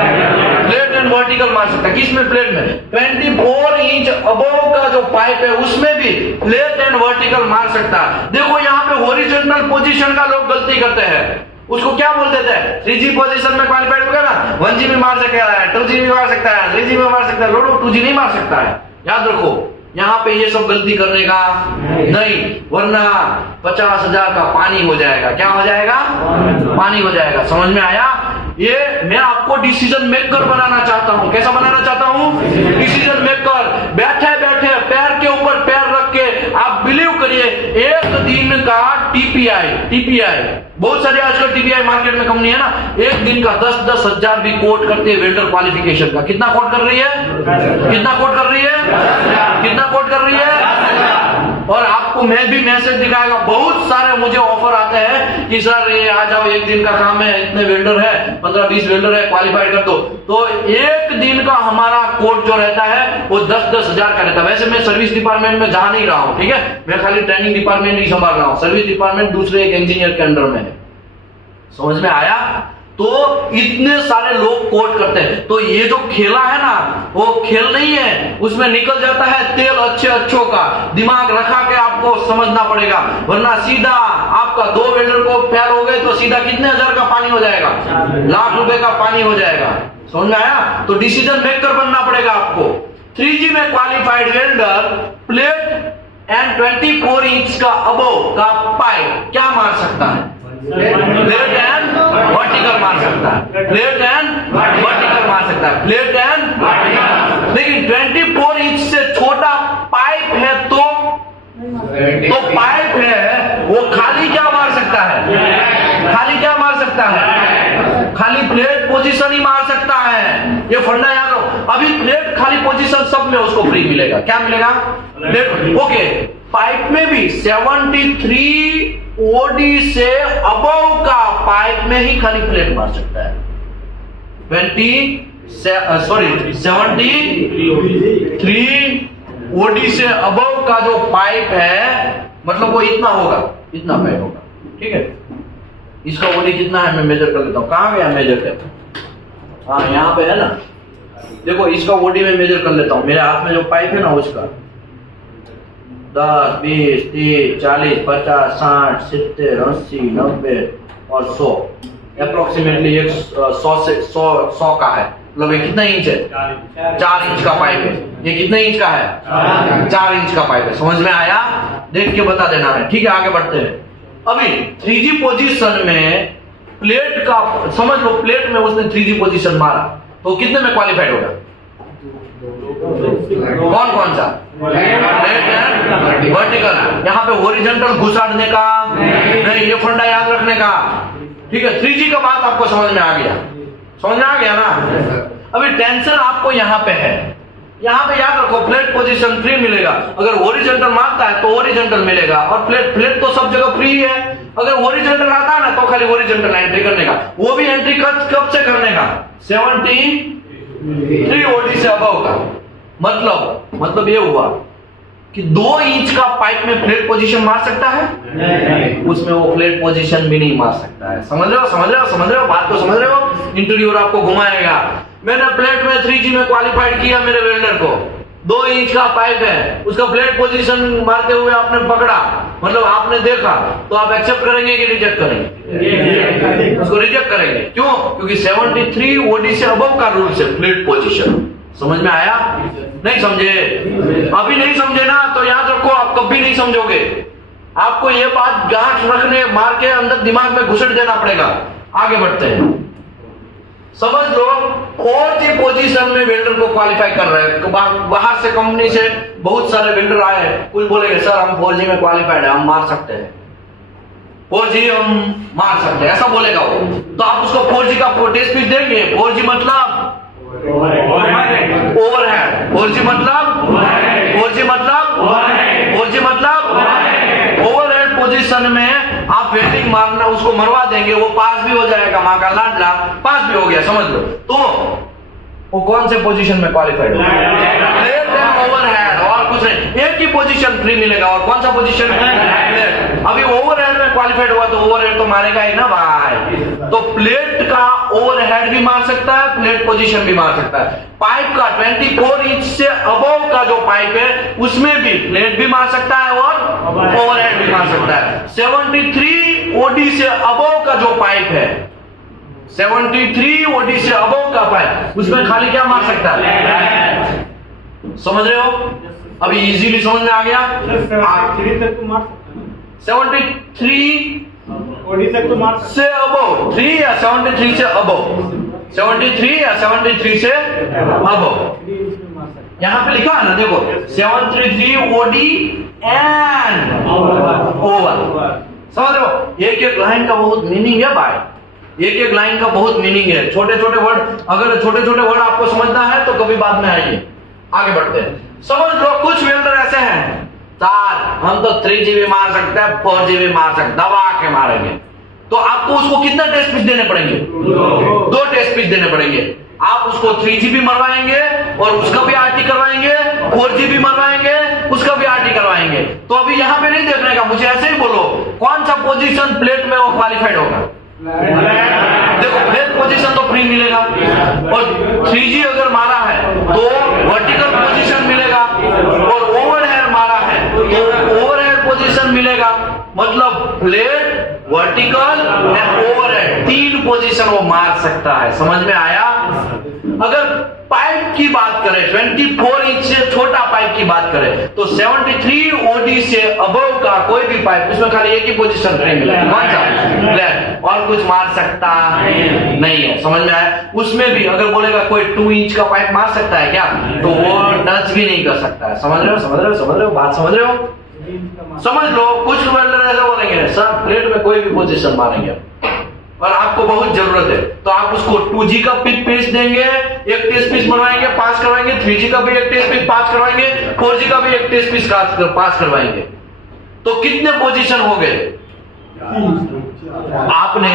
प्लेट एंड वर्टिकल मार सकता है। किसमें? प्लेट में। 24 इंच अबव का जो पाइप है उसमें भी प्लेट एंड वर्टिकल मार सकता है। देखो यहाँ पे हॉरिजॉन्टल पोजीशन का लोग गलती करते हैं, उसको क्या बोल देते हैं? 3G पोजीशन में क्वालिफाइड हो गया ना, 1G में मार सकता है, 2G में मार सकता है, 3G में मार सकता है, लोडो 2G नहीं मार सकता है। याद रखो, यहां पे ये सब गलती करने का नहीं, वरना 50,000 का पानी हो जाएगा। क्या हो जाएगा? पानी हो जाएगा। समझ में आया? ये मैं आपको डिसीजन मेकर बनाना चाहता हूं। कैसा बनाना चाहता हूं? Decision maker. बैठे बैठे पैर के ऊपर पैर रख के आप बिलीव करिए, एक दिन का टीपीआई बहुत सारे आजकल टीपीआई मार्केट में कंपनी है ना, एक दिन का 10-10 हजार भी कोट करते हैं वेल्डर क्वालिफिकेशन का। कितना कोट कर रही है? कितना कोट कर रही है? कितना कोट कर रही है? और आपको मैं भी मैसेज दिखाएगा, बहुत सारे मुझे ऑफर आते हैं कि सर ये आ जाओ, एक दिन का काम है, इतने वेल्डर है, 15-20 वेल्डर है, क्वालिफाइड कर दो। तो एक दिन का हमारा कोट जो रहता है वो 10-10 हजार का रहता है। वैसे मैं सर्विस डिपार्टमेंट में जा नहीं रहा हूं, ठीक है, मैं खाली ट्रेनिंग डिपार्टमेंट ही संभाल रहा हूं, सर्विस डिपार्टमेंट दूसरे एक इंजीनियर के अंडर में है। समझ में आया? तो इतने सारे लोग कोट करते हैं। तो ये जो खेला है ना, वो खेल नहीं है, उसमें निकल जाता है तेल अच्छों का। दिमाग रखा के आपको समझना पड़ेगा, वरना सीधा आपका 2 वेल्डर को फेल हो गए तो सीधा कितने हजार का पानी हो जाएगा? लाख रुपए का पानी हो जाएगा। समझ में आया? तो डिसीजन मेकर बनना पड़ेगा आपको। 3G में qualified welder plate and 24 inch का अबव का पाइप क्या मार सकता है? प्लेट एंड वर्टिकल मार सकता है। प्लेट एंड वर्टिकल मार सकता है। प्लेट एंड, लेकिन 24 इंच से छोटा पाइप है तो पाइप है वो खाली क्या मार सकता है? खाली क्या मार सकता है? खाली प्लेट पोजीशन ही मार सकता है। ये फंडा याद रखो। अभी प्लेट खाली पोजीशन सब में उसको फ्री मिलेगा। क्या मिलेगा? प्लेट। ओके, पाइप में भी 73 ओडी से अबव का पाइप में ही खाली प्लेट मार सकता है। 73 ओडी से अबव का जो पाइप है, मतलब वो इतना होगा, इतना पाइप होगा, ठीक है। इसका ओडी कितना है मैं मेजर कर लेता हूं। कहां गया मेजर कर? हाँ, यहां पे है ना, देखो इसका ओडी में मेजर कर लेता हूं। मेरे हाथ में जो पाइप है ना उसका 10, 20, 30, 40, 50, 60, 70, 80, 90 और 100, अप्रोक्सीमेटली 100 का है। मतलब ये कितना इंच है? 4 इंच का पाइप है। ये कितने इंच का है? 4 इंच का पाइप है। समझ में आया? देख के बता देना है, ठीक है। आगे बढ़ते हैं। अभी 3G पोजीशन में प्लेट का समझ लो, प्लेट में उसने 3G पोजीशन मारा, तो कितने में क्वालिफाइड होगा? कौन कौन सा? वर्टिकल। यहाँ पे हॉरिजॉन्टल घुसाड़ने का नहीं, ये फंडा याद रखने का। ठीक है, 3G का बात आपको समझ में आ गया? समझ में आ गया ना? अभी टेंशन आपको यहाँ पे है, यहाँ पे याद रखो फ्लैट पोजीशन फ्री मिलेगा। अगर हॉरिजॉन्टल मारता है तो हॉरिजॉन्टल मिलेगा, और फ्लैट तो सब जगह फ्री है। अगर हॉरिजॉन्टल आता है ना तो खाली हॉरिजॉन्टल एंट्री करने का, वो भी एंट्री कब से करने का? 73 OD से अबव का। मतलब ये हुआ कि 2 इंच का पाइप में फ्लैट पोजीशन मार सकता है? उसमें वो फ्लैट पोजीशन भी नहीं मार सकता है। समझ रहे हो बात को? समझ रहे हो? इंटरव्यूअर आपको घुमाएगा, मैंने प्लेट में 3G में क्वालिफाइड किया मेरे वेल्डर को, 2 इंच का पाइप है, उसका फ्लैट पोजीशन मारते हुए आपने पकड़ा, मतलब आपने देखा, तो आप एक्सेप्ट करेंगे कि रिजेक्ट करेंगे? उसको रिजेक्ट करेंगे। क्यों? क्योंकि 73 OD से अबव का रूल है फ्लैट पोजीशन। समझ में आया? नहीं समझे? अभी नहीं समझे ना तो याद रखो, आप कभी नहीं समझोगे। आपको ये बात गांठ रखने मार के अंदर दिमाग में घुसेड़ देना पड़ेगा। आगे बढ़ते हैं, समझ लो 4G पोजीशन में वेल्डर को क्वालिफाई कर रहे हैं। बाहर से कंपनी से बहुत सारे वेल्डर आए, कुछ बोलेंगे सर हम 4G में क्वालिफाइड है, हम मार सकते हैं, 4G हम मार सकते हैं, ऐसा बोलेगा वो। तो आप उसको 4G का टेस्ट पीस देंगे। 4G मतलब ओवरहेड, 4G मतलब ओवरहेड पोजीशन में आप वेल्डिंग मारना, उसको मरवा देंगे, वो पास भी हो जाएगा, माँ का लाडला पास भी हो गया, समझ लो। तो वो कौन से पोजीशन में क्वालिफाइड होगा? प्लेट एंड ओवरहेड, और कुछ नहीं। एक ही पोजीशन फ्री मिलेगा, और कौन सा पोजीशन है? अभी ओवरहेड में क्वालिफाइड हुआ तो ओवरहेड तो मारेगा ही ना भाई। तो प्लेट का ओवरहेड भी मार सकता है, प्लेट पोजीशन भी मार सकता है। पाइप का 24 इंच से अबव का जो पाइप है उसमें भी प्लेट भी मार सकता है और ओवरहेड भी मार सकता है। 73 OD से अबव का जो पाइप है, 73 OD से अबव का पाइप, उसमें खाली क्या मार सकता है? समझ रहे हो? अभी इजीली समझ में आ गया? 73 तक तो मार सकते हैं, 73 OD तक तो मार से अबव, 3 या 73 से अबव, 73 या 73 से अबव। यहाँ पे लिखा है ना, देखो 73 OD एंड ओवर। समझ रहे हो? एक लाइन का बहुत मीनिंग है भाई, एक लाइन का बहुत मीनिंग है। छोटे छोटे वर्ड, अगर छोटे छोटे वर्ड आपको समझना है तो कभी बाद में आइए। आगे बढ़ते हैं, समझ लो कुछ वेल्डर ऐसे हैं, सर हम तो 3G भी मार सकते हैं, 4G भी मार सकते, दबा के मारेंगे। तो आपको उसको कितना टेस्ट पीस देने पड़ेंगे? 2 टेस्ट पीस देने पड़ेंगे। आप उसको 3G भी मरवाएंगे और उसका भी RT करवाएंगे, 4G भी मरवाएंगे, उसका भी RT करवाएंगे। तो अभी यहाँ पे नहीं देखने का, मुझे ऐसे ही बोलो कौन सा पोजीशन प्लेट में वो क्वालिफाइड होगा? देखो फ्लैट पोजीशन तो फ्री मिलेगा, और 3G अगर मारा है तो वर्टिकल पोजीशन मिलेगा, और ओवरहेड मारा है तो ओवरहेड पोजीशन मिलेगा। मतलब flat, vertical and overhead 3 position वो मार सकता है। समझ में आया? अगर पाइप की बात करें, 24 इंच से छोटा पाइप की बात करें तो 73 OD से अबव का कोई भी पाइप, उसमें खाली एक ही पोजीशन फ्री मिलेगा, कौन सा? फ्लैट, और कुछ मार सकता नहीं है। समझ में आया? उसमें भी अगर बोलेगा कोई 2 इंच का पाइप मार सकता है क्या, तो वो टच भी नहीं कर सकता है। समझ रहे हो? बात समझ रहे हो? समझ लो कुछ वेल्डर ऐसा बोलेंगे सर प्लेट में कोई भी पोजीशन मारेंगे और आपको बहुत जरूरत है, तो आप उसको 2G का पिक पीस देंगे, एक टेस्ट पीस बनवाएंगे, पास करवाएंगे, 3G का भी एक टेस्ट पीस पास करवाएंगे, 4G का भी एक टेस्ट पीस पास करवाएंगे। तो कितने पोजीशन हो गए? आपने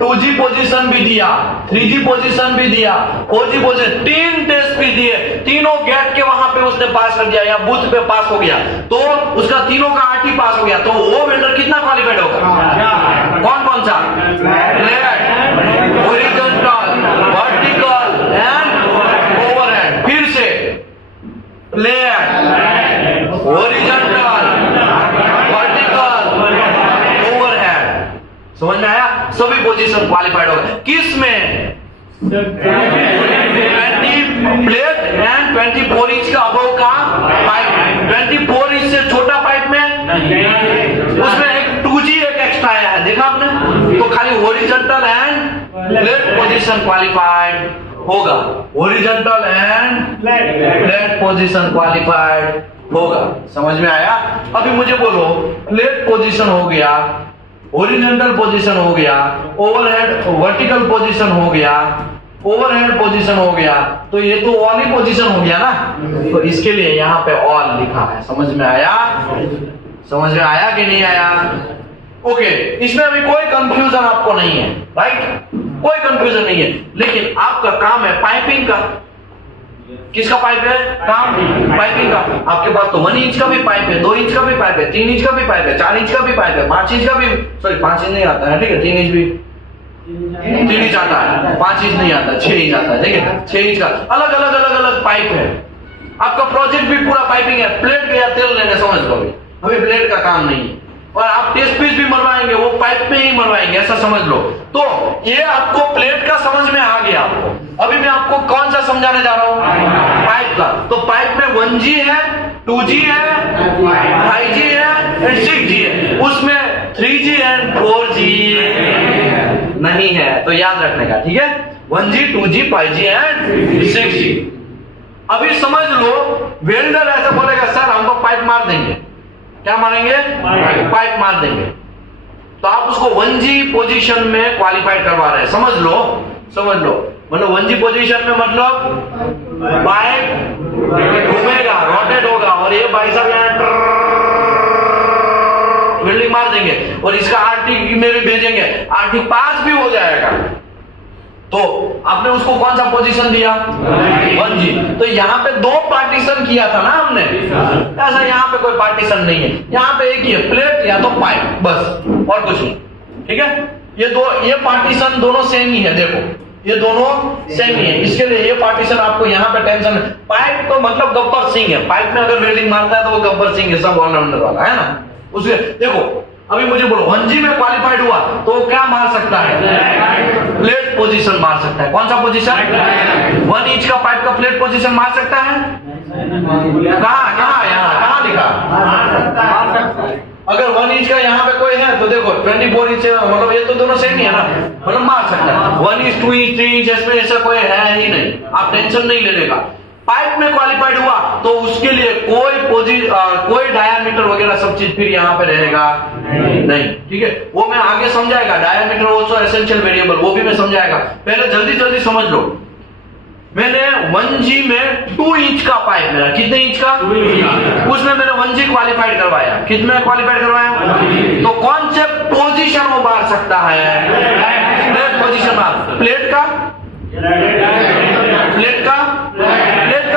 2G पोजीशन भी दिया, 3G पोजीशन भी दिया, 4G पोजीशन, 3 टेस्ट भी दिए, तीनों गेट के वहां पे उसने पास कर दिया या बूथ पे पास हो गया, तो उसका तीनों का RT पास हो गया, तो वो वेल्डर कितना क्वालिफाइड होगा? कौन सा? Flat, horizontal, vertical and overhead. फिर से फ्लैट, हॉरिजॉन्टल, समझ में आया? सभी पोजीशन क्वालिफाइड होगा। किस में? 20 प्लेट एंड 24 इंच का अबव का पाइप। 24 इंच से छोटा पाइप में उसमें एक 2G एक एक्स्ट्रा आया है, देखा आपने? तो खाली horizontal end plate position qualified होगा, horizontal end plate position qualified होगा। समझ में आया? अभी मुझे बोलो, प्लेट पोजीशन हो गया, हॉरिजॉन्टल पोजीशन हो गया, ओवरहेड वर्टिकल पोजीशन हो गया, ओवरहेड पोजीशन हो गया, तो ये तो ऑल ही पोजीशन हो गया ना, तो इसके लिए यहाँ पे ऑल लिखा है। समझ में आया? समझ में आया कि नहीं आया? ओके, इसमें अभी कोई कंफ्यूजन आपको नहीं है, राइट? कोई कंफ्यूजन नहीं है, लेकिन आपका काम है पाइपिंग का। किसका पाइप है? काम पाइपिंग का। आपके पास तो 1 इंच का भी पाइप है, 2 इंच का भी पाइप है, 3 इंच का भी पाइप है, 4 इंच का भी पाइप है, 5 इंच का भी, सॉरी 5 इंच नहीं आता है, ठीक है, 3 इंच भी, 3 इंच आता है, 5 इंच नहीं आता, 6 इंच आता है, ठीक है, 6 इंच का अलग अलग अलग अलग पाइप है। आपका प्रोजेक्ट भी पूरा पाइपिंग है, प्लेट या तेल लेने समझ लो, अभी प्लेट का काम नहीं है, और आप टेस्ट पीस भी मरवाएंगे वो पाइप में ही मरवाएंगे, ऐसा समझ लो। तो ये आपको प्लेट का समझ में आ गया आपको। अभी मैं आपको कौन सा समझाने जा रहा हूं? पाइप का। तो पाइप में 1G है, 2G है, 5G है एंड 6G है, उसमें 3G एंड 4G नहीं है, तो याद रखने का, ठीक है? 1G 2G 5G and 6G। अभी समझ लो, वेल्डर ऐसा बोलेगा, सर हमको पाइप मार देंगे। क्या मारेंगे? पाइप मार देंगे। तो आप उसको 1G पोजीशन में क्वालिफाइड करवा रहे हैं, समझ लो, समझ लो। मतलब 1G पोजीशन में मतलब पाइप घूमेगा, रोटेट होगा, और ये भाई साहब यहाँ वेल्डिंग मार देंगे, और इसका आरटी में भी भेजेंगे, आरटी पास भी हो जाएगा। तो आपने उसको कौन सा पोजीशन दिया? 1G। तो यहाँ पे 2 पार्टीशन किया था ना हमने, ऐसा यहाँ पे कोई पार्टीशन नहीं है, यहाँ पे एक ही है, प्लेट या तो पाइप, बस और कुछ नहीं, ठीक है? ये पार्टीशन दोनों सेम ही है, देखो ये दोनों सेम ही है, इसके लिए ये पार्टीशन आपको यहाँ पे टेंशन। पाइप तो मतलब गब्बर सिंह है, पाइप में अगर वेल्डिंग मारता है तो वो गब्बर सिंह है, सब ऑलराउंडर वाला है ना। उसके देखो, अभी मुझे बोलो 1G में क्वालिफाइड हुआ तो क्या मार सकता है? प्लेट पोजीशन मार सकता है। कौन सा पोजीशन? 1 इंच का पाइप का प्लेट पोजीशन मार सकता है। कहाँ कहाँ यहाँ कहाँ लिखा? अगर 1 इंच का यहाँ पे कोई है तो देखो 24 इंच, मतलब ये तो दोनों सेम ही है ना, मतलब मार सकता है। 1 इंच 2 इंच 3 इंच इसमें ऐसा कोई है ही नहीं, आप टेंशन नहीं लेने का। पाइप में क्वालिफाइड हुआ तो उसके लिए कोई डायामीटर वगैरह सब चीज फिर यहाँ पे रहेगा नहीं, ठीक है? वो मैं आगे समझाएगा, डायामीटर ऑल्सो एसेंशियल वेरिएबल, वो भी मैं समझाएगा। पहले जल्दी जल्दी समझ लो, मैंने 1G में 2 इंच का पाइप मेरा, कितने इंच का? उसमें मैंने 1G क्वालिफाइड करवाया। कितने क्वालिफाइड करवाया? तो कौन से पोजीशन वो मार सकता है? प्लेट पोजीशन मार। प्लेट का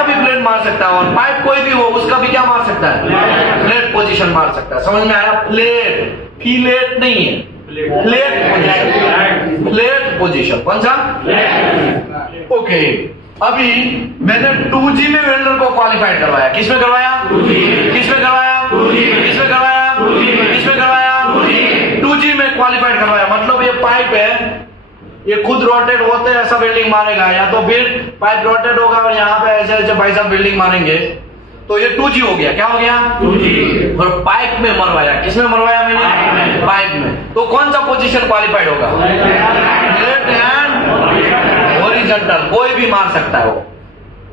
भी प्लेट मार सकता है, और पाइप कोई भी हो उसका भी क्या मार सकता है? प्लेट पोजीशन मार सकता है। समझ में आया? प्लेट, फिलेट नहीं है, प्लेट पोजीशन। कौन सा? ओके, अभी मैंने 2G में वेल्डर को क्वालिफाइड करवाया। किसमें करवाया? किसमें करवाया? किसमें करवाया? किसमें करवाया? 2G में क्वालिफाइड करवाया। मतलब ये पाइप है, ये खुद रोटेट होते हैं, ऐसा वेल्डिंग मारेगा, या तो फिर पाइप रोटेट होगा और यहाँ पे ऐसे ऐसे भाई साहब वेल्डिंग मारेंगे, तो ये 2G हो गया। क्या हो गया? 2G। और पाइप में मरवाया। किसमें मरवाया मैंने? पाइप में। तो कौन सा पोजीशन क्वालिफाइड होगा? प्लेट एंड हॉरिजॉन्टल, कोई भी मार सकता है वो।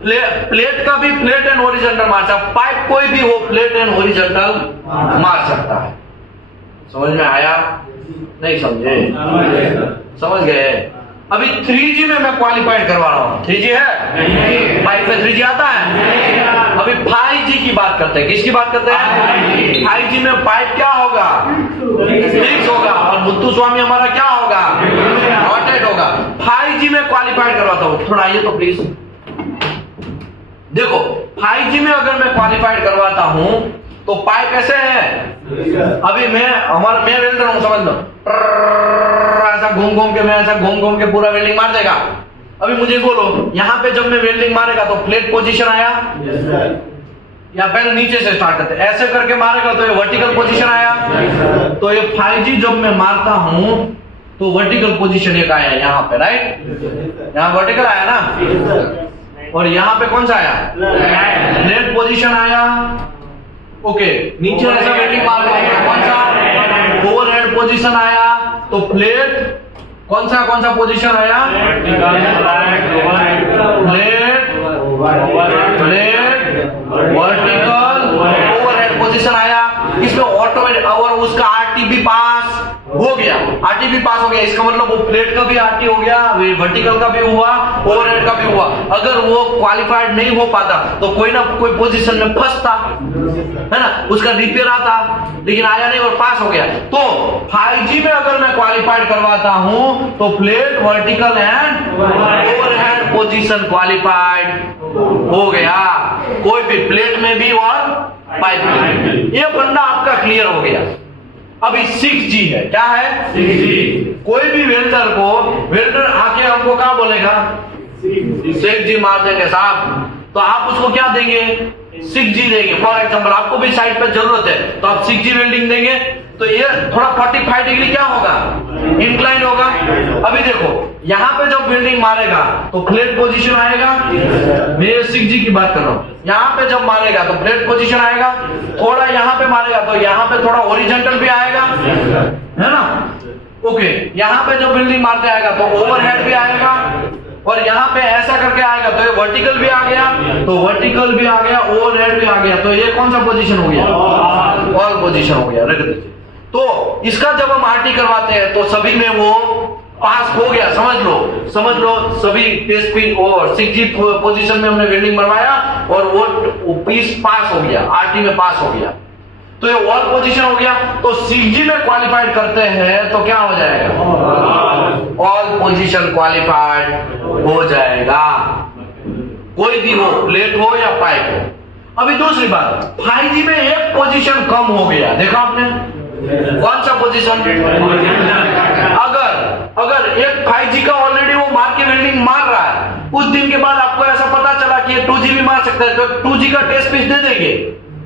प्लेट का भी प्लेट एंड हॉरिजॉन्टल मार सकता है, पाइप कोई भी हो प्लेट एंड हॉरिजॉन्टल मार सकता है। समझ में आया? नहीं समझे? समझ गए? अभी 3G में मैं क्वालिफाइड करवा रहा हूँ। 3G है? पाइप में 3G आता है? अभी 5G की बात करते हैं। किसकी बात करते हैं? 5G में पाइप क्या होगा? फिक्स होगा, और मुत्तु स्वामी हमारा क्या होगा? रोटेट होगा। 5G में क्वालिफाइड करवाता हूँ, थोड़ा आइए तो प्लीज। देखो 5G में अगर मैं क्वालिफाइड करवाता हूँ तो पाइप ऐसे है। अभी मैं वेल्डर हूँ, समझ लो, ऐसा घूम के पूरा वेल्डिंग मार देगा। अभी मुझे बोलो, यहाँ पे जब मैं वेल्डिंग मारेगा तो प्लेट पोजीशन आया, या पहले नीचे से स्टार्ट करते, ऐसे करके मारेगा तो ये वर्टिकल पोजीशन आया। तो ये 5G जब मैं मारता हूँ तो वर्टिकल पोजीशन एक आया यहाँ पे, राइट? यहाँ वर्टिकल आया ना, और यहाँ पे कौन सा आया? प्लेट पोजीशन आया। ओके, नीचे ऐसा वेल्डिंग मार रहा है, कौन सा? ओवरहेड पोजीशन आया, तो प्लेट कौन सा पोजीशन आया? प्लेट, वर्टिकल, ओवरहेड पोजीशन आया। इसमें ऑटोमेटिक और उसका आरटीपी पास हो गया, आरटीपी पास हो गया। इसका मतलब वो प्लेट का भी आरटी हो गया, वर्टिकल का भी हुआ, ओवरहेड का भी हुआ। अगर वो क्वालिफाइड नहीं हो पाता तो कोई ना कोई पोजीशन में फंसता, है ना, उसका रिपेयर आता, लेकिन आया नहीं और पास हो गया। तो 5G में अगर मैं क्वालिफाइड करवाता हूं तो plate, vertical and overhead position qualified हो गया, कोई भी प्लेट में भी और पाइप में भी। ये फंडा आपका क्लियर हो गया। अभी 6G है, क्या है? 6G। कोई भी वेल्डर आके हमको क्या बोलेगा? 6G मार देंगे साहब, तो आप उसको क्या देंगे? 6G देंगे। फॉर एग्जाम्पल आपको भी साइड पे जरूरत है तो आप 6G वेल्डिंग देंगे, तो ये थोड़ा 45 डिग्री क्या होगा? इंक्लाइन होगा। अभी देखो यहाँ पे जब वेल्डिंग मारेगा तो फ्लैट पोजीशन आएगा, मैं 6G की बात कर रहा हूँ। यहाँ पे जब मारेगा तो फ्लैट पोजीशन आएगा, थोड़ा यहाँ पे मारेगा तो यहाँ पे थोड़ा ओरिजेंटल भी आएगा, है ना? ओके, यहाँ पे जब वेल्डिंग मारते आएगा तो ओवरहेड भी आएगा, और यहाँ पे ऐसा करके आएगा तो ये वर्टिकल भी आ गया, तो वर्टिकल भी आ गया, ओवरहेड भी आ गया। तो ये कौन सा पोजीशन हो गया? ऑल पोजीशन हो गया। रख दीजिए। तो इसका जब हम आरटी करवाते हैं तो सभी में वो पास हो गया, समझ लो सभी टेस्ट पिन और 6G पोजीशन में हमने वेल्डिंग मरवाया और वो पीस पास हो गया, आरटी में पास हो गया, तो ये ऑल पोजीशन हो गया। तो 6G में क्वालिफाइड करते हैं तो क्या हो जाएगा? ऑल पोजीशन क्वालिफाइड हो जाएगा, कोई भी हो, प्लेट हो या पाइप हो। अभी दूसरी बात, 5G में एक पोजीशन कम हो गया, देखा आपने? कौन सा पोजीशन? अगर एक 5G का ऑलरेडी वो मार के वेल्डिंग मार रहा है, उस दिन के बाद आपको ऐसा पता चला कि ये 2G भी मार सकता है, तो 2G का टेस्ट पीस दे देंगे।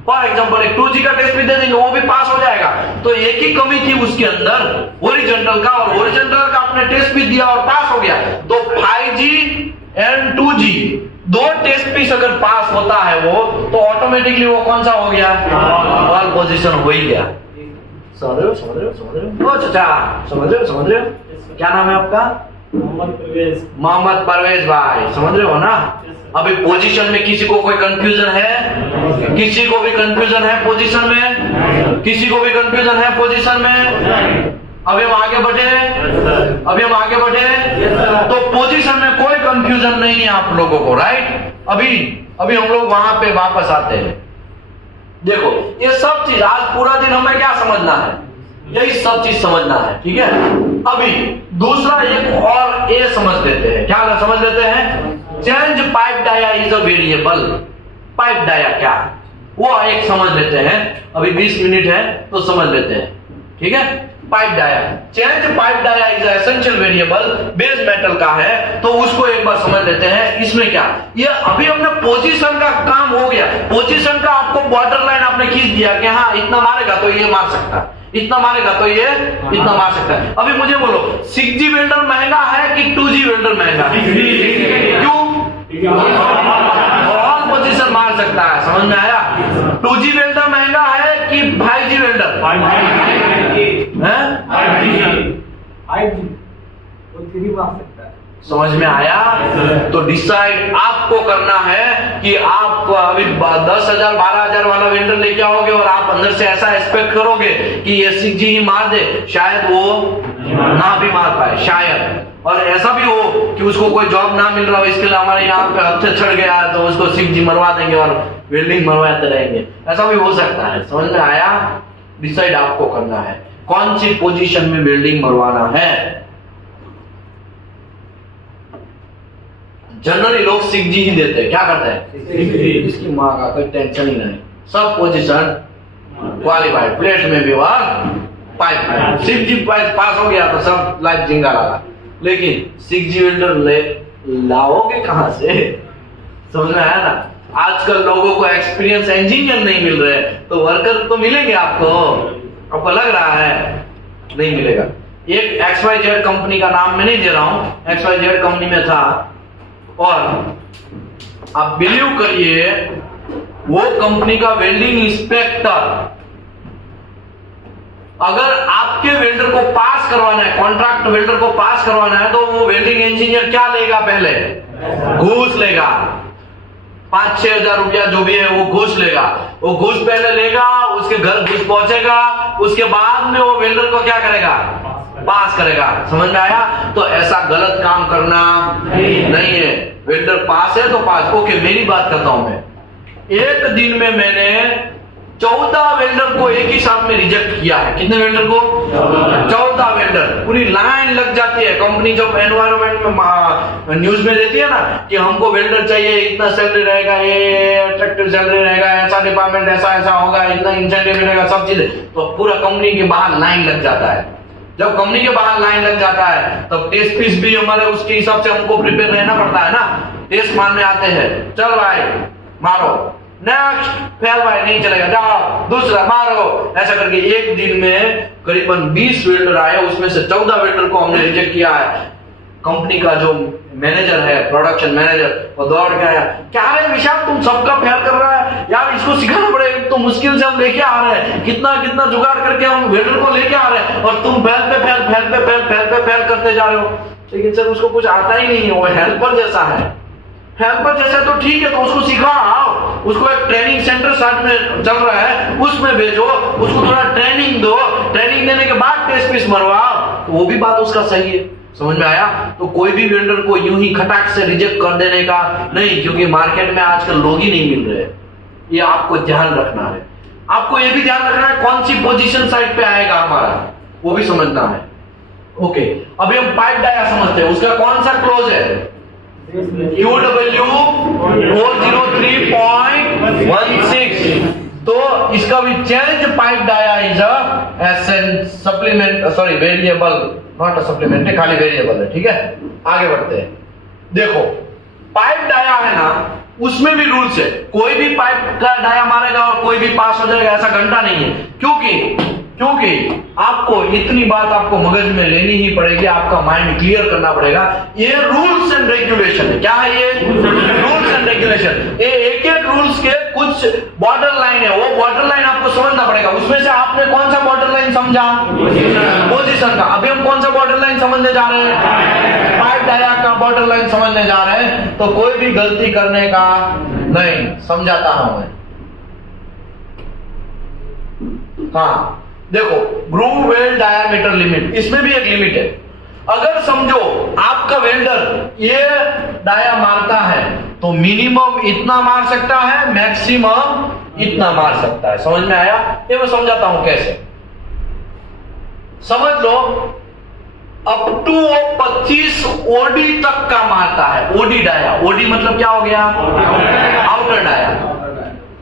फॉर एग्जाम्पल एक 2G का टेस्ट पीस दे देंगे, वो भी पास हो जाएगा। तो एक ही कमी थी उसके अंदर, ओरिजेंटल का, और ओरिजेंटल का आपने टेस्ट पीस दिया और पास हो गया। तो 5G एंड 2G दो टेस्ट पीस अगर पास होता है वो, तो ऑटोमेटिकली वो कौन सा हो गया? ऑल पोजीशन हो ही गया। समझ रहे हो? ओ चाचा, समझ रहे हो? क्या नाम है आपका? मोहम्मद परवेज भाई, समझ रहे हो ना? अभी पोजीशन में किसी को कोई कंफ्यूजन है? किसी को भी कंफ्यूजन है पोजीशन में? किसी को भी कंफ्यूजन है पोजीशन में? अभी हम आगे बढ़े, तो पोजीशन में कोई कंफ्यूजन नहीं है आप लोगों को, राइट? अभी हम लोग वहां पे वापस आते हैं। देखो ये सब चीज आज पूरा दिन हमें क्या समझना है? यही सब चीज समझना है, ठीक है? अभी दूसरा एक और ये समझ लेते हैं, क्या समझ लेते हैं? Change pipe dia is a variable. Pipe dia क्या, वो एक समझ लेते हैं। अभी 20 मिनट है तो समझ लेते हैं, ठीक है? Pipe dia, change pipe dia is essential variable, base metal का है, तो उसको एक बार समझ लेते हैं। इसमें क्या, ये अभी हमने पोजीशन का काम हो गया। पोजीशन का आपको बॉर्डर लाइन आपने खींच दिया कि हाँ इतना मारेगा तो ये मार सकता है, इतना मारेगा तो ये इतना मार सकता है। अभी मुझे बोलो 6G वेल्डर महंगा है कि 2G वेल्डर महंगा है? क्यों? ऑल पोजीशन मार सकता है, समझ में आया? 2G वेल्डर महंगा है कि 5G वेल्डर? 5G वो 3 मार सकता है। समझ में आया? तो डिसाइड आपको करना है कि आप अभी 10,000 12,000 वाला वेल्डर लेके आओगे और आप अंदर से ऐसा एक्सपेक्ट करोगे कि ये 6G ही मार दे, शायद वो ना भी मार पाए, शायद। और ऐसा भी हो कि उसको कोई जॉब ना मिल रहा हो, इसके लिए हमारे यहाँ पे हफ्ते चढ़ गया तो उसको 6G मरवा देंगे और वेल्डिंग मरवाते रहेंगे, ऐसा भी हो सकता है। समझ में आया? डिसाइड आपको करना है कौन सी पोजीशन में वेल्डिंग मरवाना है। जनरली लोग 6G ही देते हैं, क्या करते हैं? इसकी माँ का कोई टेंशन ही नहीं, सब पोजीशन क्वालिफाइड, प्लेट में भी और पाइप में। 6G पास हो गया तो सब लाइफ जिंगा लगा, लेकिन 6G वेल्डर लाओगे कहां से? समझ में आया ना? आजकल लोगों को एक्सपीरियंस इंजीनियर नहीं मिल रहे, तो वर्कर तो मिलेंगे आपको लग रहा है? नहीं मिलेगा। एक XYZ कंपनी का नाम मैं नहीं दे रहा हूं, XYZ कंपनी में था, और आप बिलीव करिए वो कंपनी का वेल्डिंग इंस्पेक्टर अगर आपके वेल्डर को पास करवाना है, कॉन्ट्रैक्ट वेल्डर को पास करवाना है, तो वो वेल्डिंग इंजीनियर क्या लेगा? पहले घूस लेगा, 5-6 हजार रुपया जो भी है वो घूस लेगा। वो घूस पहले लेगा, उसके घर घूस पहुंचेगा, उसके बाद में वो वेल्डर को क्या करेगा? पास करेगा। समझ में आया? तो ऐसा गलत काम करना नहीं है। वेल्डर पास है तो पास। ओके, मेरी बात करता हूं मैं। एक दिन में मैंने 14 वेल्डर को एक ही साथ में रिजेक्ट किया है। कितने वेल्डर को? 14 वेल्डर। पूरी लाइन लग जाती है। कंपनी जब एनवायरमेंट में न्यूज में देती है ना कि हमको वेल्डर चाहिए, इतना सैलरी रहेगा, ये अट्रैक्टिव सैलरी रहेगा, ऐसा डिपार्टमेंट ऐसा ऐसा होगा, इतना इंसेंटिव मिलेगा, सब चीजें, तो पूरा कंपनी के बाहर लाइन लग जाता है। जब कंपनी के बाहर लाइन लग जाता है तब टेस्ट फीस भी हमारे उसके हिसाब से हमको प्रिपेयर रहना पड़ता है ना। टेस्ट मारने आते हैं, चल भाई मारो, नेक्स्ट, फेल भाई नहीं चलेगा, जाओ दूसरा मारो, ऐसा करके एक दिन में करीबन 20 वेल्डर आए, उसमें से 14 वेल्डर को हमने रिजेक्ट किया है। कंपनी का जो मैनेजर है, प्रोडक्शन मैनेजर, वो दौड़ के आया, क्या रे विशाल तुम सबका फेल कर रहा है यार, इसको सिखाना पड़ेगा, तो मुश्किल से हम लेके आ रहे हैं, कितना कितना जुगाड़ करके हम वेल्डर को लेके आ रहे हैं, और तुम फेल पे फेल फेल पे फेल फेल पे फेल करते जा रहे हो। लेकिन सर उसको कुछ आता ही नहीं है, वो हेल्पर जैसा है। हेल्पर जैसा तो ठीक है, तो उसको सिखाओ, उसको एक ट्रेनिंग सेंटर साथ में चल रहा है, उसमें भेजो, उसको थोड़ा ट्रेनिंग दो, ट्रेनिंग देने के बाद टेस्ट पीस मरवाओ, तो वो भी बात उसका सही है। समझ में आया? तो कोई भी वेंडर को यूं ही खटाक से रिजेक्ट कर देने का नहीं, क्योंकि मार्केट में आजकल लोग ही नहीं मिल रहे। ये आपको ध्यान रखना है। आपको ये भी ध्यान रखना है कौन सी पोजीशन साइड पे आएगा हमारा, वो भी समझना है। ओके, अभी हम पाइप डाया समझते हैं, उसका कौन सा क्लोज है? QW 403.16। तो इसका भी change pipe dia is supplement, sorry variable, not a supplement, खाली वेरिएबल है। ठीक है, आगे बढ़ते हैं। देखो पाइप डाया है ना, उसमें भी रूल्स है। कोई भी पाइप का डाया मारेगा और कोई भी पास हो जाएगा, ऐसा घंटा नहीं है। क्योंकि आपको इतनी बात आपको मगज में लेनी ही पड़ेगी, आपका माइंड क्लियर करना पड़ेगा। ये रूल्स एंड रेगुलेशन है। क्या है ये? Rules and regulation. ये एक एक रूल्स के कुछ बॉर्डर लाइन है, वो बॉर्डर लाइन आपको समझना पड़ेगा। उसमें से आपने कौन सा बॉर्डर लाइन समझा? पोजीशन का। अभी हम कौन सा बॉर्डर लाइन समझने जा रहे हैं? पाइप डाया का बॉर्डर लाइन समझने जा रहे हैं। तो कोई भी गलती करने का नहीं, समझाता हूं मैं। हाँ देखो, ग्रूव वेल्ड डायामीटर लिमिट, इसमें भी एक लिमिट है। अगर समझो आपका वेल्डर ये डाया मारता है तो मिनिमम इतना मार सकता है, मैक्सिमम इतना मार सकता है। समझ में आया? ये मैं समझाता हूं कैसे। समझ लो अप टू 25 ओडी तक का मारता है। ओडी डाया, ओडी मतलब क्या हो गया? Outer dia.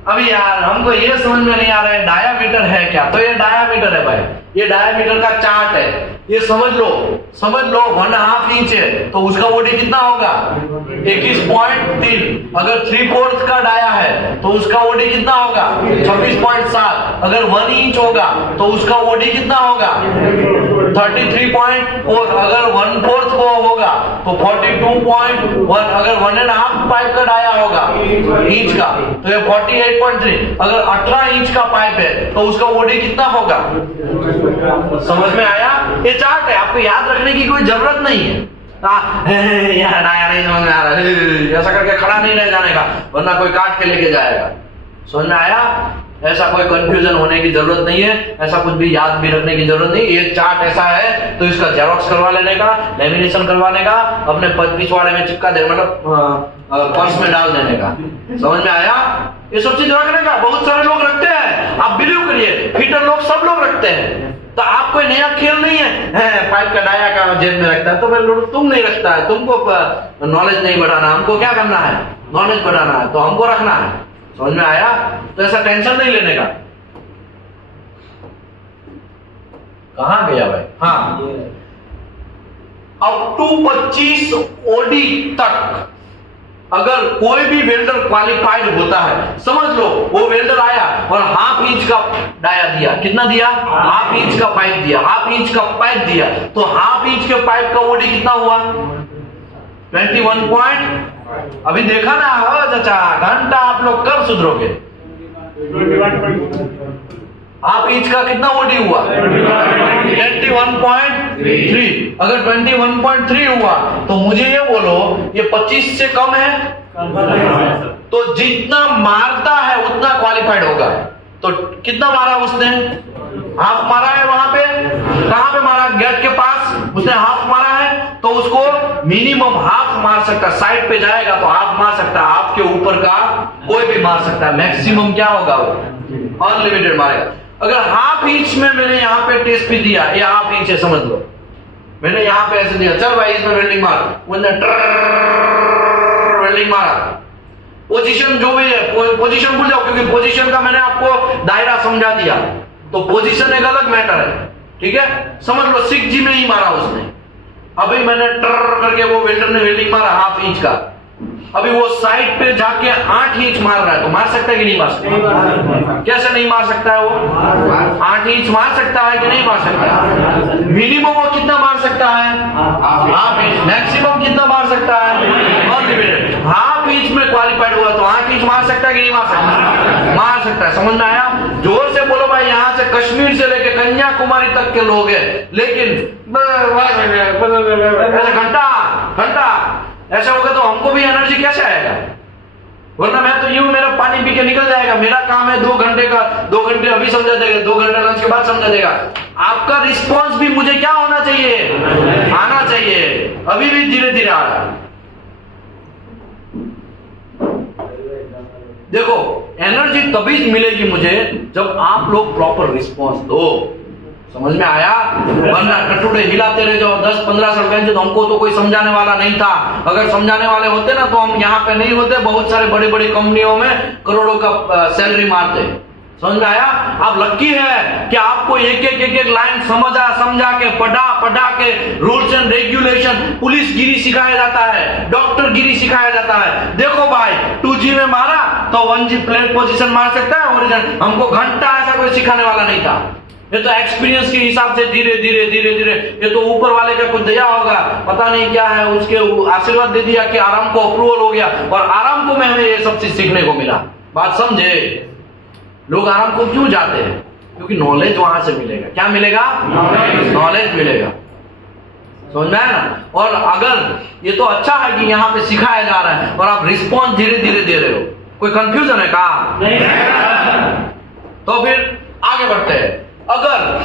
अभी यार हमको ये समझ में नहीं आ रहा है डायामीटर है क्या? तो ये डायामीटर है भाई, ये डायामीटर का चार्ट है। ये समझ लो 1.5 इंच है तो उसका ओडी कितना होगा? 21.3। अगर 3/4 का डाया है तो उसका ओडी कितना होगा? 26.7। अगर 1 इंच होगा तो उसका ओडी कितना होगा? 33.4। अगर 1/4 को होगा तो 42.1। अगर 1.5 पाइप का डाया होगा इंच का तो ये 48.3। अगर 18 इंच का पाइप है तो उसका ओडी कितना होगा? समझ में आया? ये चार्ट है, आपको याद रखने की कोई जरूरत नहीं है। यार डाया नहीं समझ में आ रहा है, ऐसा करके खड़ा नहीं रह जाने का, वरना कोई काट के लेके जाएगा। समझ में आया? ऐसा कोई कंफ्यूजन होने की जरूरत नहीं है, ऐसा कुछ भी याद भी रखने की जरूरत नहीं। ये चार्ट ऐसा है तो इसका जेरॉक्स करवा लेने का, लेमिनेशन करवाने का, अपने पिछवाड़े में चिपका दे, मतलब पर्स में डाल देने का। समझ में आया? ये सब चीज रखने का बहुत सारे लोग रखते हैं, आप बिलीव करिए, फिटर लोग सब लोग रखते हैं। तो आप कोई नया खेल नहीं है, पाइप का डाया का जेब में रखता है तो फिर तुम नहीं रखता है, तुमको नॉलेज नहीं बढ़ाना, हमको क्या करना है? नॉलेज बढ़ाना है, तो हमको रखना है। समझ में आया? तो ऐसा टेंशन नहीं लेने का। कहां गया भाई? हाँ, अप टू 25 ओडी तक अगर कोई भी वेल्डर क्वालिफाइड होता है, समझ लो वो वेल्डर आया और 1/2 इंच का डाया दिया। कितना दिया? 1/2 इंच का पाइप दिया, 1/2 इंच का पाइप दिया, तो 1/2 इंच के पाइप का ओडी कितना हुआ? 21 अभी देखा ना चाचा, घंटा आप लोग कब सुधरोगे? हाफ इंच का कितना ओडी हुआ? 21.3। अगर 21.3 हुआ तो मुझे ये बोलो ये 25 से कम है, तो जितना मारता है उतना क्वालिफाइड होगा। तो कितना मारा उसने? हाफ मारा है। वहां पे कहां पे मारा? गेट के पास उसने हाफ मारा है, तो उसको मिनिमम हाफ मार सकता है। साइड पे जाएगा तो हाफ मार सकता है, हाफ के ऊपर का कोई भी मार सकता है। मैक्सिमम क्या होगा? वो अनलिमिटेड मारेगा। अगर हाफ इंच में मैंने यहाँ पे टेस्ट भी दिया, ये हाफ इंच है समझ लो, मैंने यहाँ पे ऐसे दिया, चल भाई इसमें वेल्डिंग मार, वेल्डिंग मारा। पोजीशन जो भी है, पोजीशन भूल जाओ, क्योंकि पोजीशन का मैंने आपको दायरा समझा दिया, तो पोजीशन एक अलग मैटर है, ठीक है। समझ लो 6G में ही मारा उसने। अभी मैंने ट्र करके वो वेल्डर ने वेल्डिंग मारा हाफ इंच का, अभी वो साइड पे जाके 8 इंच मार रहा है, तो मार सकता है कि नहीं मार सकता? कैसे नहीं मार सकता है? वो 8 इंच मार सकता है कि नहीं मार सकता है? मिनिमम वो कितना मार सकता है? Half inch. मैक्सिमम कितना मार सकता है? अनलिमिटेड। हाफ इंच में क्वालिफाइड हुआ तो 8 इंच मार सकता है कि नहीं मार सकता? मार सकता है। समझ में आया? जोर से बोलो भाई। यहाँ से कश्मीर से लेके कन्याकुमारी तक के लोग हैं, लेकिन घंटा घंटा ऐसा होगा तो हमको भी एनर्जी कैसे आएगा? वरना मैं तो यूं मेरा पानी पी के निकल जाएगा। मेरा काम है 2 घंटे का, 2 घंटे अभी समझा देगा, 2 घंटे लंच के बाद समझा देगा। आपका रिस्पॉन्स भी मुझे क्या होना चाहिए? आना चाहिए। अभी भी धीरे धीरे आ रहा है। देखो एनर्जी तभी मिलेगी मुझे जब आप लोग प्रॉपर रिस्पॉन्स दो। समझ में आया? वरना कटोरे हिलाते रह जाओ 10-15 साल पहले तो हमको तो कोई समझाने वाला नहीं था। अगर समझाने वाले होते ना तो हम यहाँ पे नहीं होते, बहुत सारे बड़ी बड़ी कंपनियों में करोड़ों का सैलरी मारते। समझ में आया? आप लकी है कि आपको एक लाइन समझा के पढ़ा के रूल्स एंड रेगुलेशन, पुलिस गिरी सिखाया जाता है, डॉक्टर गिरी सिखाया जाता है। देखो भाई 2G में मारा तो 1G प्लेट पोजीशन मार सकता है ओरिजिनल। हमको घंटा ऐसा कोई सिखाने वाला नहीं था। ये तो एक्सपीरियंस के हिसाब से धीरे धीरे ये तो ऊपर वाले का कुछ दया होगा, पता नहीं क्या है, उसके आशीर्वाद दे दिया कि आराम को अप्रूवल हो गया, और आराम को में हमें ये सब चीज सीखने को मिला। बात समझे? लोग आराम को क्यों जाते हैं? क्योंकि नॉलेज वहां से मिलेगा। क्या मिलेगा? नॉलेज मिलेगा। समझ में आया ना? और अगर ये तो अच्छा है कि यहाँ पे सिखाया जा रहा है और आप रिस्पॉन्स धीरे धीरे दे रहे हो। कोई कंफ्यूजन है का? तो फिर आगे बढ़ते हैं। अगर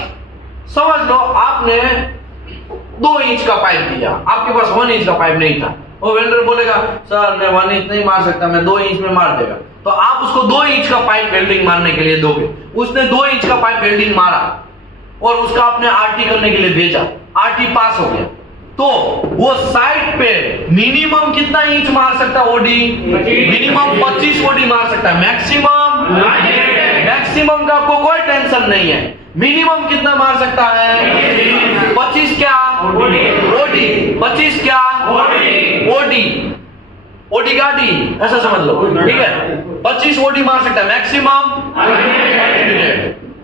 समझ लो आपने 2 इंच का पाइप दिया, आपके पास 1 इंच का पाइप नहीं था, वो वेल्डर बोलेगा सर मैं 1 इंच नहीं मार सकता, मैं 2 इंच में मार देगा। तो आप उसको 2 इंच का पाइप वेल्डिंग मारने के लिए दोगे। उसने 2 इंच का पाइप वेल्डिंग मारा और उसका आपने आरटी करने के लिए भेजा, आरटी पास हो गया, तो वो साइड पे मिनिमम कितना इंच मार सकता है? ओडी मिनिमम 25 ओडी मार सकता है। मैक्सिमम का आपको कोई टेंशन नहीं है। मिनिमम कितना मार सकता है? 25 क्या? ओडी 25 क्या? ओडी गाड़ी ऐसा समझ लो, ठीक है। 25 ओडी मार सकता है मैक्सिमम।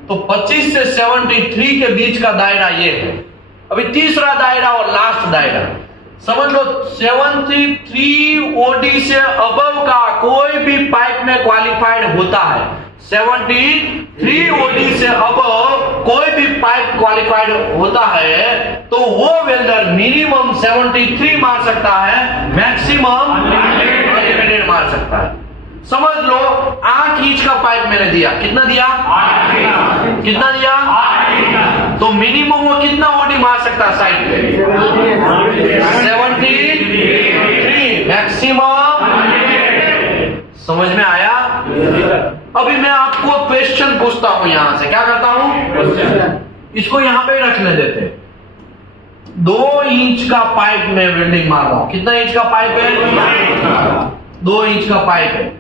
तो 25 से 73 के बीच का दायरा ये है। अभी तीसरा दायरा और लास्ट दायरा समझ लो। 73 ओडी से अबव का कोई भी पाइप में क्वालिफाइड होता है। 73 ओडी से अबव कोई भी पाइप क्वालिफाइड होता है तो वो वेल्डर मिनिमम 73 मार सकता है, मैक्सिमम अनलिमिटेड मार सकता है। समझ लो 8 इंच का पाइप मैंने दिया। कितना दिया? 8 कितना दिया? 8 तो मिनिमम वो कितना ओडी मार सकता है साइड पे? 73। मैक्सिमम। समझ में आया? अभी मैं आपको क्वेश्चन पूछता हूं, यहां से क्या करता हूं, इसको यहां पे रखने देते। 2 इंच का पाइप में वेल्डिंग मार रहा हूं। कितना इंच का पाइप है? 2 इंच का पाइप है।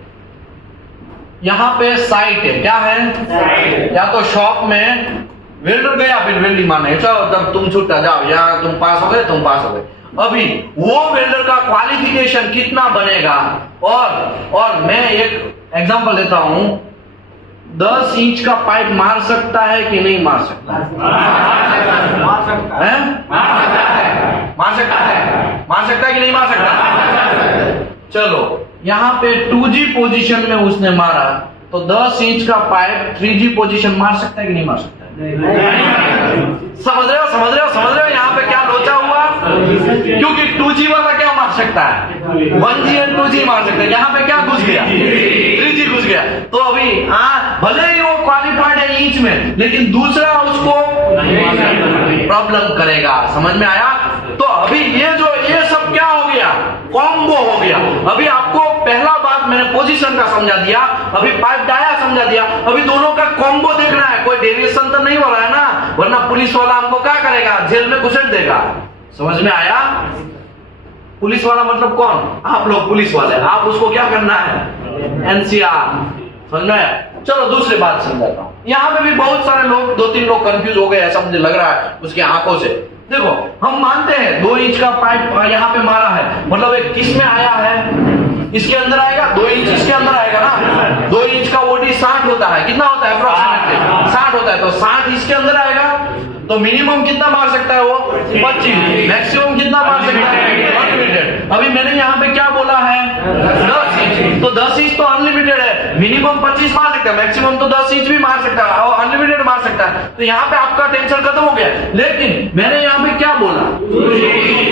यहां पे साइट है, क्या है? या तो शॉप में वेल्डर गया फिर वेल्डिंग मारने, तब तुम छूटा जाओ, यहाँ तुम पास हो गए, तुम पास हो गए। अभी वो वेल्डर का क्वालिफिकेशन कितना बनेगा? और मैं एक एग्जांपल देता हूं, 10 इंच का पाइप मार सकता है कि नहीं मार सकता है? मार सकता है। मार सकता है कि नहीं मार सकता? चलो यहां पे 2G पोजीशन में उसने मारा तो 10 इंच का पाइप 3G पोजीशन मार सकता है कि नहीं मार सकता है? समझ रहे हो यहाँ पे क्या लोचा हुआ? क्योंकि 2G वाला क्या मार सकता है? 1G और 2G मार सकते हैं। यहाँ पे क्या घुस गया? 3G घुस गया। तो अभी भले ही वो क्वालिफाइड है इंच में, लेकिन दूसरा उसको प्रॉब्लम करेगा। समझ में आया? तो अभी ये सब क्या हो गया? कॉम्बो हो गया। अभी आपको पहला बात मैंने पोजीशन का समझा दिया, अभी पाइप डाया समझा दिया, अभी दोनों का कॉम्बो देखना है। कोई डेविएशन तो नहीं हो रहा है ना, वरना पुलिस वाला हमको क्या करेगा? जेल में घुसेड़ देगा। समझ में आया? पुलिस वाला मतलब कौन? आप लोग पुलिस वाले, आप उसको क्या करना है? NCR। समझ में आया? चलो दूसरी बात समझाता हूँ। यहाँ पे भी बहुत सारे लोग, 2-3 लोग कंफ्यूज हो गए ऐसा मुझे लग रहा है उसकी आंखों से। देखो, हम मानते हैं 2 इंच का पाइप यहाँ पे मारा है, मतलब एक किस में आया है? इसके अंदर आएगा। 2 इंच इसके अंदर आएगा ना। 2 इंच का ओडी 60 होता है। कितना होता है अप्रोक्सीमेटली? 60 होता है। तो 60 इसके अंदर आएगा। तो मिनिमम कितना मार सकता है वो? 25। मैक्सिमम कितना मार सकता है? अनलिमिटेड। अभी मैंने यहाँ पे क्या बोला है? 10 इंच। तो 10 इंच तो अनलिमिटेड है। मिनिमम 25 मार सकता है, मैक्सिमम तो 10 इंच भी मार सकता है और अनलिमिटेड मार सकता है। तो यहाँ पे आपका टेंशन खत्म हो गया। लेकिन मैंने यहाँ पे क्या बोला?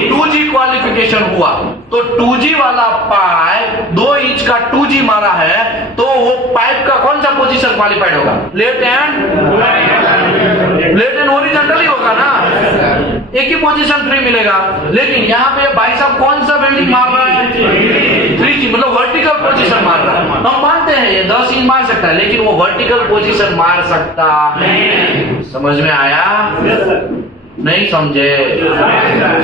2G क्वालिफिकेशन हुआ। तो 2G वाला पाइप 2 इंच का 2G मारा है, तो वो पाइप का कौन सा पोजीशन क्वालिफाइड होगा? लेफ्ट एंड हॉरिजॉन्टल ही होगा ना। एक ही पोजीशन फ्री मिलेगा। लेकिन यहाँ पे भाई साहब कौन सा वेल्डिंग मार रहा है? 3G, मतलब वर्टिकल पोजीशन मार रहा है। हम मानते हैं ये 10 इंच मार सकता है, लेकिन वो वर्टिकल पोजीशन मार सकता है। समझ में आया? नहीं समझे?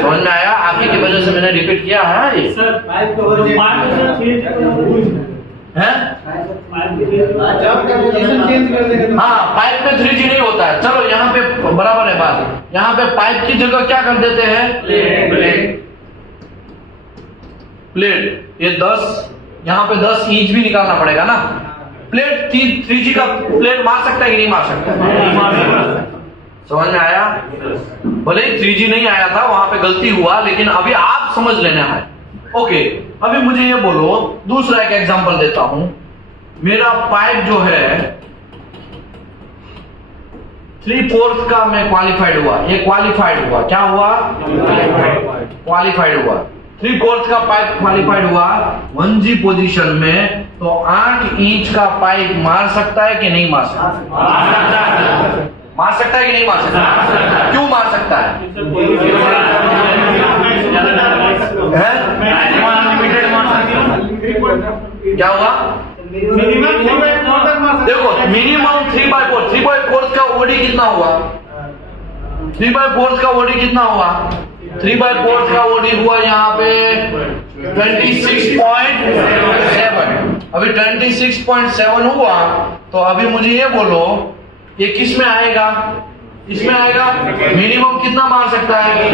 समझ में आया? आप ही की वजह से मैंने रिपीट किया है। हाँ, पाइप में 3G नहीं होता है। चलो यहाँ पे बराबर है बात। यहाँ पे पाइप की जगह क्या कर देते हैं? प्लेट। ये 10, यहाँ पे 10 इंच भी निकालना पड़ेगा ना। प्लेट 3G का प्लेट मार सकता है कि नहीं मार सकता? समझ में आया? भले ही 3G नहीं आया था, वहां पे गलती हुआ, लेकिन अभी आप समझ लेना है। ओके, अभी मुझे ये बोलो, दूसरा एक एग्जांपल देता हूं। मेरा पाइप जो है 3/4 का मैं क्वालिफाइड हुआ। ये क्वालिफाइड हुआ, क्या हुआ? क्वालिफाइड हुआ। 3/4 का पाइप क्वालिफाइड हुआ 1G पोजीशन में। तो 8 इंच का पाइप मार सकता है कि नहीं मार सकता? मार सकता है कि नहीं मार सकता? क्यों मार सकता है? क्या हुआ? देखो, मिनिमम 3/4 का ओडी कितना हुआ? 3/4 का ओडी कितना हुआ? 3/4 का ओडी हुआ यहाँ पे 26.7। अभी 26.7 हुआ। तो अभी मुझे ये बोलो, ये किस में आएगा? इसमें आएगा। मिनिमम कितना मार सकता है?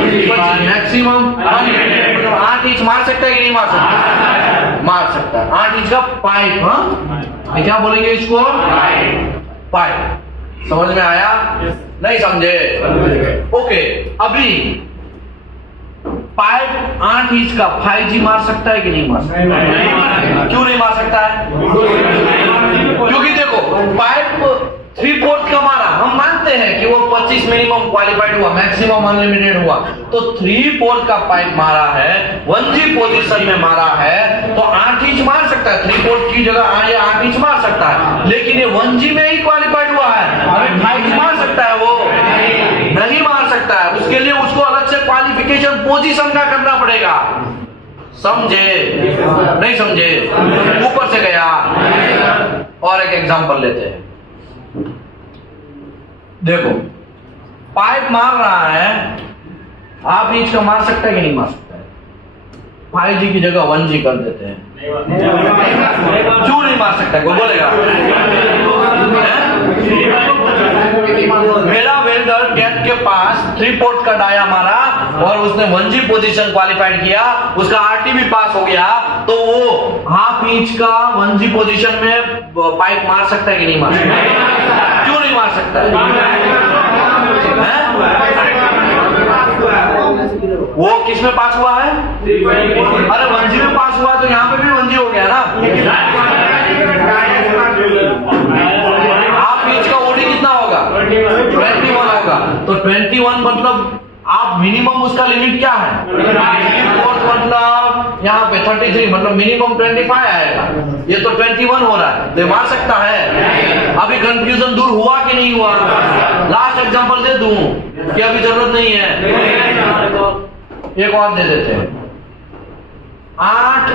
मैक्सिमम 8 इंच मार सकता है कि नहीं मार सकता? मार सकता है। 8 इंच का पाइप। हाँ, क्या बोलेंगे इसको? पाइप। समझ में आया? नहीं समझे? ओके, अभी पाइप 8 इंच का 5G मार सकता है कि नहीं मार सकता? क्यों नहीं मार सकता है? क्योंकि देखो, पाइप 3/4 का मारा, हम मानते हैं कि वो 25 मिनिमम क्वालिफाइड हुआ, मैक्सिमम अनलिमिटेड हुआ। तो 3/4 का पाइप मारा है, 1G पोजीशन में मारा है, तो 8 इंच मार सकता है। 3/4 की जगह ये 8 इंच मार सकता है। लेकिन ये 1G में ही क्वालिफाइड हुआ है। अभी 5G मार सकता है? वो नहीं मार सकता है। उसके लिए उसको अलग से क्वालिफिकेशन पोजीशन का करना पड़ेगा। समझे? नहीं समझे? ऊपर से गया। और एक एग्जांपल लेते हैं। देखो, पाइप मार रहा है, 8 इंच का मार सकता है कि नहीं मार सकता है? 5G की जगह 1G कर देते हैं। क्यों नहीं मार सकता? कोई बोलेगा? मेरा वेल्डर गेट के पास 3/4 का डाया मारा और उसने 1G पोजीशन क्वालिफाइड किया, उसका RT भी पास हो गया, तो वो 1/2 इंच का 1G पोजीशन में पाइप मार सकता है कि नहीं मार सकता? क्यों नहीं मार सकता है? वो किस में पास हुआ है? अरे 1G में पास हुआ, तो यहाँ पे भी 1G हो गया ना। तो 21 मतलब आप मिनिमम उसका लिमिट क्या है? 3/4 मतलब यहाँ पे 33 मतलब मिनिमम 25 आएगा। ये तो 21 हो रहा है, तो मार सकता है। अभी कंफ्यूजन दूर हुआ कि नहीं हुआ? लास्ट एग्जांपल दे दूं कि अभी जरूरत नहीं है? एक और दे देते हैं। 8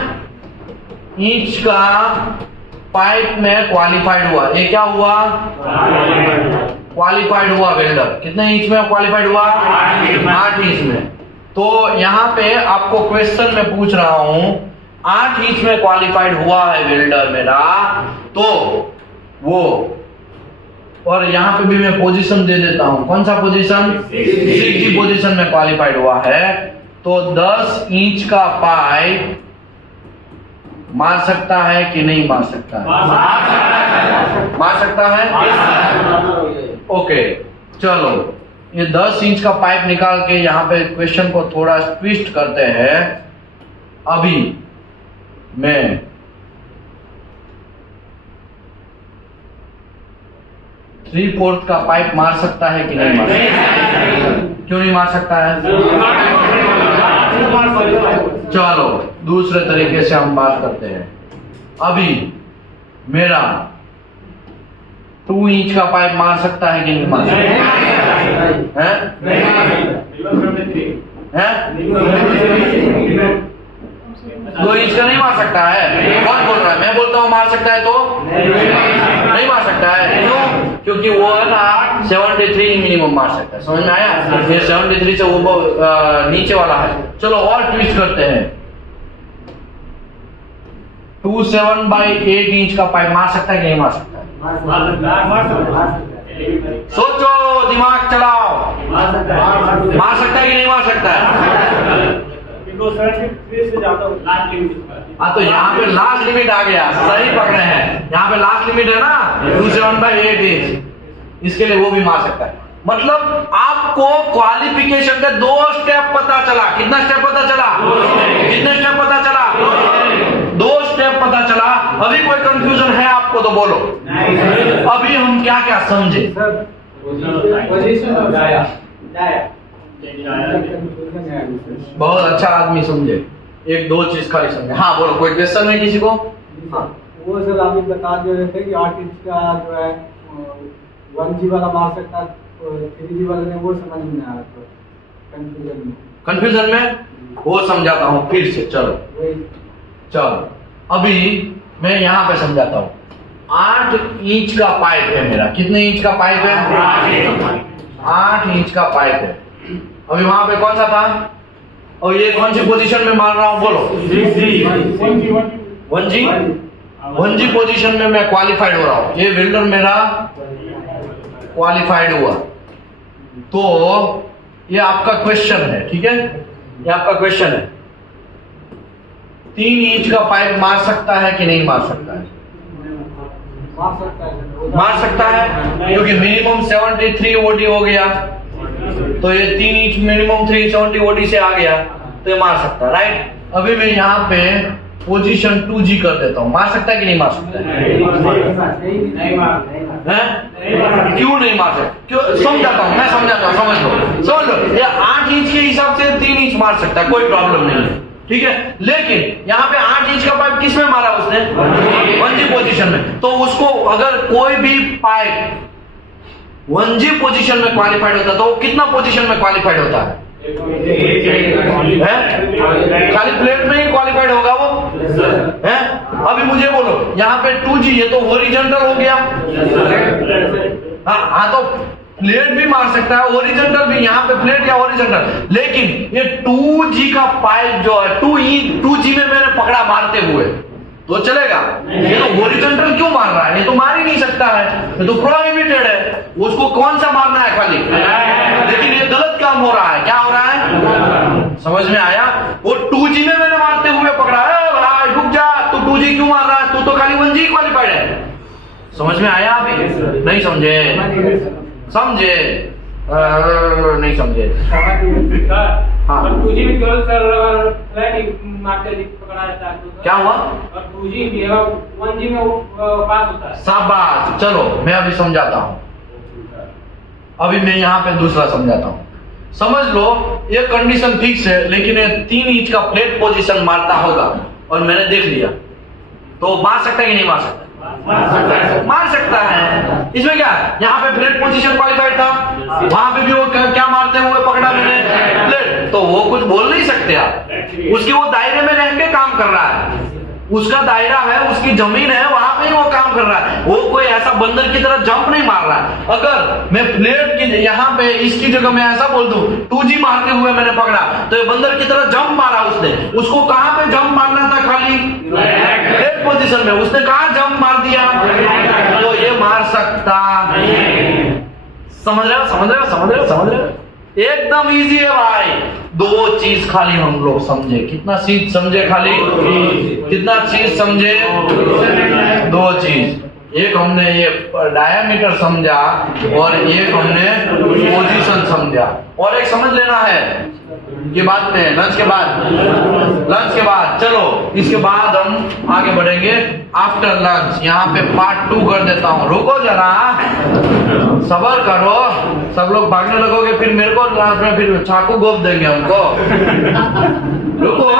इंच का पाइप में क्वालिफाइड हुआ। ये क्या हुआ? क्वालिफाइड हुआ वेल्डर। कितने इंच में क्वालिफाइड हुआ? 8 इंच में। तो यहाँ पे आपको क्वेश्चन में पूछ रहा हूं, 8 इंच में क्वालिफाइड हुआ है वेल्डर मेरा, तो वो, और यहाँ पे भी मैं पोजीशन दे देता हूं। कौन सा पोजीशन? 6 पोजीशन में क्वालिफाइड हुआ है। तो 10 इंच का पाइप मार सकता है कि नहीं मार सकता है? मार सकता है। ओके, चलो ये 10 इंच का पाइप निकाल के यहाँ पे क्वेश्चन को थोड़ा ट्विस्ट करते हैं। अभी मैं 3/4 का पाइप मार सकता है कि नहीं मार सकता? क्यों नहीं मार सकता है? चलो दूसरे तरीके से हम बात करते हैं। अभी मेरा 2 इंच का पाइप मार सकता है कि नहीं मार सकता है? 2 इंच का नहीं मार सकता है? कौन बोल रहा है? मैं बोलता हूँ मार सकता है, तो नहीं मार सकता है। क्यों? क्योंकि वो है ना 73 मिनिमम मार सकता है। समझ में आया? ये 73 से वो नीचे वाला है। चलो और ट्विस्ट करते हैं। 27/8 इंच का पाइप मार सकता है कि नहीं मार सकता है? सोचो, दिमाग चलाओ। मार सकता है कि नहीं मार सकता है? हाँ, तो यहाँ पे लास्ट लिमिट आ गया। सही पकड़े हैं, यहाँ पे लास्ट लिमिट है ना 27/8 इंच। इसके लिए वो भी मार सकता है। मतलब आपको क्वालिफिकेशन के 2 स्टेप पता चला। कितना स्टेप पता चला? कितने स्टेप पता चला? 2 स्टेप पता चला। अभी कोई कंफ्यूजन है आपको तो बोलो। अभी हम क्या क्या समझे? बहुत अच्छा आदमी समझे। 1-2 चीज खाली समझे। हाँ बोलो, कोई क्वेश्चन है किसी को? हाँ वो सर आप बता दे रहे थे कि 8 इंच का जो है 1G वाला मार सकता है, 3G वाला ने, वो समझ में आया तो कंफ्यूजन में वो समझाता हूँ फिर से। चलो अभी मैं यहाँ पे समझाता हूँ। 8 इंच का पाइप है मेरा। कितने इंच का पाइप है? 8 इंच का पाइप है। अभी वहां पे कौन सा था? और ये कौन सी पोजीशन में मार रहा हूँ बोलो? 1G पोजीशन में मैं क्वालिफाइड हो रहा हूँ। ये वेल्डर मेरा क्वालिफाइड हुआ। तो ये आपका क्वेश्चन है, ठीक है? ये आपका क्वेश्चन है। 3 इंच का पाइप मार सकता है कि नहीं मार सकता है? मार सकता है, क्योंकि मिनिमम 73 OD हो गया। तो ये 3 इंच मिनिमम 370 OD से आ गया, तो ये मार सकता है, राइट? अभी मैं यहाँ पे पोजीशन 2G कर देता हूँ। मार सकता है कि नहीं मार सकता है? क्यों नहीं मार सकता? क्यों? समझाता हूँ, मैं समझाता हूँ, समझ लो। ये 8 इंच के हिसाब से 3 इंच मार सकता है, कोई प्रॉब्लम नहीं है, ठीक है? लेकिन यहाँ पे 8 इंच का पाइप किस में मारा उसने? 1G पोजीशन में। तो उसको अगर कोई भी पाइप 1G पोजीशन में क्वालिफाइड होता है तो वो कितना पोजीशन में क्वालिफाइड होता है? खाली प्लेट में ही क्वालिफाइड होगा वो है। अभी मुझे बोलो, यहाँ पे 2G, ये तो हॉरिजॉन्टल हो गया। हाँ तो प्लेट भी मार सकता है, हॉरिजॉन्टल भी। यहाँ पे प्लेट या हॉरिजॉन्टल। लेकिन ये 2G का पाइप जो है 2G में मैंने पकड़ा मारते हुए, तो चलेगा? ये तो हॉरिजॉन्टल क्यों मार रहा है? ये तो मार ही नहीं सकता है, ये तो प्रोहिबिटेड है। उसको कौन सा मारना है? खाली। लेकिन ये गलत काम हो रहा है। क्या हो रहा है? समझ में आया? वो 2G में मैंने मारते हुए पकड़ा है। भाई रुक जा, तू 2G क्यों मार रहा है? तू तो खाली 1G क्वालिफाइड है। समझ में आया? अभी नहीं समझे? समझे? नहीं समझे? हाँ, 2G में केवल सर फ्लैट मारते पकड़ा जाता है। क्या हुआ? और 2G में 1G में वो पास होता है। शाबाश। चलो मैं अभी समझाता हूँ। अभी मैं यहाँ पे दूसरा समझाता हूँ। समझ लो ये कंडीशन फिक्स है, लेकिन ये 3 इंच का फ्लैट पोजीशन मारता होगा और मैंने देख लिया, तो मार सकता है कि नहीं मार सकता? मार सकता है। इसमें क्या है, यहाँ पे फ्लैट पोजीशन क्वालिफाइड था, वहां पे भी वो क्या मारते हुए पकड़ा मैंने, फ्लैट, तो वो कुछ बोल नहीं सकते आप। उसकी वो दायरे में रह के काम कर रहा है, उसका दायरा है, उसकी जमीन है, वहां पे ही वो काम कर रहा है। वो कोई ऐसा बंदर की तरह जंप नहीं मार रहा है। अगर मैं फ्लैट की यहाँ पे इसकी जगह मैं ऐसा बोल दूं 2G मारते हुए मैंने पकड़ा, तो ये बंदर की तरह जंप मारा उसने। उसको कहां पे जंप मारना था? खाली फ्लैट पोजीशन में। उसने कहां जंप मार दिया? तो ये मार सकता। समझ रहे हो? समझ रहे हो? समझ रहे हो? समझ रहे हो? एकदम इजी है भाई। 2 चीज खाली हम लोग समझे। कितना चीज समझे? खाली कितना चीज समझे? 2 चीज। एक हमने ये डायमीटर समझा और एक हमने पोजीशन समझा। और एक समझ लेना है ये बात में लंच के बाद चलो इसके बाद हम आगे बढ़ेंगे आफ्टर लंच। यहाँ पे पार्ट 2 कर देता हूँ। रुको जरा, सबर करो, सब लोग भागने लगोगे, फिर मेरे को लास्ट में फिर चाकू गोप देंगे हमको। रुको।